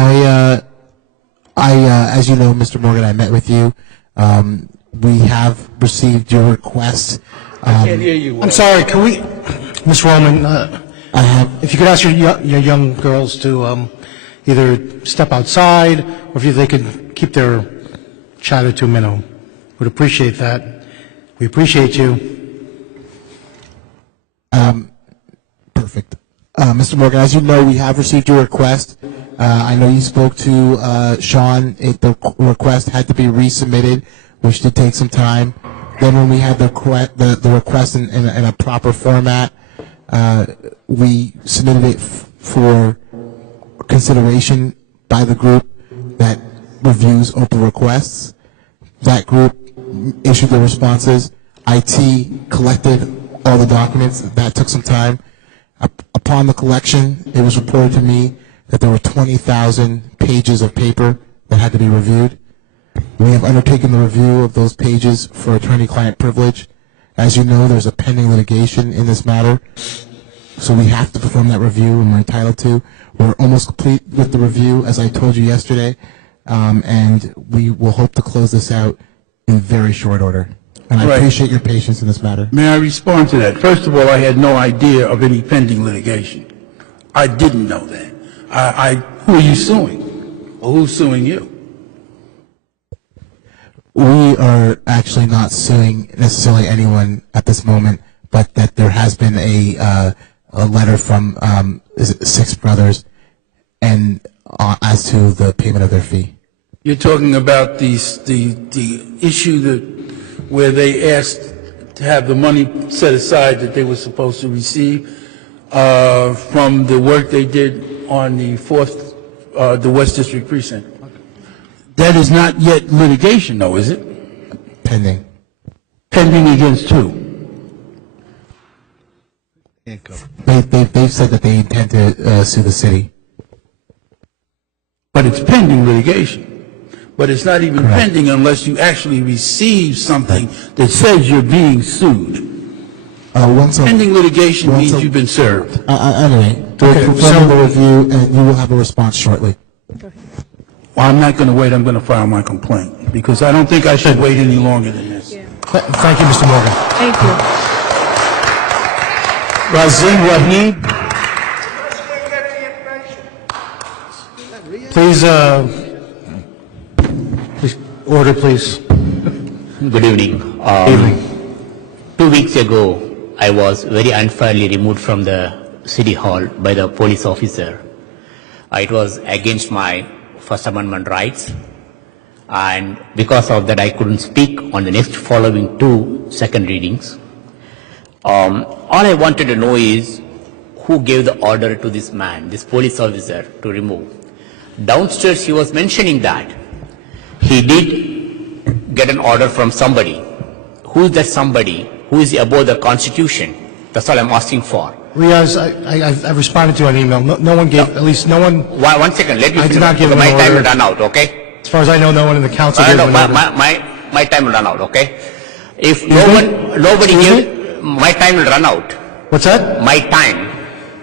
As you know, Mr. Morgan, I met with you. We have received your request. I can't hear you well. I'm sorry, can we, Ms. Roman, if you could ask your young girls to either step outside, or if they could keep their chatter to a minimum. Would appreciate that. We appreciate you. Perfect. Mr. Morgan, as you know, we have received your request. I know you spoke to Sean. The request had to be resubmitted, which did take some time. Then when we had the request in a proper format, we submitted it for consideration by the group that reviews open requests. That group issued the responses. IT collected all the documents. That took some time. Upon the collection, it was reported to me that there were 20,000 pages of paper that had to be reviewed. We have undertaken the review of those pages for attorney-client privilege. As you know, there's a pending litigation in this matter, so we have to perform that review, and we're entitled to. We're almost complete with the review, as I told you yesterday, and we will hope to close this out in very short order. And I appreciate your patience in this matter. May I respond to that? First of all, I had no idea of any pending litigation. I didn't know that. Who are you suing? Or who's suing you? We are actually not suing necessarily anyone at this moment, but that there has been a letter from is it Six Brothers, and as to the payment of their fee. You're talking about the issue where they asked to have the money set aside that they were supposed to receive from the work they did on the the West District precinct. That is not yet litigation, though, is it? Pending. Pending against who? They've said that they intend to sue the city. But it's pending litigation. But it's not even pending unless you actually receive something that says you're being sued. Pending litigation means you've been served. Anyway, we'll confirm the review, and you will have a response shortly. Well, I'm not going to wait. I'm going to file my complaint, because I don't think I should wait any longer than this. Thank you, Mr. Morgan. Thank you. Razim Wahid. Please, order, please. Good evening. Evening. 2 weeks ago, I was very unfairly removed from the City Hall by the police officer. It was against my First Amendment rights, and because of that I couldn't speak on the next following 2 second readings. All I wanted to know is who gave the order to this man, this police officer, to remove. Downstairs he was mentioning that he did get an order from somebody. Who is that somebody? Who is above the Constitution? That's all I'm asking for. Riaz, I've responded to you on email. No one gave, at least no one. One second, let me I did not give my an time order. will run out, okay? As far as I know, no one in the council gave an order. My time will run out, okay? If nobody gives, my time will run out. What's that? My time.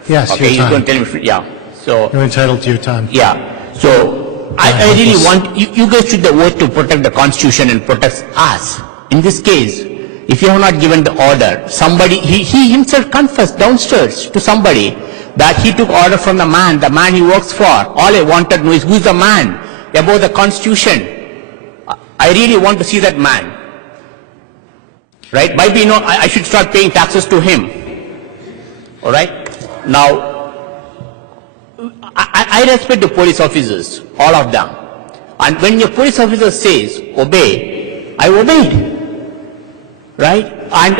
Yes, Okay, your you time. can tell me, yeah. So, You're entitled to your time. yeah. So, I really want, you guys should work to protect the Constitution and protect us. In this case, if you have not given the order, somebody, he himself confessed downstairs to somebody that he took order from the man he works for. All I wanted to know is who is the man above the Constitution. I really want to see that man. Right? Maybe, I should start paying taxes to him. All right? Now, I respect the police officers, all of them. And when your police officer says, obey, I obeyed. Right? And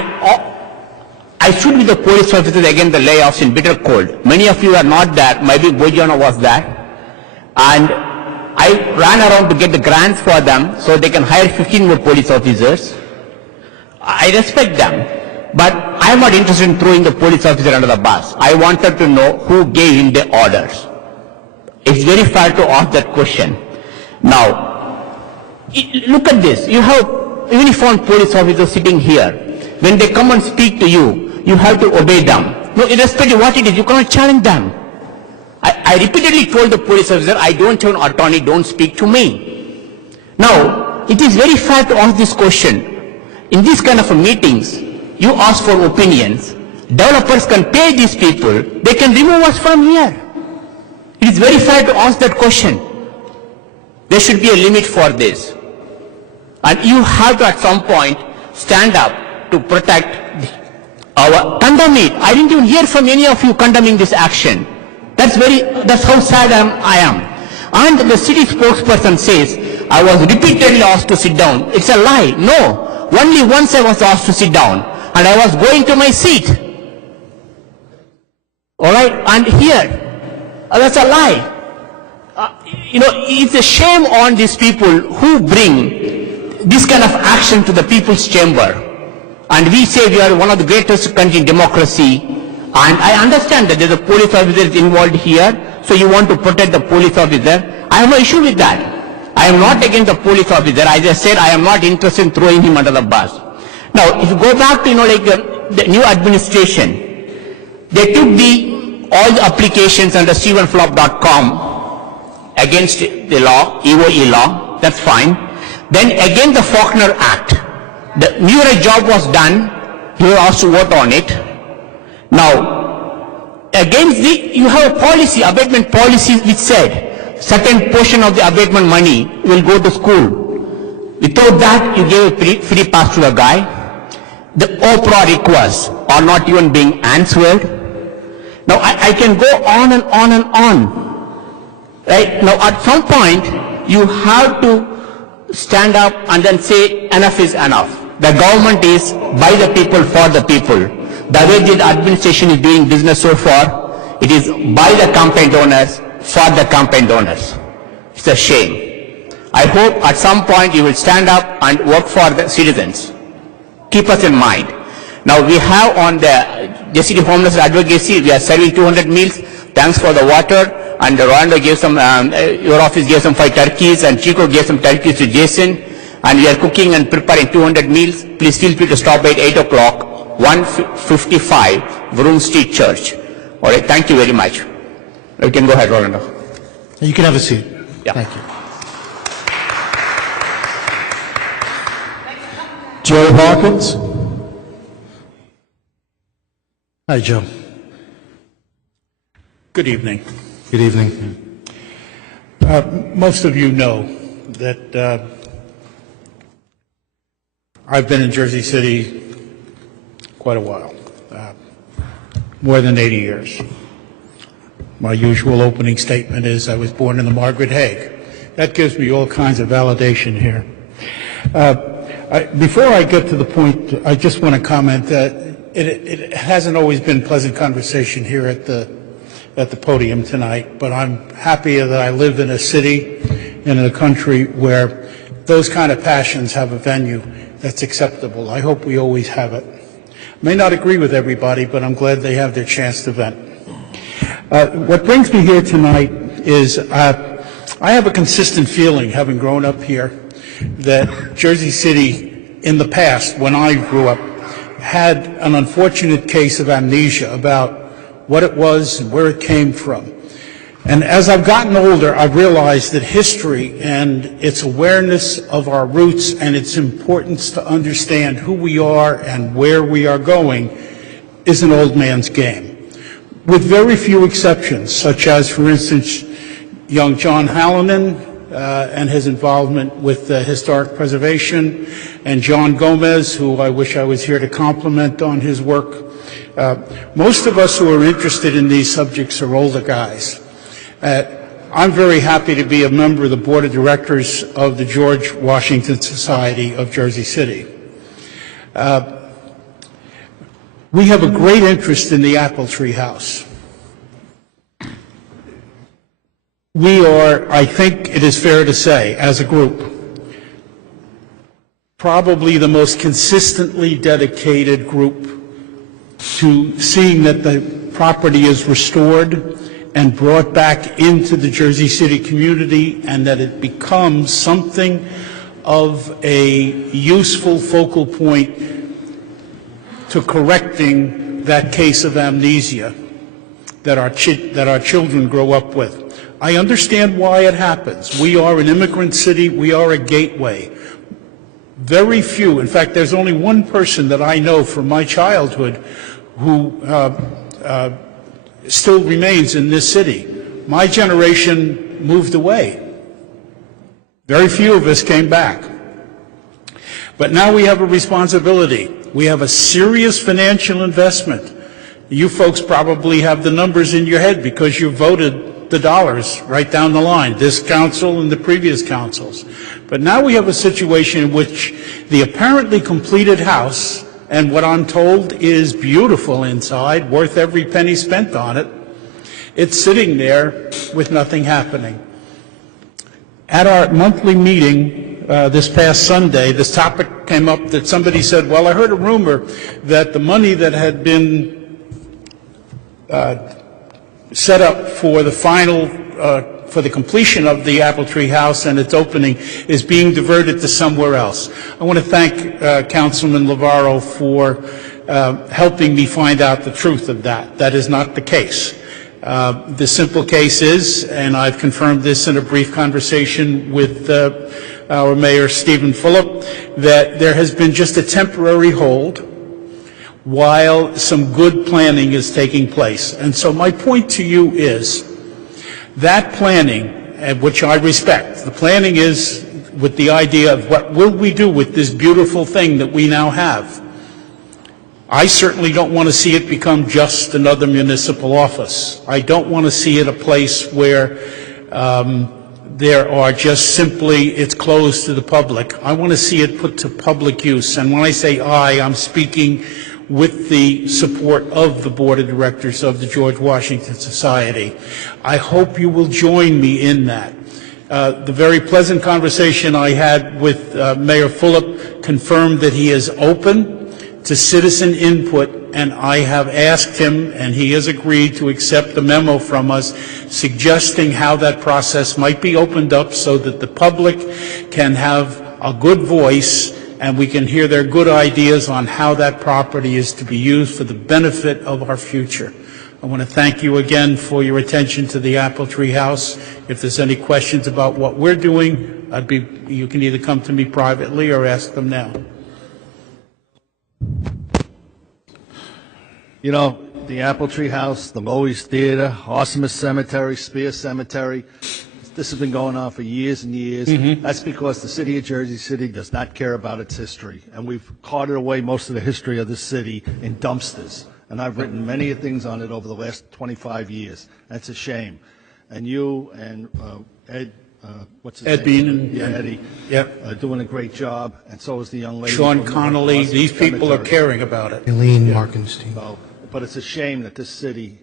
I stood with the police officers against the layoffs in bitter cold. Many of you are not there. Maybe Bojana was there. And I ran around to get the grants for them so they can hire 15 more police officers. I respect them, but I am not interested in throwing the police officer under the bus. I wanted to know who gave him the orders. It's very fair to ask that question. Now, look at this. You have uniformed police officers sitting here. When they come and speak to you, you have to obey them. No, irrespective of what it is, you cannot challenge them. I repeatedly told the police officer, I don't have an attorney, don't speak to me. Now, it is very fair to ask this question. In these kind of meetings, you ask for opinions. Developers can pay these people. They can remove us from here. It is very fair to ask that question. There should be a limit for this. And you have to at some point stand up to protect condemn it. I didn't even hear from any of you condemning this action. That's how sad I am. And the city spokesperson says, I was repeatedly asked to sit down. It's a lie. No. Only once I was asked to sit down. And I was going to my seat. Alright? And here, that's a lie. It's a shame on these people who bring this kind of action to the people's chamber. And we say we are one of the greatest countries in democracy. And I understand that there's a police officer involved here, so you want to protect the police officer. I have no issue with that. I am not against the police officer. I just said I am not interested in throwing him under the bus. Now, if you go back to, the new administration, they took all the applications under StephenFlop.com against the law, EOE law, that's fine. Then again the Faulkner Act. The newer job was done, you were asked to vote on it. Now, against you have a policy, abatement policy which said certain portion of the abatement money will go to school. Without that, you gave a free pass to the guy. The OPRA requests are not even being answered. Now, I can go on and on and on. Right? Now, at some point, you have to stand up and then say enough is enough. The government is by the people, for the people. The way the administration is doing business so far, it is by the campaign donors, for the campaign donors. It's a shame. I hope at some point you will stand up and work for the citizens. Keep us in mind. Now we have on the city homeless advocacy, we are serving 200 meals. Thanks for the water. And Rolando gave some, your office gave some 5 turkeys, and Chico gave some turkeys to Jason. And we are cooking and preparing 200 meals. Please feel free to stop by at 8 o'clock, 155 Vroom Street Church. All right, thank you very much. You can go ahead, Rolando. You can have a seat. Yeah. Thank you. Joe Hawkins. Hi, Joe. Good evening. Good evening. Most of you know that I've been in Jersey City quite a while, more than 80 years. My usual opening statement is I was born in the Margaret Hague. That gives me all kinds of validation here. Before I get to the point, I just want to comment that it hasn't always been pleasant conversation here at the podium tonight, but I'm happy that I live in a city and in a country where those kind of passions have a venue that's acceptable. I hope we always have it. May not agree with everybody, but I'm glad they have their chance to vent. What brings me here tonight is I have a consistent feeling, having grown up here, that Jersey City in the past, when I grew up, had an unfortunate case of amnesia about what it was and where it came from. And as I've gotten older, I've realized that history and its awareness of our roots and its importance to understand who we are and where we are going is an old man's game. With very few exceptions, such as, for instance, young John Hallinan and his involvement with historic preservation, and John Gomez, who I wish I was here to compliment on his work. Most of us who are interested in these subjects are older guys. I'm very happy to be a member of the board of directors of the George Washington Society of Jersey City. We have a great interest in the Apple Tree House. We are, I think it is fair to say, as a group, probably the most consistently dedicated group to seeing that the property is restored and brought back into the Jersey City community, and that it becomes something of a useful focal point to correcting that case of amnesia that our children grow up with. I understand why it happens. We are an immigrant city. We are a gateway. Very few, in fact, there's only one person that I know from my childhood who still remains in this city. My generation moved away. Very few of us came back. But now we have a responsibility. We have a serious financial investment. You folks probably have the numbers in your head because you voted the dollars right down the line, this council and the previous councils. But now we have a situation in which the apparently completed house, and what I'm told is beautiful inside, worth every penny spent on it, it's sitting there with nothing happening. At our monthly meeting this past Sunday, this topic came up that somebody said, well, I heard a rumor that the money that had been set up for the final, for the completion of the Apple Tree House and its opening is being diverted to somewhere else. I want to thank Councilman Lovarro for helping me find out the truth of that. That is not the case. The simple case is, and I've confirmed this in a brief conversation with our Mayor, Stephen Fulop, that there has been just a temporary hold while some good planning is taking place. And so my point to you is that planning, which I respect, the planning is with the idea of what will we do with this beautiful thing that we now have. I certainly don't want to see it become just another municipal office. I don't want to see it a place where there are just simply, it's closed to the public. I want to see it put to public use. And when I say I'm speaking with the support of the Board of Directors of the George Washington Society. I hope you will join me in that. The very pleasant conversation I had with Mayor Fulop confirmed that he is open to citizen input, and I have asked him, and he has agreed to accept the memo from us suggesting how that process might be opened up so that the public can have a good voice and we can hear their good ideas on how that property is to be used for the benefit of our future. I want to thank you again for your attention to the Apple Tree House. If there's any questions about what we're doing, you can either come to me privately or ask them now. You know, the Apple Tree House, the Loews Theater, Artemis Cemetery, Spear Cemetery, this has been going on for years and years. That's because the city of Jersey City does not care about its history. And we've carted away most of the history of this city in dumpsters. And I've written many things on it over the last 25 years. That's a shame. And you and Ed, what's his name? Ed Bean. Yeah, Eddie. Yep. Doing a great job. And so is the young lady. Sean Connolly. These people are caring about it. Eileen Markenstein. So, but it's a shame that this city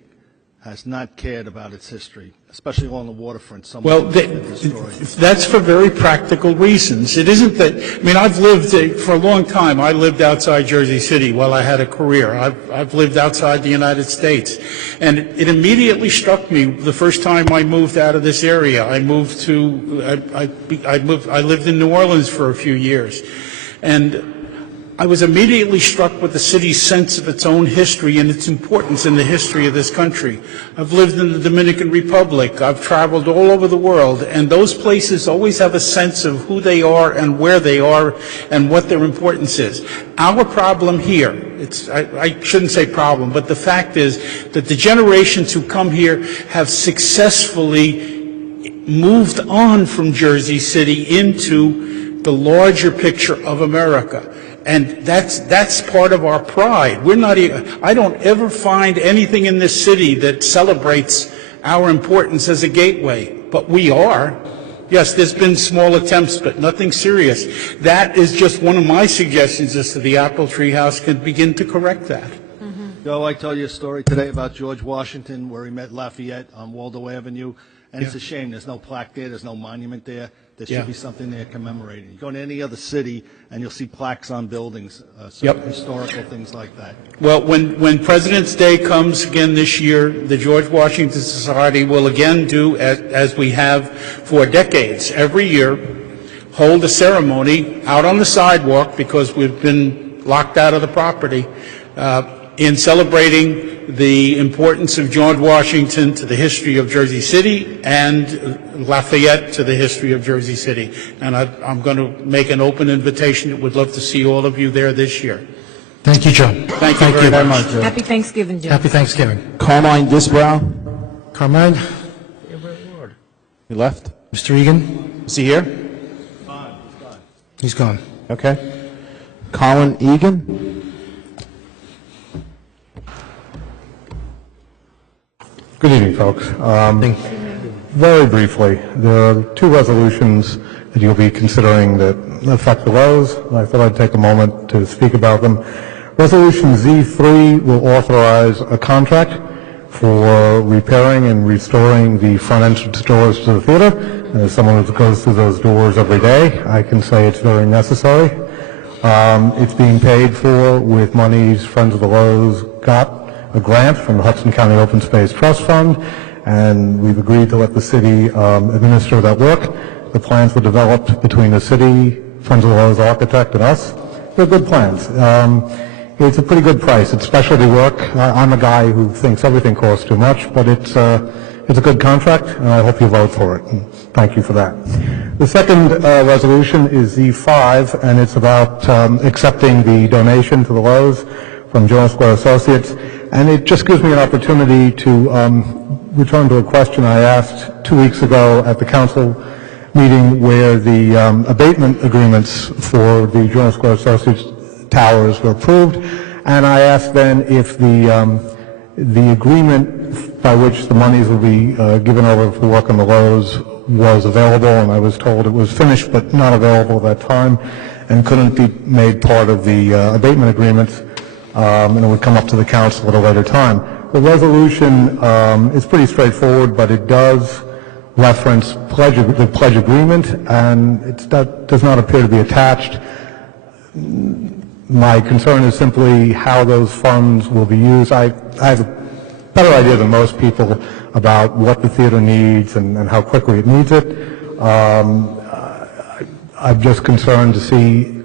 has not cared about its history, especially along the waterfront. Well, that's for very practical reasons. It isn't that, I mean, I've lived, for a long time, I lived outside Jersey City while I had a career. I've lived outside the United States. And it immediately struck me the first time I moved out of this area. I lived in New Orleans for a few years. And I was immediately struck with the city's sense of its own history and its importance in the history of this country. I've lived in the Dominican Republic. I've traveled all over the world, and those places always have a sense of who they are and where they are and what their importance is. Our problem here, I shouldn't say problem, but the fact is that the generations who come here have successfully moved on from Jersey City into the larger picture of America. And that's part of our pride. We're not even, I don't ever find anything in this city that celebrates our importance as a gateway, but we are. Yes, there's been small attempts, but nothing serious. That is just one of my suggestions as to the Apple Tree House can begin to correct that. Joe, I told you a story today about George Washington where he met Lafayette on Waldo Avenue, and it's a shame there's no plaque there, there's no monument there. There should be something there commemorating. You go to any other city, and you'll see plaques on buildings, historical things like that. Well, when President's Day comes again this year, the George Washington Society will again do, as we have for decades, every year, hold a ceremony out on the sidewalk, because we've been locked out of the property, in celebrating the importance of George Washington to the history of Jersey City and Lafayette to the history of Jersey City. And I'm going to make an open invitation. We'd love to see all of you there this year. Thank you, Joe. Thank you very much. Happy Thanksgiving, Joe. Happy Thanksgiving. Carmine Disbrow? Carmine? He left? Mr. Egan? Is he here? He's gone. Okay. Colin Egan? Good evening, folks. Very briefly, there are two resolutions that you'll be considering that affect the roads, and I thought I'd take a moment to speak about them. Resolution Z3 will authorize a contract for repairing and restoring the front entrance doors to the theater. As someone who goes through those doors every day, I can say it's very necessary. It's being paid for with monies Friends of the Rose got a grant from the Hudson County Open Space Trust Fund, and we've agreed to let the city administer that work. The plans were developed between the city, Friends of the Rose architect, and us. They're good plans. It's a pretty good price. It's specialty work. I'm a guy who thinks everything costs too much, but it's a good contract, and I hope you vote for it. And thank you for that. The second resolution is Z5, and it's about accepting the donation to the Lowe's from Jones Square Associates. And it just gives me an opportunity to return to a question I asked 2 weeks ago at the council meeting, where the abatement agreements for the Jones Square Associates towers were approved. And I asked then if the agreement by which the monies would be given over for work on the Lowe's was available, and I was told it was finished but not available at that time and couldn't be made part of the abatement agreements. And it would come up to the council at a later time. The resolution is pretty straightforward, but it does reference the pledge agreement, and that does not appear to be attached. My concern is simply how those funds will be used. I have a better idea than most people about what the theater needs and how quickly it needs it. I'm just concerned to see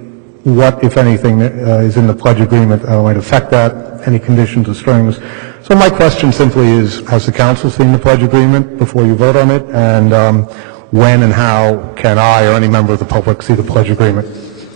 what, if anything, is in the pledge agreement that might affect that, any conditions or strings. So my question simply is, has the council seen the pledge agreement before you vote on it? And when and how can I or any member of the public see the pledge agreement?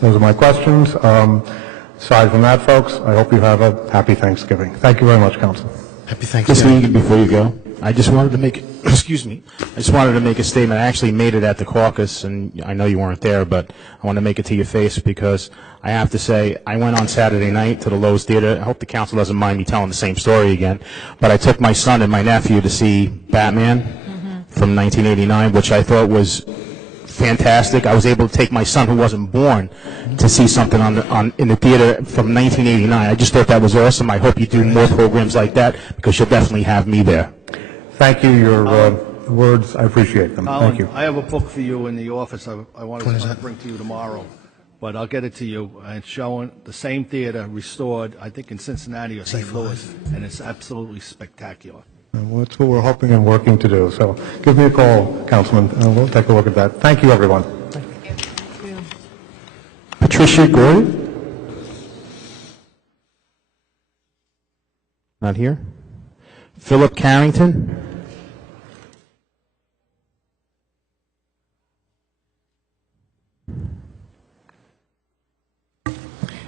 Those are my questions. Aside from that, folks, I hope you have a happy Thanksgiving. Thank you very much, council. Happy Thanksgiving. Mr. Egan, before you go, I just wanted to make, excuse me, I just wanted to make a statement. I actually made it at the caucus, and I know you weren't there, but I want to make it to your face because I have to say, I went on Saturday night to the Lowe's Theater. I hope the council doesn't mind me telling the same story again, but I took my son and my nephew to see Batman from 1989, which I thought was fantastic. I was able to take my son, who wasn't born, to see something in the theater from 1989. I just thought that was awesome. I hope you do more programs like that, because you'll definitely have me there. Thank you. Your words, I appreciate them. Colin, Thank you. I have a book for you in the office I wanted to bring to you tomorrow, but I'll get it to you. And it's showing the same theater restored, I think, in Cincinnati or St. Louis, and it's absolutely spectacular. Well, that's what we're hoping and working to do. So give me a call, Councilman, and we'll take a look at that. Thank you, everyone. Patricia Gordon? Not here. Philip Carrington?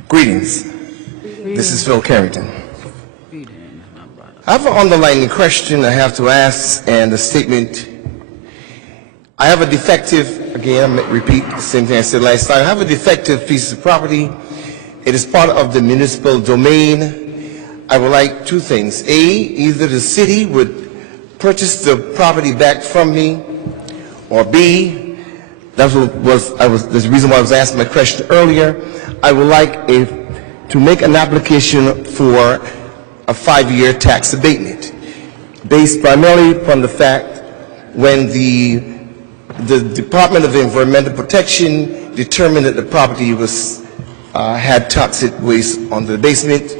Greetings. This is Phil Carrington. I have an underlying question I have to ask and a statement. I have a defective, again, I repeat the same thing I said last time. I have a defective piece of property. It is part of the municipal domain. I would like two things. A, either the city would purchase the property back from me, or B, that's the reason why I was asking my question earlier. I would like to make an application for a 5-year tax abatement, based primarily from the fact when the Department of Environmental Protection determined that the property was had toxic waste on the basement.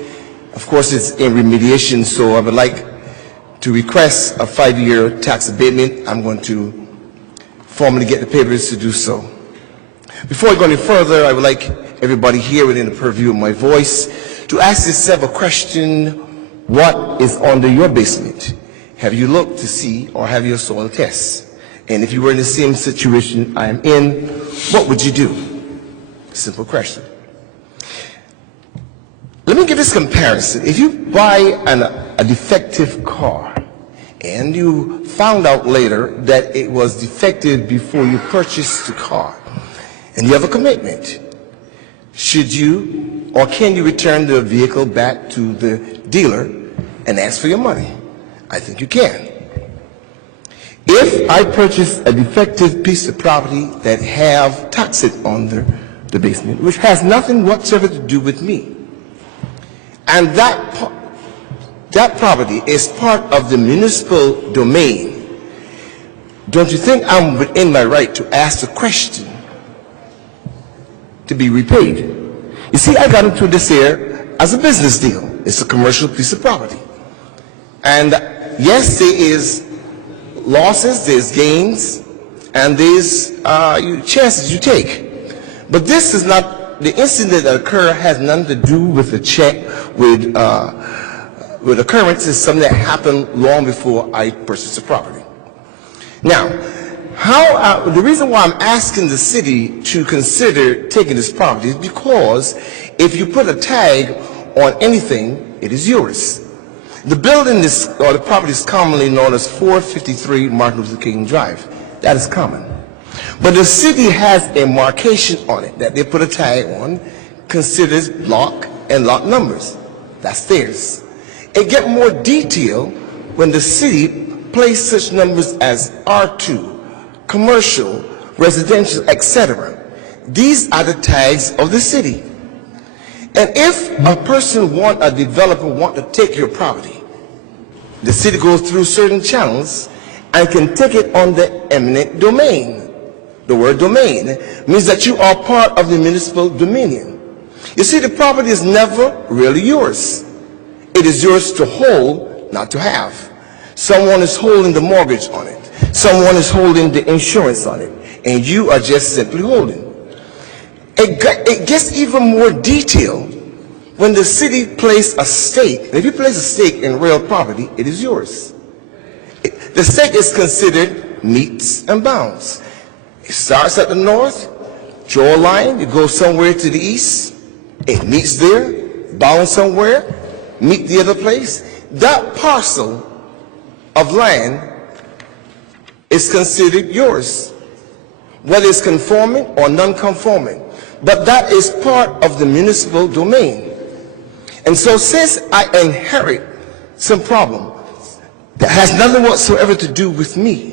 Of course, it's in remediation, so I would like to request a 5-year tax abatement. I'm going to formally get the papers to do so. Before I go any further, I would like everybody here within the purview of my voice to ask yourself a question: what is under your basement? Have you looked to see, or have you a soil test? And if you were in the same situation I am in, what would you do? Simple question. Let me give this comparison. If you buy a defective car and you found out later that it was defective before you purchased the car, and you have a commitment, should you or can you return the vehicle back to the dealer and ask for your money? I think you can. If I purchase a defective piece of property that have toxic on the basement, which has nothing whatsoever to do with me, and that property is part of the municipal domain, don't you think I'm within my right to ask the question to be repaid? You see, I got into this here as a business deal. It's a commercial piece of property. And yes, there is losses, there's gains, and there's chances you take. But this is not, the incident that occurred has nothing to do with the check, with occurrences, something that happened long before I purchased the property. Now, the reason why I'm asking the city to consider taking this property is because if you put a tag on anything, it is yours. The building or the property is commonly known as 453 Martin Luther King Drive. That is common. But the city has a markation on it that they put a tag on, considers block and lot numbers. That's theirs. It gets more detail when the city places such numbers as R2, commercial, residential, etc. These are the tags of the city. And if a person a developer want to take your property, the city goes through certain channels and can take it on the eminent domain. The word domain means that you are part of the municipal dominion. You see, the property is never really yours. It is yours to hold, not to have. Someone is holding the mortgage on it. Someone is holding the insurance on it. And you are just simply holding. It gets even more detailed when the city places a stake. If you place a stake in real property, it is yours. The stake is considered metes and bounds. It starts at the north, draw a line, it goes somewhere to the east, it meets there, bounds somewhere, meet the other place. That parcel of land is considered yours, whether it's conforming or non-conforming. But that is part of the municipal domain. And so since I inherit some problem that has nothing whatsoever to do with me,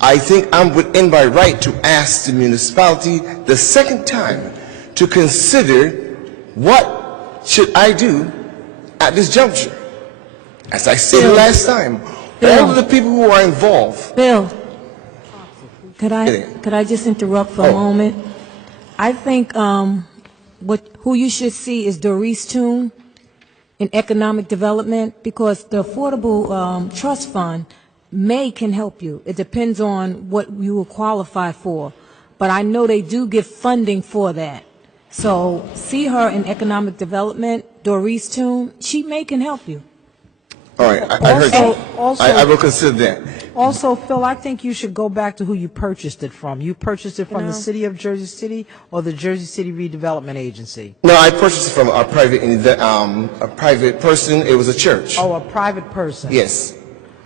I think I'm within my right to ask the municipality the second time to consider what should I do at this juncture. As I said last time, all of the people who are involved. Bill, could I just interrupt for a moment? I think who you should see is Doris Toon in economic development, because the Affordable Trust Fund can help you. It depends on what you will qualify for. But I know they do give funding for that. So see her in economic development, Doris Toon. She can help you. All right, I heard you. I will consider that. Also, Phil, I think you should go back to who you purchased it from. You purchased it from the City of Jersey City or the Jersey City Redevelopment Agency? No, I purchased it from a private person. It was a church. Oh, a private person. Yes.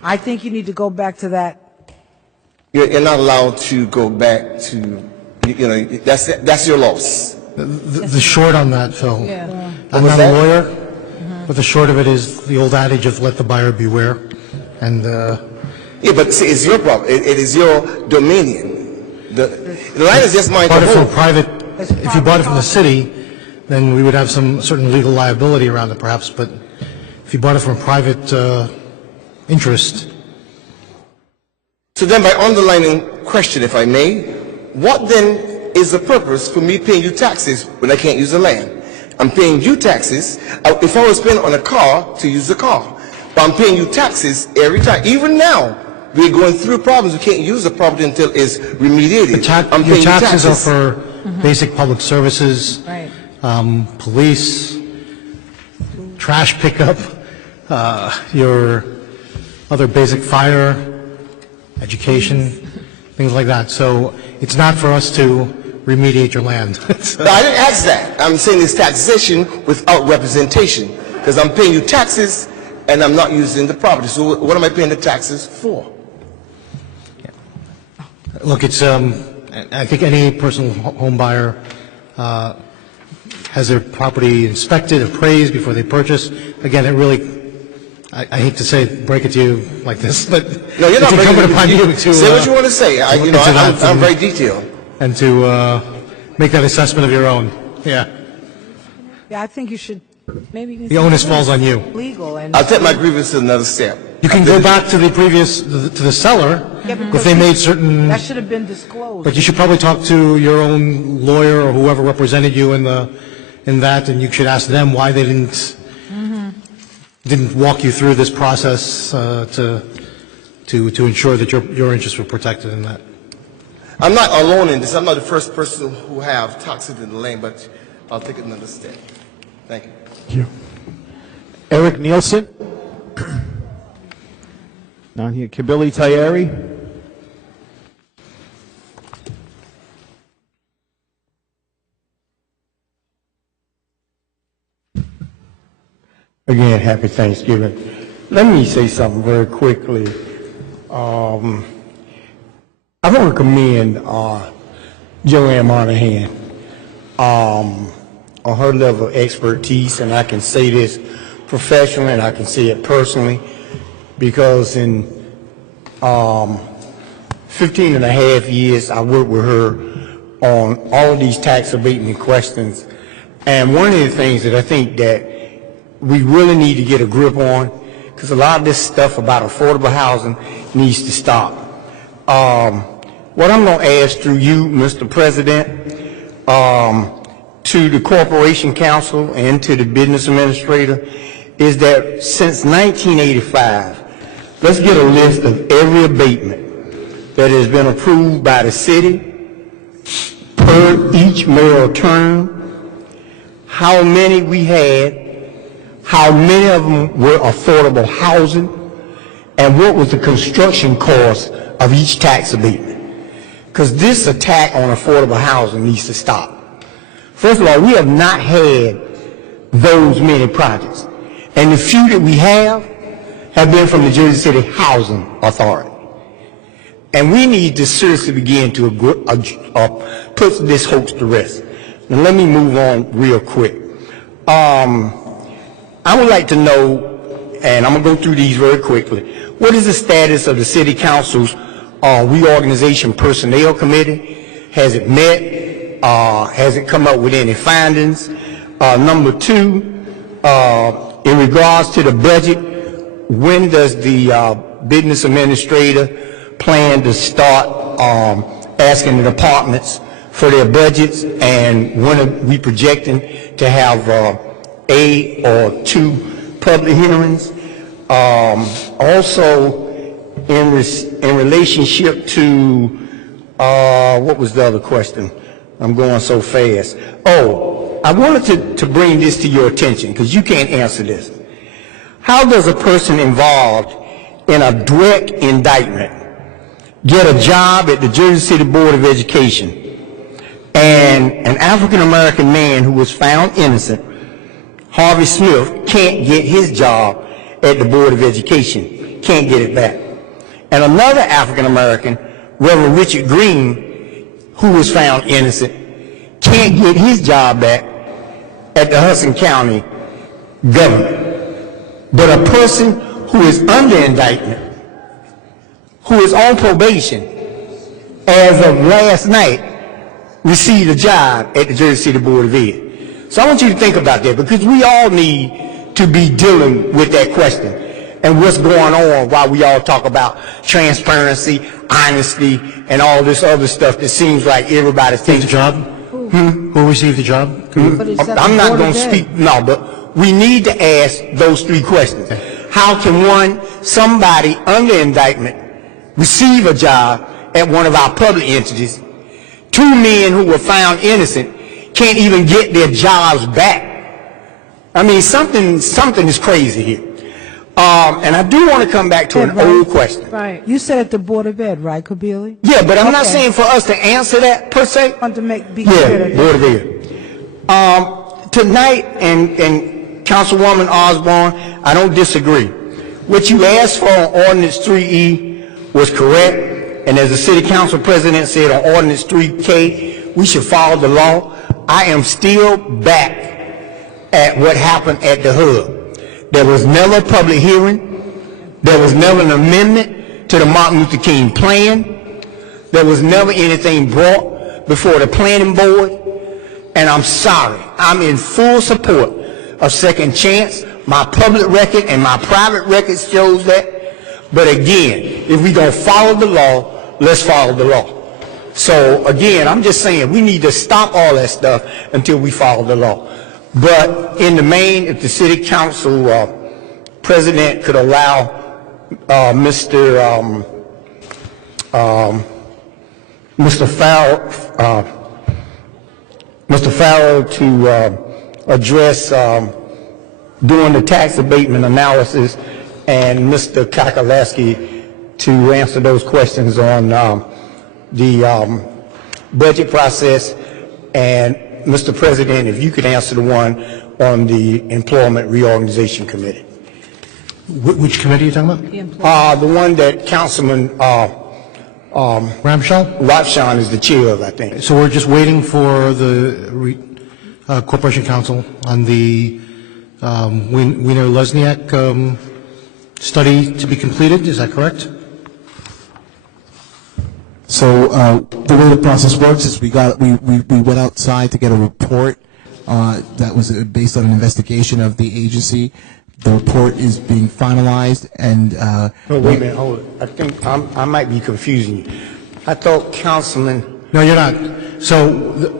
I think you need to go back to that. You're not allowed to go back to, that's your loss. The short on that, Phil, Yeah. I'm not a lawyer, but the short of it is the old adage of let the buyer beware. And yeah, but see, it's your problem. It is your dominion. The land is just mine to hold. If you bought it from the city, then we would have some certain legal liability around it, perhaps. But If you bought it from a private interest, So then by underlining question, if I may, what then is the purpose for me paying you taxes when I can't use the land? I'm paying you taxes if I was spending on a car to use the car. But I'm paying you taxes every time. Even now, we're going through problems. We can't use the property until it's remediated. your taxes are for basic public services, Right. Police, trash pickup, your other basic fire, education, things like that. So it's not for us to remediate your land. No, I didn't ask that. I'm saying it's taxation without representation, because I'm paying you taxes and I'm not using the property. So what am I paying the taxes for? Look, it's, I think any personal home buyer has their property inspected, appraised before they purchase. Again, it really, I hate to say, break it to you like this, but No, you're it's not incumbent upon you to say what you want to say. I'm very detailed. And to make that assessment of your own. Yeah. Yeah, I think you should, maybe you can. The onus falls on you. Legal and. I'll take my grievance to another step. You can go back to the previous, to the seller, Yeah, if because they made certain, That should have been disclosed. but you should probably talk to your own lawyer or whoever represented you in that, and you should ask them why they didn't walk you through this process to ensure that your interests were protected in that. I'm not alone in this. I'm not the first person who have taxes in the lane, but I'll take it another step. Thank you. Thank you. Eric Nielsen. Down here, Kabili Tayeri. Again, happy Thanksgiving. Let me say something very quickly. I want to commend Joanne Monahan on her level of expertise, and I can say this professionally and I can say it personally, because in 15 and a half years I worked with her on all of these tax abatement questions. And one of the things that I think that we really need to get a grip on, because a lot of this stuff about affordable housing needs to stop. What I'm going to ask through you, Mr. President, to the Corporation Council and to the Business Administrator, is that since 1985, let's get a list of every abatement that has been approved by the city per each mayoral term, how many we had, how many of them were affordable housing, and what was the construction cost of each tax abatement. Because this attack on affordable housing needs to stop. First of all, we have not had those many projects. And the few that we have been from the Jersey City Housing Authority. And we need to seriously begin to put this hoax to rest. Now let me move on real quick. I would like to know, and I'm going to go through these very quickly, what is the status of the City Council's Reorganization Personnel Committee? Has it met? Has it come up with any findings? Number two, in regards to the budget, when does the business administrator plan to start asking the departments for their budgets, and when are we projecting to have a or two public hearings? Also, in relationship to, what was the other question? I'm going so fast. Oh, I wanted to bring this to your attention, because you can't answer this. How does a person involved in a direct indictment get a job at the Jersey City Board of Education, and an African-American man who was found innocent, Harvey Smith, can't get his job at the Board of Education, can't get it back? And another African-American, Reverend Richard Green, who was found innocent, can't get his job back at the Hudson County government. But a person who is under indictment, who is on probation, as of last night, received a job at the Jersey City Board of Ed. So I want you to think about that, because we all need to be dealing with that question and what's going on while we all talk about transparency, honesty, and all this other stuff that seems like everybody thinks. The job? Who received the job? I'm not going to speak, no, but we need to ask those three questions. How can somebody under indictment receive a job at one of our public entities? Two men who were found innocent can't even get their jobs back. I mean, something is crazy here. And I do want to come back to an old question. Right. You said at the Board of Ed, right, Kabili? Yeah, but I'm not saying for us to answer that per se. I want to be clear. Yeah, Board of Ed. Tonight, and Councilwoman Osborne, I don't disagree. What you asked for on Ordinance 3E was correct, and as the City Council President said on Ordinance 3K, we should follow the law. I am still back at what happened at the hub. There was never a public hearing. There was never an amendment to the Martin Luther King plan. There was never anything brought before the planning board. And I'm sorry. I'm in full support of Second Chance. My public record and my private record shows that. But again, if we're going to follow the law, let's follow the law. So again, I'm just saying we need to stop all that stuff until we follow the law. But in the main, if the City Council President could allow Mr. Farrell to address doing the tax abatement analysis, and Mr. Kakalaski to answer those questions on the budget process, and Mr. President, if you could answer the one on the Employment Reorganization Committee. Which committee are you talking about? The one that Councilman Rapshawn is the chair of, I think. So we're just waiting for the Corporation Council on the Wiener-Lesniak study to be completed. Is that correct? So the way the process works is we went outside to get a report that was based on an investigation of the agency. The report is being finalized, and wait a minute. Hold it. I think I might be confusing you. I thought Councilman. No, you're not. So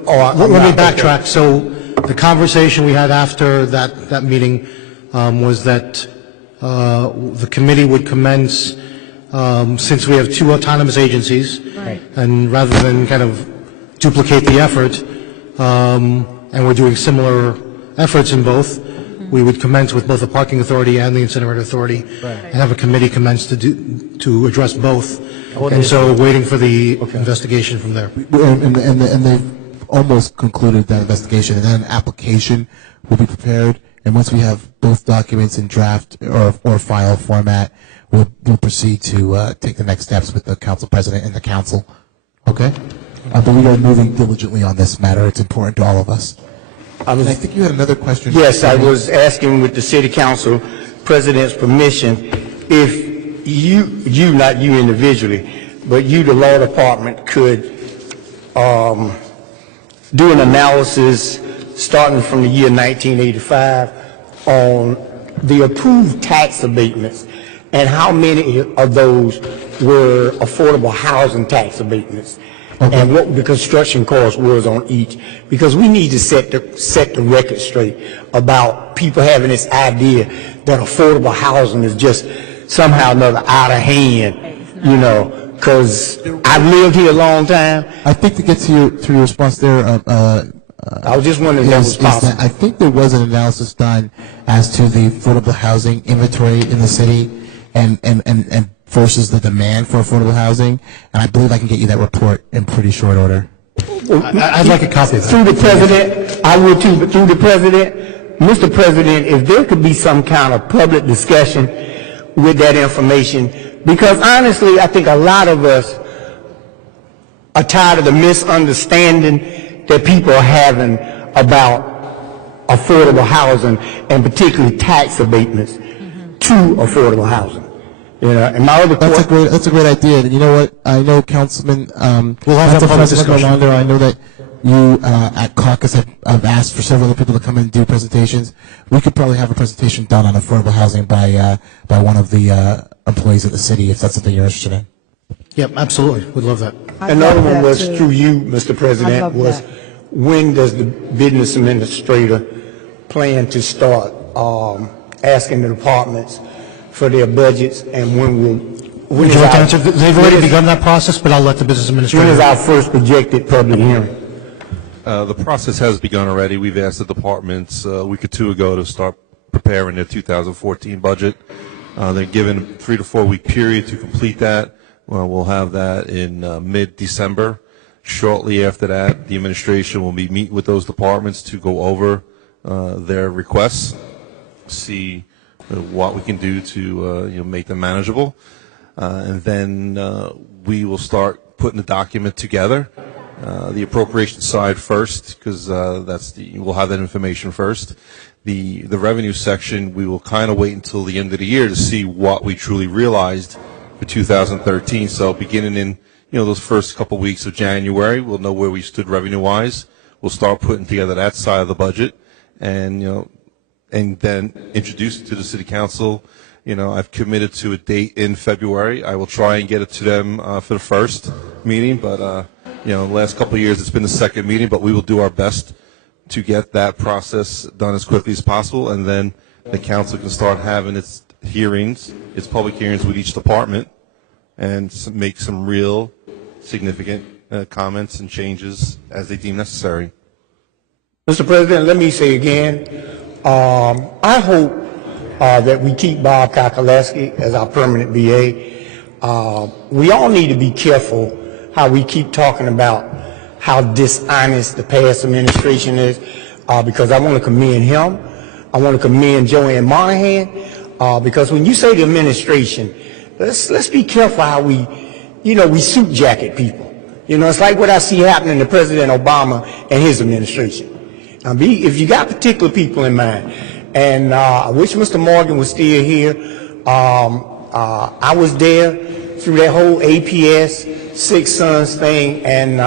let me backtrack. Okay. So the conversation we had after that meeting was that the committee would commence. Since we have two autonomous agencies, right, and rather than kind of duplicate the effort, and we're doing similar efforts in both, we would commence with both the parking authority and the incinerator authority, right, and have a committee commence to address both. And so waiting for the investigation from there. And they've almost concluded that investigation, and then an application will be prepared. And once we have both documents in draft or file format, we'll proceed to take the next steps with the council president and the council. Okay? But we are moving diligently on this matter. It's important to all of us. I think you had another question. Yes, I was asking with the city council president's permission if you, not you individually, but you, the law department, could do an analysis starting from the year 1985 on the approved tax abatements and how many of those were affordable housing tax abatements, okay, and what the construction cost was on each, because we need to set the record straight about people having this idea that affordable housing is just somehow or another out of hand, you know, because I've lived here a long time. I think to get to your response there, I was just wondering if that was possible. I think there was an analysis done as to the affordable housing inventory in the city and versus the demand for affordable housing, and I believe I can get you that report in pretty short order. I'd like a copy of that. Through the president, I would too, but through the president, Mr. President, if there could be some kind of public discussion with that information, because honestly, I think a lot of us are tired of the misunderstanding that people are having about affordable housing and particularly tax abatements to affordable housing. You know, and my other that's a great idea. And you know what? I know Councilman we'll have that public discussion. I know that you at caucus have asked for several other people to come and do presentations. We could probably have a presentation done on affordable housing by one of the employees of the city, if that's something you're interested in. Yep, absolutely. Would love that. Another one was through you, Mr. President, was when does the business administrator plan to start asking the departments for their budgets, and when will... Would you like to answer? They've already begun that process, but I'll let the business administrator... When is our first projected public hearing? The process has begun already. We've asked the departments a week or two ago to start preparing their 2014 budget. They're given a 3 to 4 week period to complete that. We'll have that in mid-December. Shortly after that, the administration will be meeting with those departments to go over their requests, see what we can do to make them manageable, and then we will start putting the document together. The appropriation side first, because we'll have that information first. The revenue section, we will kind of wait until the end of the year to see what we truly realized for 2013. So beginning in those first couple weeks of January, we'll know where we stood revenue-wise. We'll start putting together that side of the budget, and then introduce it to the City Council. I've committed to a date in February. I will try and get it to them for the first meeting, but the last couple of years it's been the second meeting. But we will do our best to get that process done as quickly as possible, and then the council can start having its hearings, its public hearings with each department, and make some real significant comments and changes as they deem necessary. Mr. President, let me say again, I hope that we keep Bob Kakaleski as our permanent BA. We all need to be careful how we keep talking about how dishonest the past administration is, because I want to commend him. I want to commend Joanne Monahan, because when you say the administration, let's be careful how we suit jacket people. It's like what I see happening to President Obama and his administration. If you got particular people in mind, and I wish Mr. Morgan was still here. I was there through that whole APS Six Sons thing, and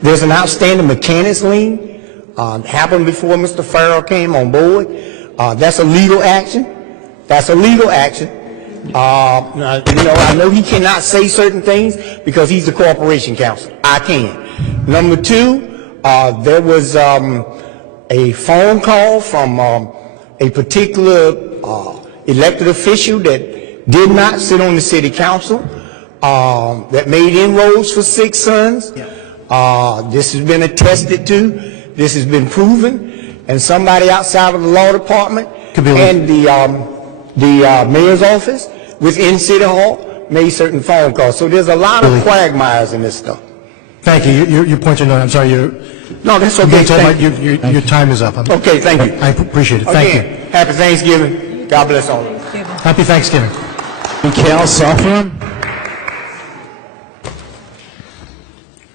there's an outstanding mechanics lien happened before Mr. Farrell came on board. That's a legal action. I know he cannot say certain things because he's the corporation counsel. I can. Number two, there was a phone call from a particular elected official that did not sit on the city council, that made inroads for Six Sons. This has been attested to. This has been proven. And somebody outside of the law department and the mayor's office within City Hall made certain phone calls. So there's a lot of quagmires in this stuff. Thank you. Your points are noted. I'm sorry. No, that's okay. Your time is up. Okay, thank you. I appreciate it. Thank you. Happy Thanksgiving. God bless all. Happy Thanksgiving. Mikhail Safran.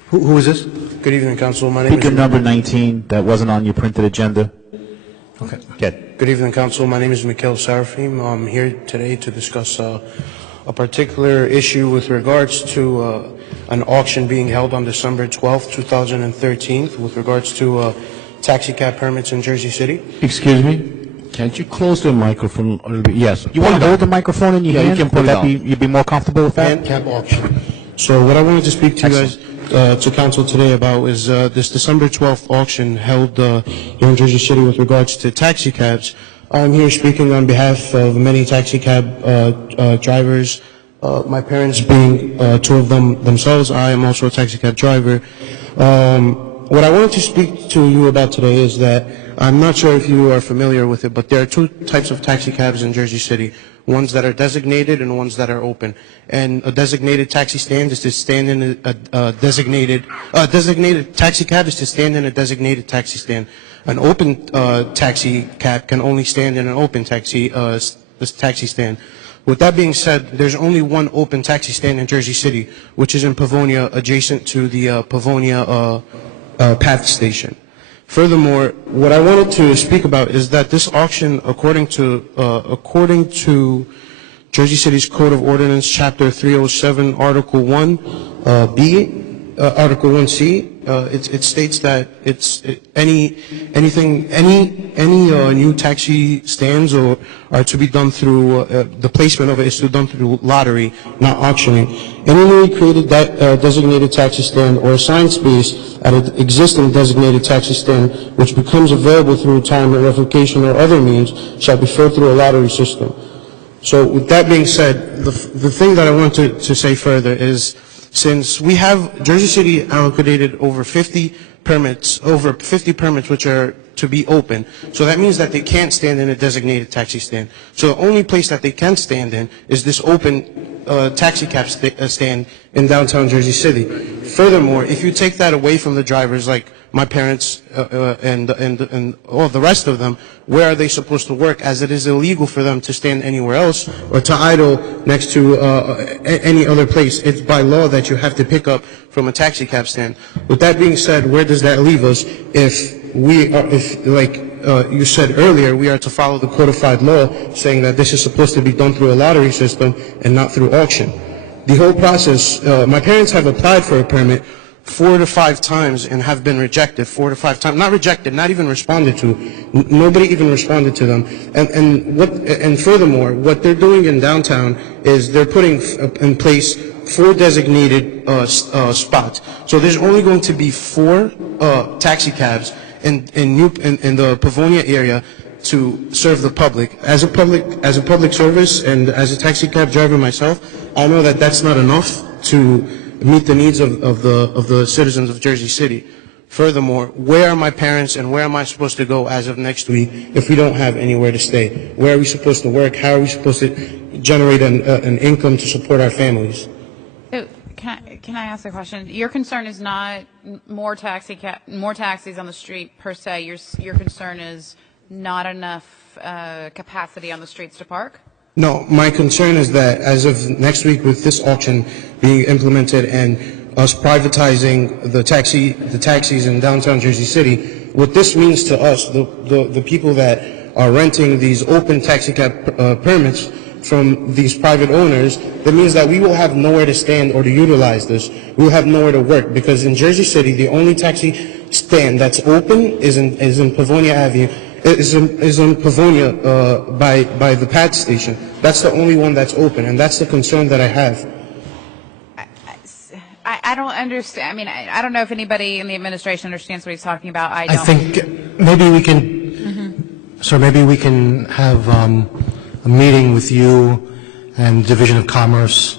Who is this? Good evening, Council. My name Speaker is number 19 that wasn't on your printed agenda. Okay. Good evening, Council. My name is Mikhail Sarafim. I'm here today to discuss a particular issue with regards to an auction being held on December 12th, 2013, with regards to taxi cab permits in Jersey City. Excuse me? Can't you close the microphone a little bit? Yes. You want to hold the microphone in your hand? You can put it on. You'd be more comfortable with that? Cab auction. So what I wanted to speak to you guys, to Council today about is this December 12th auction held here in Jersey City with regards to taxi cabs. I'm here speaking on behalf of many taxi cab drivers, my parents being two of them themselves. I am also a taxi cab driver. What I wanted to speak to you about today is that I'm not sure if you are familiar with it, but there are two types of taxi cabs in Jersey City, ones that are designated and ones that are open. And a designated taxi stand is to stand in a designated taxi cab is to stand in a designated taxi stand. An open taxi cab can only stand in an open taxi stand. With that being said, there's only one open taxi stand in Jersey City, which is in Pavonia, adjacent to the Pavonia Path Station. Furthermore, what I wanted to speak about is that this auction, according to Jersey City's Code of Ordinance, Chapter 307, Article 1, Article 1C, it states that any new taxi stands are to be done through, the placement of it is to be done through lottery, not auctioning. Any newly created designated taxi stand or assigned space at an existing designated taxi stand which becomes available through retirement, revocation, or other means shall be filled through a lottery system. So with that being said, the thing that I want to say further is, since we have Jersey City allocated over 50 permits which are to be open, so that means that they can't stand in a designated taxi stand. So the only place that they can stand in is this open taxi cab stand in downtown Jersey City. Furthermore, if you take that away from the drivers, like my parents and all the rest of them, where are they supposed to work, as it is illegal for them to stand anywhere else or to idle next to any other place? It's by law that you have to pick up from a taxi cab stand. With that being said, where does that leave us if like you said earlier, we are to follow the codified law saying that this is supposed to be done through a lottery system and not through auction? The whole process, my parents have applied for a permit 4 to 5 times and have been rejected 4 to 5 times. Not rejected, not even responded to. Nobody even responded to them. And furthermore, what they're doing in downtown is they're putting in place 4 designated spots. So there's only going to be 4 taxi cabs in the Pavonia area to serve the public. As a public service and as a taxi cab driver myself, I know that that's not enough to meet the needs of the citizens of Jersey City. Furthermore, where are my parents and where am I supposed to go as of next week if we don't have anywhere to stay? Where are we supposed to work? How are we supposed to generate an income to support our families? So can I ask a question? Your concern is not more taxis on the street per se. Your concern is not enough capacity on the streets to park? No, my concern is that as of next week, with this auction being implemented and us privatizing the taxis in downtown Jersey City, what this means to us, the people that are renting these open taxi cab permits from these private owners, that means that we will have nowhere to stand or to utilize this. We will have nowhere to work, because in Jersey City, the only taxi stand that's open is in Pavonia Avenue. Is in Pavonia by the PAT station. That's the only one that's open, and that's the concern that I have. I don't understand. I mean, I don't know if anybody in the administration understands what he's talking about. I don't. I think maybe we can, so maybe we can have a meeting with you and Division of Commerce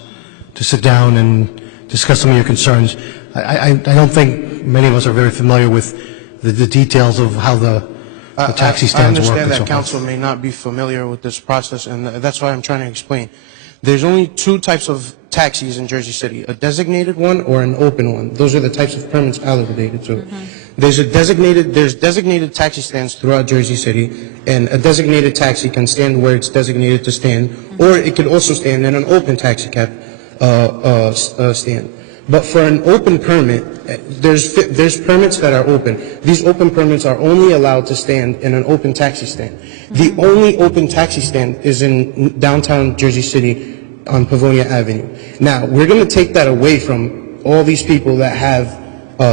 to sit down and discuss some of your concerns. I don't think many of us are very familiar with the details of how the taxi stands work. I understand that council may not be familiar with this process, and that's why I'm trying to explain. There's only 2 types of taxis in Jersey City, a designated one or an open one. Those are the types of permits allocated to. There's designated taxi stands throughout Jersey City, and a designated taxi can stand where it's designated to stand, or it could also stand in an open taxi cab stand. But for an open permit, there's permits that are open. These open permits are only allowed to stand in an open taxi stand. The only open taxi stand is in downtown Jersey City on Pavonia Avenue. Now, we're going to take that away from all these people that have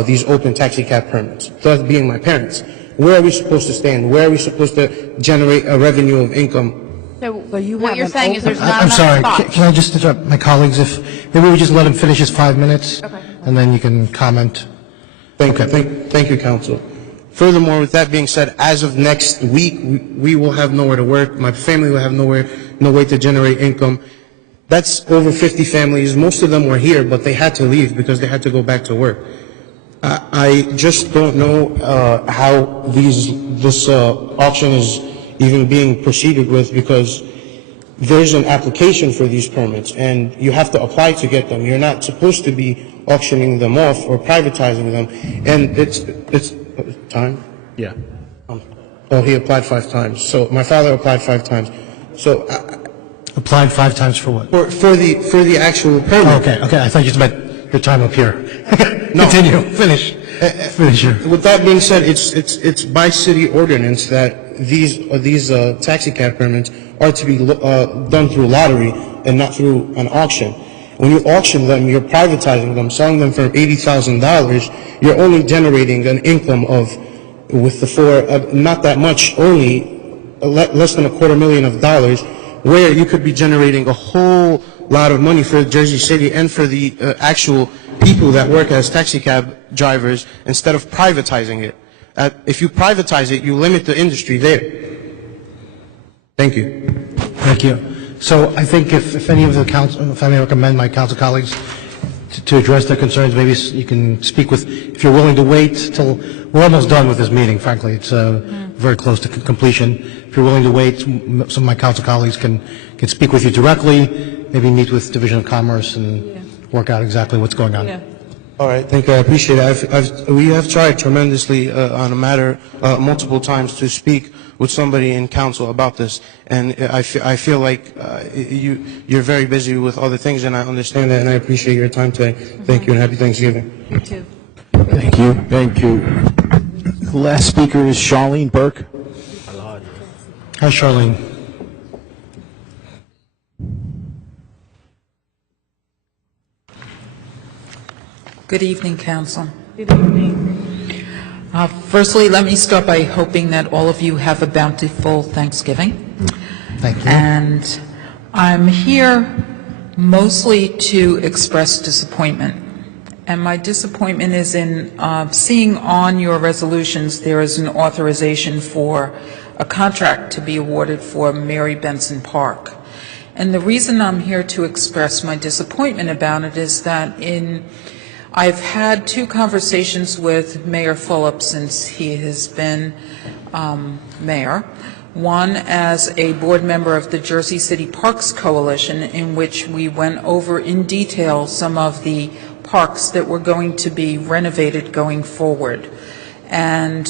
these open taxi cab permits, thus being my parents. Where are we supposed to stand? Where are we supposed to generate a revenue of income? So what you're saying is there's not I'm enough sorry, spots. can I just interrupt my colleagues? If maybe we just let him finish his 5 minutes, and then you can comment. Thank you, counsel. Furthermore, with that being said, as of next week, we will have nowhere to work. My family will have no way to generate income. That's over 50 families. Most of them were here, but they had to leave because they had to go back to work. I just don't know how this auction is even being proceeded with, because there's an application for these permits and you have to apply to get them. You're not supposed to be auctioning them off or privatizing them. And it's time? Yeah. Oh, he applied 5 times. So my father applied 5 times. So applied 5 times for what? For the actual permit. Okay. I thought you meant your time up here. No. Continue. Finish. With that being said, it's by city ordinance that these taxi cab permits are to be done through lottery and not through an auction. When you auction them, you're privatizing them, selling them for $80,000. You're only generating an income of, with the four, not that much, only less than $250,000, where you could be generating a whole lot of money for Jersey City and for the actual people that work as taxi cab drivers instead of privatizing it. If you privatize it, you limit the industry there. Thank you. Thank you. So I think if any of the council, if I may recommend my council colleagues to address their concerns, maybe you can speak with, if you're willing to wait till, we're almost done with this meeting, frankly. It's very close to completion. If you're willing to wait, some of my council colleagues can speak with you directly, maybe meet with Division of Commerce and work out exactly what's going on. All right, thank you. I appreciate it. We have tried tremendously on a matter multiple times to speak with somebody in council about this, and I feel like you're very busy with other things, and I understand that, and I appreciate your time today. Thank you, and happy Thanksgiving. You too. Thank you. Thank you. The last speaker is Charlene Burke. Hi, Charlene. Good evening, Council. Good evening. Firstly, let me start by hoping that all of you have a bountiful Thanksgiving. Thank you. And I'm here mostly to express disappointment. And my disappointment is in seeing on your resolutions there is an authorization for a contract to be awarded for Mary Benson Park. And the reason I'm here to express my disappointment about it is that I've had two conversations with Mayor Fulop since he has been mayor. One as a board member of the Jersey City Parks Coalition, in which we went over in detail some of the parks that were going to be renovated going forward. And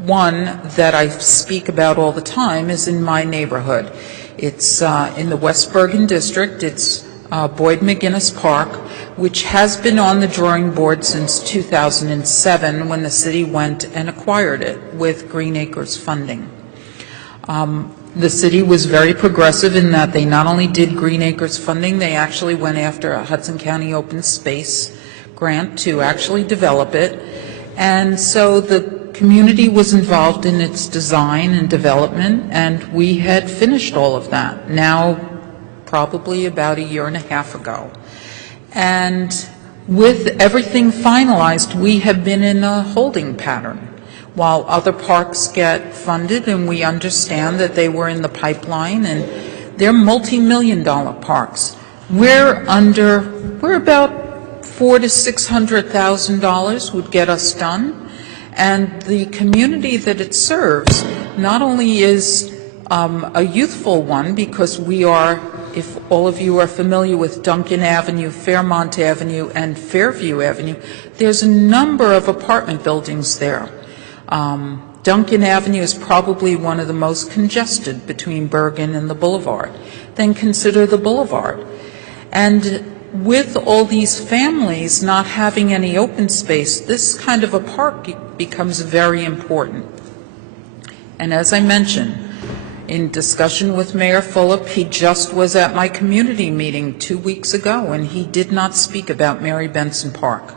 one that I speak about all the time is in my neighborhood. It's in the West Bergen district. It's Boyd McGuinness Park, which has been on the drawing board since 2007 when the city went and acquired it with Green Acres funding. The city was very progressive in that they not only did Green Acres funding, they actually went after a Hudson County Open Space grant to actually develop it. And so the community was involved in its design and development, and we had finished all of that now probably about a year and a half ago. And with everything finalized, we have been in a holding pattern. While other parks get funded, and we understand that they were in the pipeline, and they're multi-million-dollar parks, we're about $400,000 to $600,000 would get us done. And the community that it serves not only is a youthful one, because we are, if all of you are familiar with Duncan Avenue, Fairmont Avenue, and Fairview Avenue, there's a number of apartment buildings there. Duncan Avenue is probably one of the most congested between Bergen and the Boulevard. Then consider the Boulevard. And with all these families not having any open space, this kind of a park becomes very important. And as I mentioned, in discussion with Mayor Fulop, he just was at my community meeting 2 weeks ago, and he did not speak about Mary Benson Park.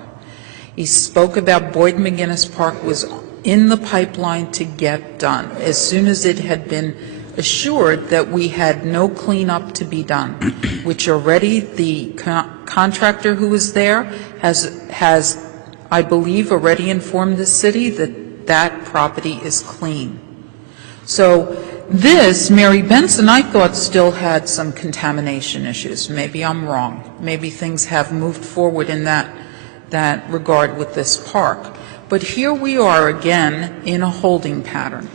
He spoke about Boyd McGuinness Park was in the pipeline to get done as soon as it had been assured that we had no cleanup to be done, which already the contractor who was there has, I believe, already informed the city that that property is clean. So this, Mary Benson, I thought still had some contamination issues. Maybe I'm wrong. Maybe things have moved forward in that regard with this park. But here we are again in a holding pattern.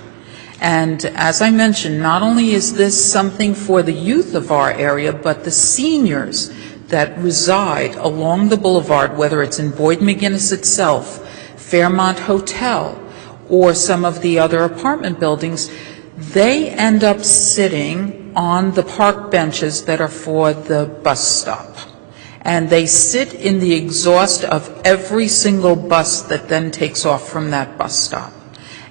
And as I mentioned, not only is this something for the youth of our area, but the seniors that reside along the boulevard, whether it's in Boyd McGuinness itself, Fairmont Hotel, or some of the other apartment buildings, they end up sitting on the park benches that are for the bus stop. And they sit in the exhaust of every single bus that then takes off from that bus stop.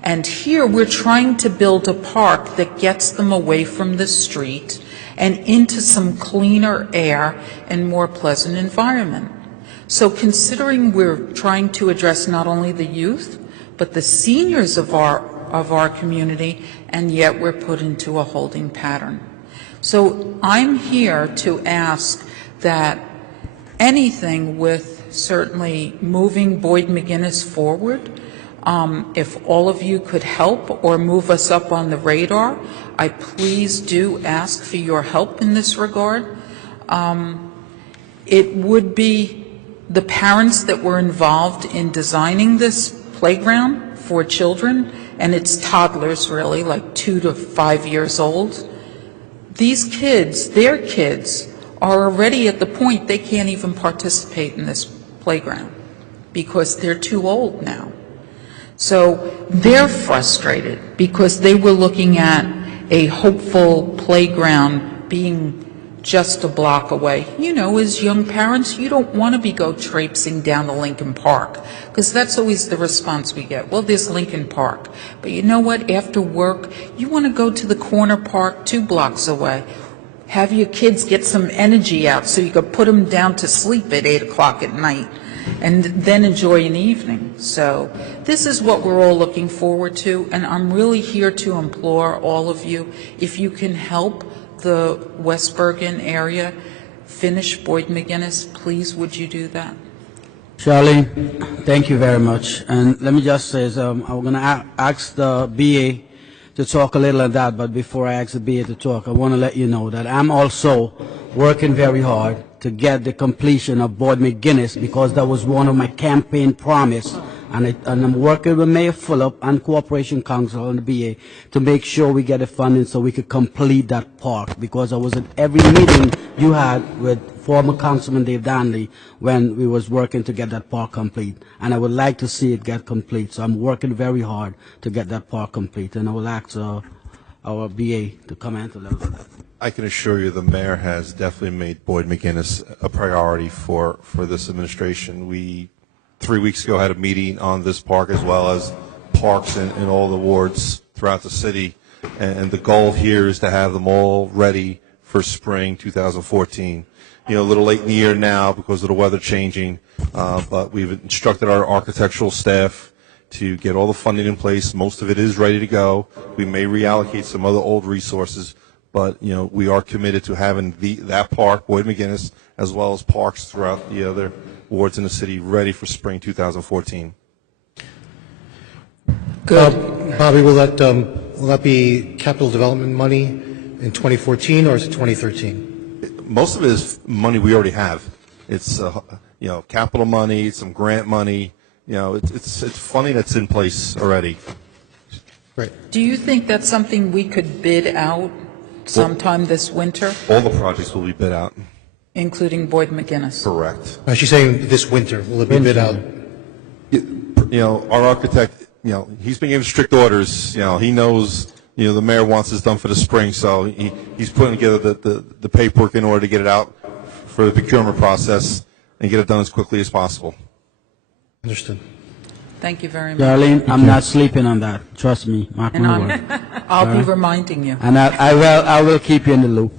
And here we're trying to build a park that gets them away from the street and into some cleaner air and more pleasant environment. So considering we're trying to address not only the youth, but the seniors of our community, and yet we're put into a holding pattern. So I'm here to ask that anything with certainly moving Boyd McGuinness forward, if all of you could help or move us up on the radar, I please do ask for your help in this regard. It would be the parents that were involved in designing this playground for children, and it's toddlers really, like 2 to 5 years old. These kids, their kids, are already at the point they can't even participate in this playground because they're too old now. So they're frustrated because they were looking at a hopeful playground being just a block away. You know, as young parents, you don't want to be go traipsing down to Lincoln Park, because that's always the response we get. Well, there's Lincoln Park. But you know what? After work, you want to go to the corner park 2 blocks away. Have your kids get some energy out so you could put them down to sleep at 8 o'clock at night and then enjoy an evening. So this is what we're all looking forward to, and I'm really here to implore all of you, if you can help the West Bergen area finish Boyd McGuinness, please would you do that? Charlene, thank you very much. And let me just say, I'm going to ask the BA to talk a little on that, but before I ask the BA to talk, I want to let you know that I'm also working very hard to get the completion of Boyd McGuinness, because that was one of my campaign promise. And I'm working with Mayor Fulop and Corporation Council and the BA to make sure we get the funding so we could complete that park, because I was at every meeting you had with former Councilman Dave Danley when we was working to get that park complete. And I would like to see it get complete. So I'm working very hard to get that park complete. And I will ask our BA to comment a little bit. I can assure you the mayor has definitely made Boyd McGuinness a priority for this administration. We 3 weeks ago had a meeting on this park as well as parks in all the wards throughout the city, and the goal here is to have them all ready for spring 2014. You know, a little late in the year now because of the weather changing, but we've instructed our architectural staff to get all the funding in place. Most of it is ready to go. We may reallocate some other old resources, but you know, we are committed to having that park, Boyd McGuinness, as well as parks throughout the other wards in the city ready for spring 2014. Good. Bobby, will that be capital development money in 2014 or is it 2013? Most of it is money we already have. It's you know, capital money, some grant money. You know, it's funding that's in place already. Right. Do you think that's something we could bid out sometime this winter, All the projects will be bid out. including Boyd McGuinness? Correct. She's saying this winter, will it be bid out? You know, our architect, you know, he's been given strict orders. You know, he knows, you know, the mayor wants this done for the spring, so he's putting together the paperwork in order to get it out for the procurement process and get it done as quickly as possible. Understood. Thank you very much. Charlene, I'm not sleeping on that. Trust me. Mark And my word. I'll be right. reminding you. And I will keep you in the loop.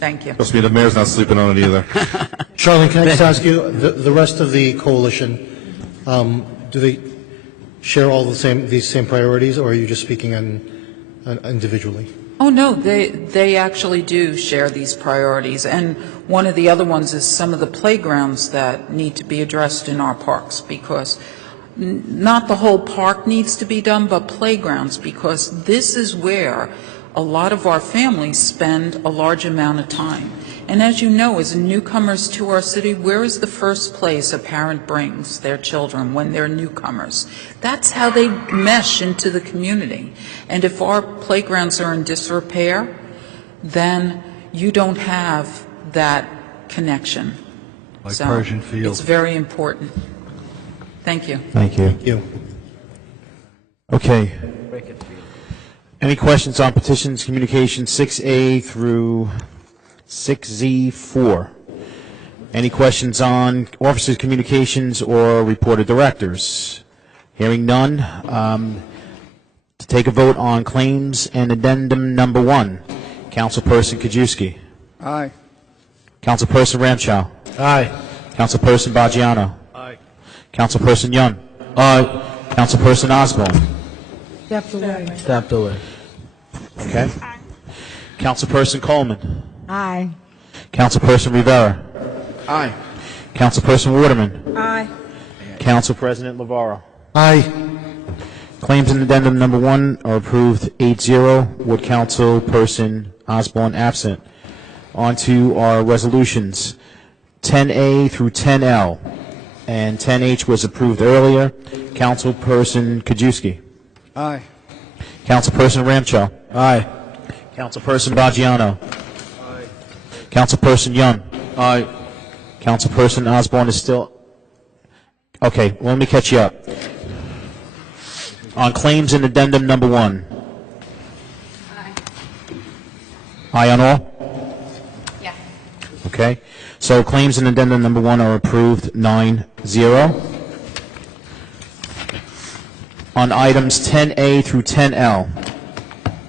Thank you. Trust me, the mayor's not sleeping on it either. Charlene, can I just ask you, the rest of the coalition, do they share all these same priorities, or are you just speaking individually? Oh, no, they actually do share these priorities. And one of the other ones is some of the playgrounds that need to be addressed in our parks, because not the whole park needs to be done, but playgrounds, because this is where a lot of our families spend a large amount of time. And as you know, as newcomers to our city, where is the first place a parent brings their children when they're newcomers? That's how they mesh into the community. And if our playgrounds are in disrepair, then you don't have that connection. Like So Persian Field. It's very important. Thank you. Thank you. Thank you. Okay. Any questions on petitions, communications 6A through 6Z4? Any questions on officers' communications or reported directors? Hearing none. To take a vote on claims and addendum number 1. Councilperson Kajewski. Aye. Councilperson Ramchow. Aye. Councilperson Bajiano. Aye. Councilperson Young. Aye. Councilperson Osborne. Stepped away. Stepped away. Okay. Councilperson Coleman. Aye. Councilperson Rivera. Aye. Councilperson Waterman. Aye. Council President Navarro. Aye. Claims in addendum number 1 are approved 8-0 with Councilperson Osborne absent. On to our resolutions, 10A through 10L, and 10H was approved earlier. Councilperson Kajewski. Aye. Councilperson Ramchow. Aye. Councilperson Bajiano. Aye. Councilperson Young. Aye. Councilperson Osborne is still... Okay, well, let me catch you up. On claims in addendum number 1. Aye. Aye on all? Yeah. Okay. So claims in addendum number 1 are approved 9-0. On items 10A through 10L,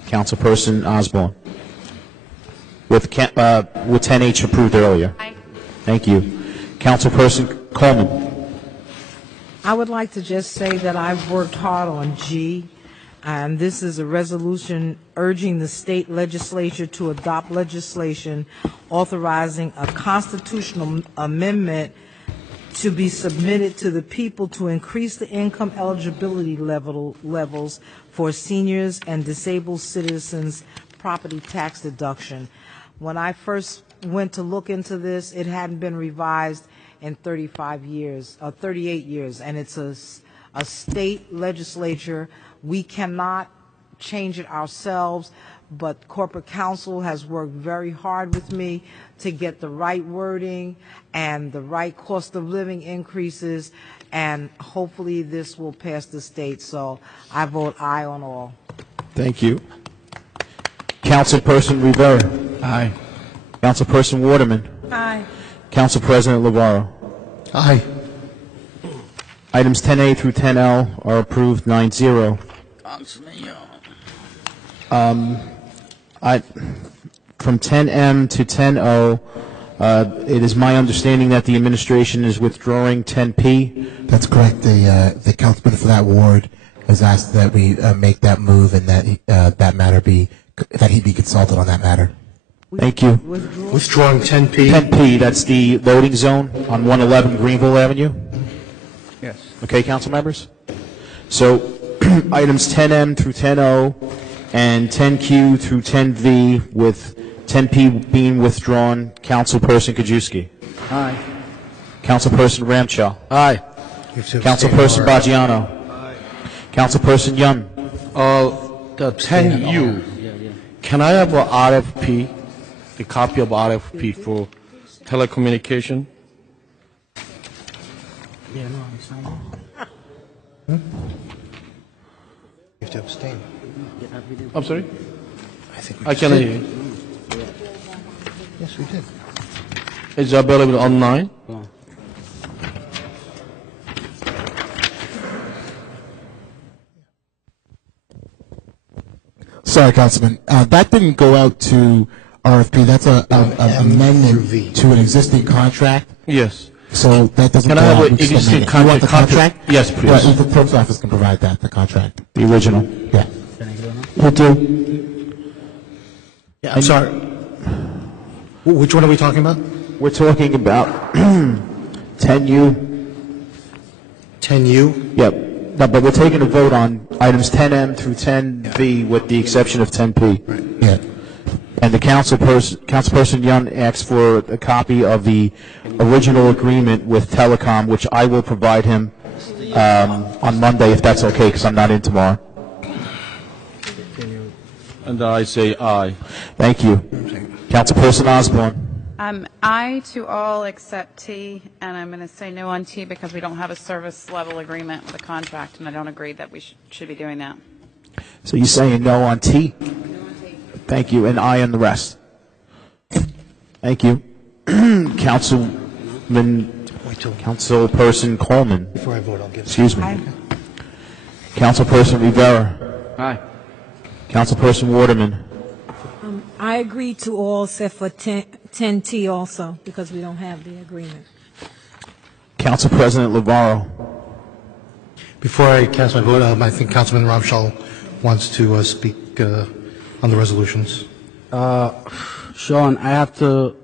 Councilperson Osborne. With 10H approved earlier. Aye. Thank you. Councilperson Coleman. I would like to just say that I've worked hard on G, and this is a resolution urging the state legislature to adopt legislation authorizing a constitutional amendment to be submitted to the people to increase the income eligibility levels for seniors and disabled citizens' property tax deduction. When I first went to look into this, it hadn't been revised in 38 years, and it's a state legislature. We cannot change it ourselves, but corporate counsel has worked very hard with me to get the right wording and the right cost of living increases, and hopefully this will pass the state. So I vote aye on all. Thank you. Councilperson Rivera. Aye. Councilperson Waterman. Aye. Council President Navarro. Aye. Items 10A through 10L are approved 9-0. From 10M to 10O, it is my understanding that the administration is withdrawing 10P. That's correct. The councilman for that ward has asked that we make that move and that he be consulted on that matter. Thank you. Withdrawing 10P. 10P, that's the loading zone on 111 Greenville Avenue. Yes. Okay, council members? So items 10M through 10O and 10Q through 10V with 10P being withdrawn. Councilperson Kajewski. Aye. Councilperson Ramchow. Aye. Councilperson Bajiano. Aye. Councilperson Young. The 10U, can I have a RFP, the copy of RFP for telecommunication? You have to abstain. I'm sorry? I think I cannot hear you. Yes, we did. It's available online? Sorry, Councilman. That didn't go out to RFP. That's an amendment to an existing contract. Yes. So that doesn't Can go I have out. an We just existing amend it. You want the contract? contract? Yes, please. Right, the clerk's office can provide that, the contract. The original. Yeah. Will do. Yeah, I'm sorry. Which one are we talking about? We're talking about 10U. 10U? Yep. No, but we're taking a vote on items 10M through 10V with the exception of 10P. Yeah. And the Councilperson Young asks for a copy of the original agreement with Telecom, which I will provide him on Monday, if that's okay, because I'm not in tomorrow. And I say aye. Thank you. Councilperson Osborne. Aye to all except T, and I'm going to say no on T because we don't have a service level agreement with a contract, and I don't agree that we should be doing that. So you're saying no on T? Thank you, and aye on the rest. Thank you. Councilperson Coleman. Before I vote, I'll give it. Excuse me. Councilperson Rivera. Aye. Councilperson Waterman. I agree to all except for 10 10T also, because we don't have the agreement. Council President Navarro. Before I cast my vote, I think Councilman Ramchal wants to speak on the resolutions. Sean, I have to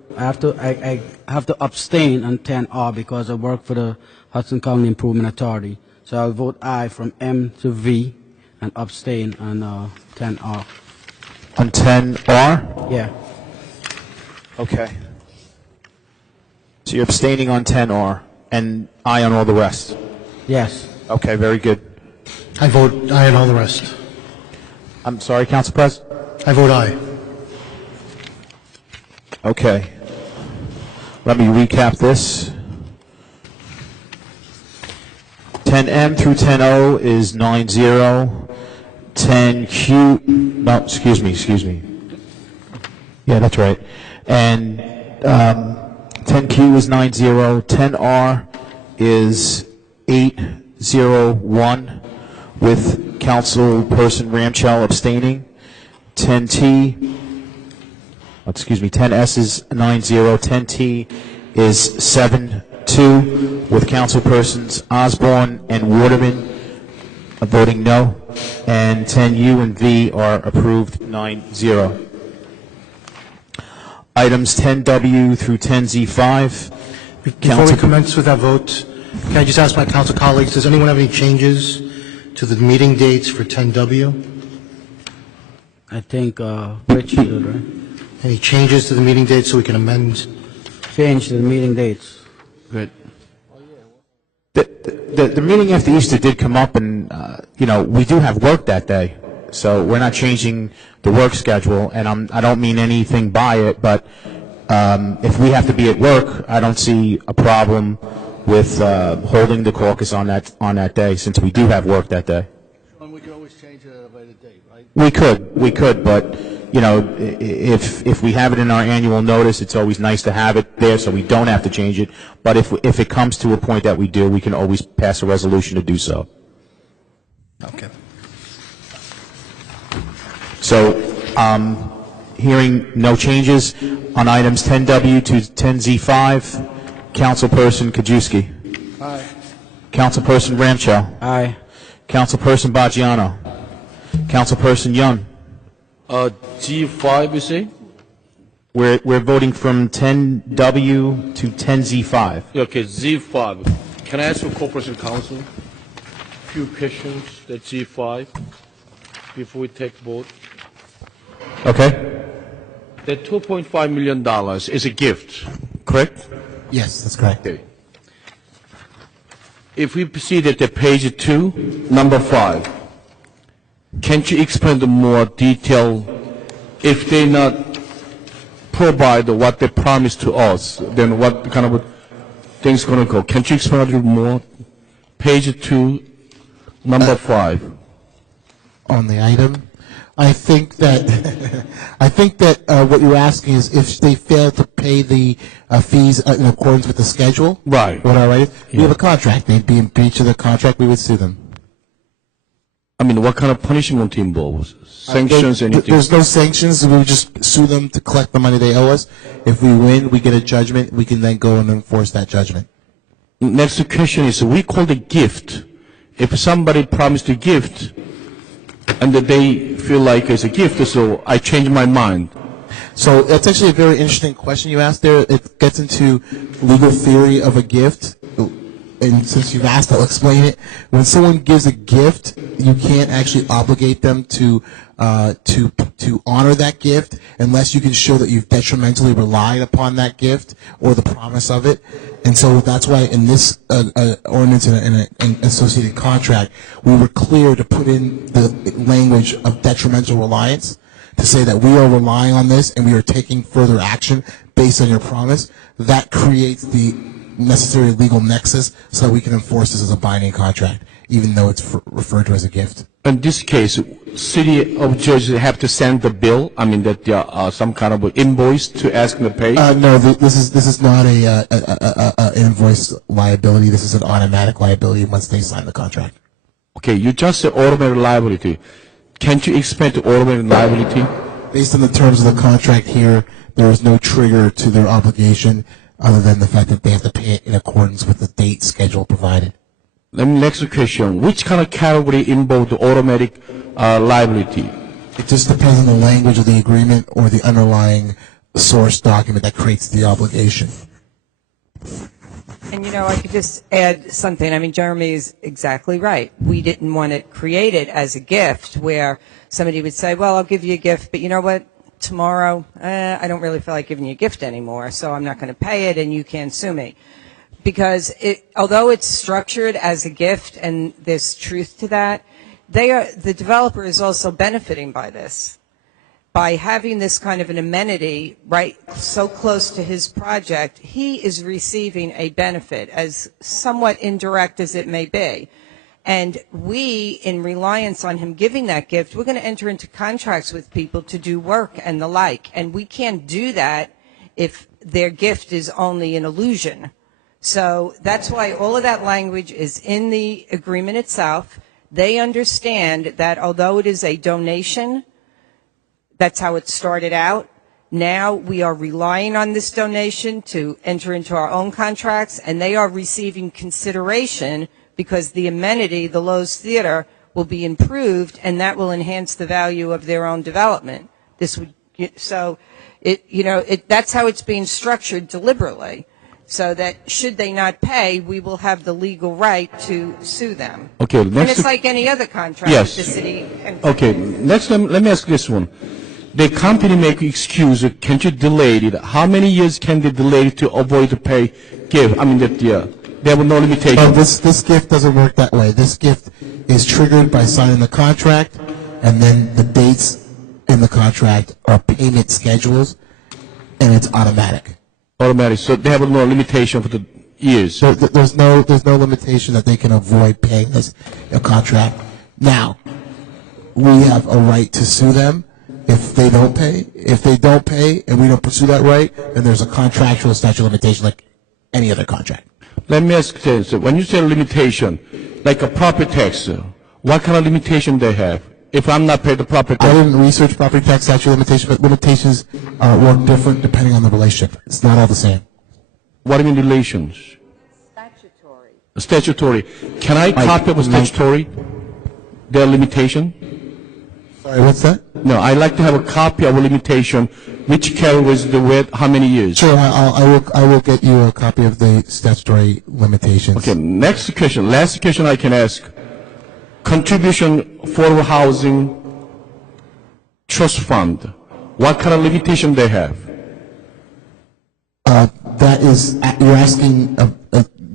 abstain on 10R because I work for the Hudson County Improvement Authority. So I'll vote aye from M to V and abstain on 10R. On 10R? Yeah. Okay. So you're abstaining on 10R and aye on all the rest? Yes. Okay, very good. I vote aye on all the rest. I'm sorry, Council President? I vote aye. Okay. Let me recap this. 10M through 10O is 9-0. 10Q, no, excuse me. Yeah, that's right. And 10Q is 9-0. 10R is 8-0-1 with Councilperson Ramchal abstaining. 10T, excuse me, 10S is 9-0. 10T is 7-2 with Councilpersons Osborne and Waterman voting no. And 10U and V are approved 9-0. Items 10W through 10Z5. Before we commence with that vote, can I just ask my council colleagues, does anyone have any changes to the meeting dates for 10W? I think Rich did, right? Any changes to the meeting dates so we can amend? Change the meeting dates. Good. The meeting after Easter did come up, and we do have work that day, so we're not changing the work schedule. And I don't mean anything by it, but if we have to be at work, I don't see a problem with holding the caucus on that day, since we do have work that day. And we can always change it at a later date, right? We could, but if we have it in our annual notice, it's always nice to have it there so we don't have to change it. But if it comes to a point that we do, we can always pass a resolution to do so. Okay. So, hearing no changes on items 10W to 10Z5, Councilperson Kajewski. Aye. Councilperson Ramchal. Aye. Councilperson Baggiano. Councilperson Young. G5, you say? We're voting from 10W to 10Z5. Okay, Z5. Can I ask for Corporation Council? Few questions, the G5, before we take vote. Okay. The $2.5 million is a gift, correct? Yes, that's correct. Okay. If we proceed at the page 2, number 5, can't you explain the more detail? If they not provide what they promised to us, then what kind of things going to go? Can't you explain a little more? Page 2, number 5. On the item, I think that what you're asking is if they fail to pay the fees in accordance with the schedule. Right. What I write? We have a contract. They'd be in breach of the contract. We would sue them. I mean, what kind of punishment involves? Sanctions, anything? There's no sanctions. We would just sue them to collect the money they owe us. If we win, we get a judgment. We can then go and enforce that judgment. Next question is, we call it gift. If somebody promised a gift, and that they feel like it's a gift, so I change my mind. So that's actually a very interesting question you asked there. It gets into legal theory of a gift. And since you've asked, I'll explain it. When someone gives a gift, you can't actually obligate them to honor that gift unless you can show that you've detrimentally relied upon that gift or the promise of it. And so that's why in this ordinance and an associated contract, we were clear to put in the language of detrimental reliance to say that we are relying on this and we are taking further action based on your promise. That creates the necessary legal nexus so that we can enforce this as a binding contract, even though it's referred to as a gift. In this case, City of Jersey have to send the bill. I mean that there are some kind of invoice to ask them to pay. No, this is not a invoice liability. This is an automatic liability once they sign the contract. Okay, you just said automatic liability. Can't you explain the automatic liability? Based on the terms of the contract here, there is no trigger to their obligation other than the fact that they have to pay it in accordance with the date schedule provided. Let me next question. Which kind of category involved the automatic liability? It just depends on the language of the agreement or the underlying source document that creates the obligation. And, you know, I could just add something. I mean, Jeremy is exactly right. We didn't want it created as a gift where somebody would say, well, I'll give you a gift, but you know what? Tomorrow, I don't really feel like giving you a gift anymore, so I'm not going to pay it and you can't sue me. Because although it's structured as a gift and there's truth to that, the developer is also benefiting by this. By having this kind of an amenity right so close to his project, he is receiving a benefit, as somewhat indirect as it may be. And we, in reliance on him giving that gift, we're going to enter into contracts with people to do work and the like. And we can't do that if their gift is only an illusion. So that's why all of that language is in the agreement itself. They understand that although it is a donation, that's how it started out. Now we are relying on this donation to enter into our own contracts, and they are receiving consideration because the amenity, the Lowe's Theater, will be improved, and that will enhance the value of their own development. That's how it's being structured deliberately, so that should they not pay, we will have the legal right to sue them. Okay, and it's like any other contract yes. with the city. Okay, next let me ask this one. The company make excuse, can't you delay it? How many years can they delay it to avoid the pay gift? I mean, they have no limitation. Well, this gift doesn't work that way. This gift is triggered by signing the contract, and then the dates in the contract are payment schedules, and it's automatic. Automatic, so they have no limitation for the years. So there's no limitation that they can avoid paying this contract. Now, we have a right to sue them if they don't pay. If they don't pay and we don't pursue that right, then there's a contractual statute of limitation like any other contract. Let me ask this. When you say limitation, like a property tax, what kind of limitation they have? If I'm not paid the property tax? I didn't research property tax statute of limitation, but limitations work different depending on the relationship. It's not all the same. What do you mean relations? Statutory. Can I copy of a statutory? Their limitation? Sorry, what's that? No, I'd like to have a copy of a limitation. Which carries the width, how many years? Sure, I will get you a copy of the statutory limitations. Okay, next question. Last question I can ask. Contribution for housing trust fund. What kind of limitation they have? That is, you're asking,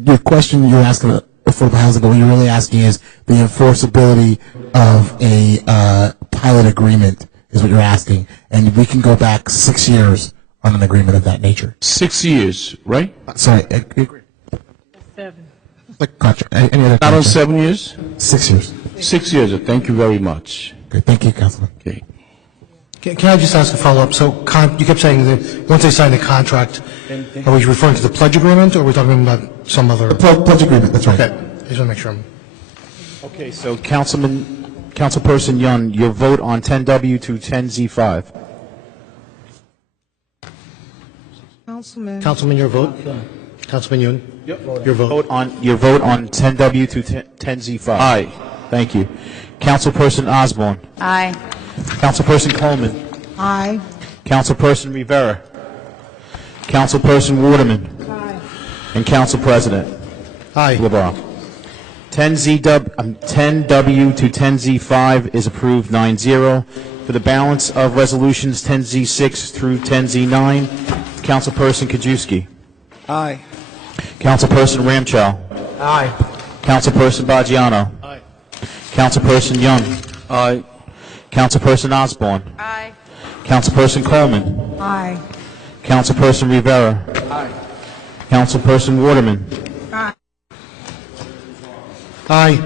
your question you're asking affordable housing, but what you're really asking is the enforceability of a pilot agreement is what you're asking. And we can go back 6 years on an agreement of that nature. 6 years, right? Sorry. 7. Like contract, any other Not contract. on 7 years? 6 years. 6 years. Thank you very much. Okay, thank you, Councilman. Okay. Can I just ask a follow-up? So you kept saying that once they sign the contract, are we referring to the pledge agreement, or are we talking about some other? Pledge agreement, that's right. Okay, I just want to make sure. Okay, so Councilperson Yun, your vote on 10W to 10Z5. Councilman, your vote? Councilman Yoon? Yep. Your vote? Your vote on 10W to 10Z5. Aye. Thank you. Councilperson Osborne. Aye. Councilperson Coleman. Aye. Councilperson Rivera. Councilperson Waterman. Aye. And Council President. Aye. LeBron. 10W to 10Z5 is approved 9-0. For the balance of resolutions 10Z6 through 10Z9, Councilperson Kajewski. Aye. Councilperson Ramchow. Aye. Councilperson Baggiano. Aye. Councilperson Young. Aye. Councilperson Osborne. Aye. Councilperson Coleman. Aye. Councilperson Rivera. Aye. Councilperson Waterman. Aye. Aye.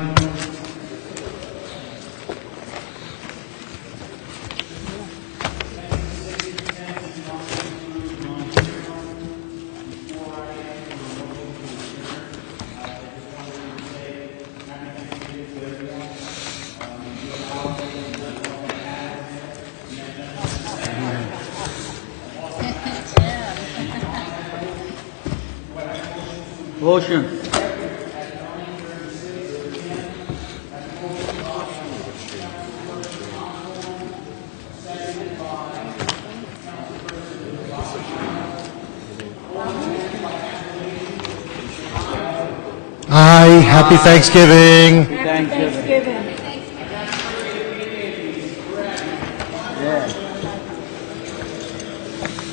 Motion. Aye, happy Thanksgiving. Thanksgiving.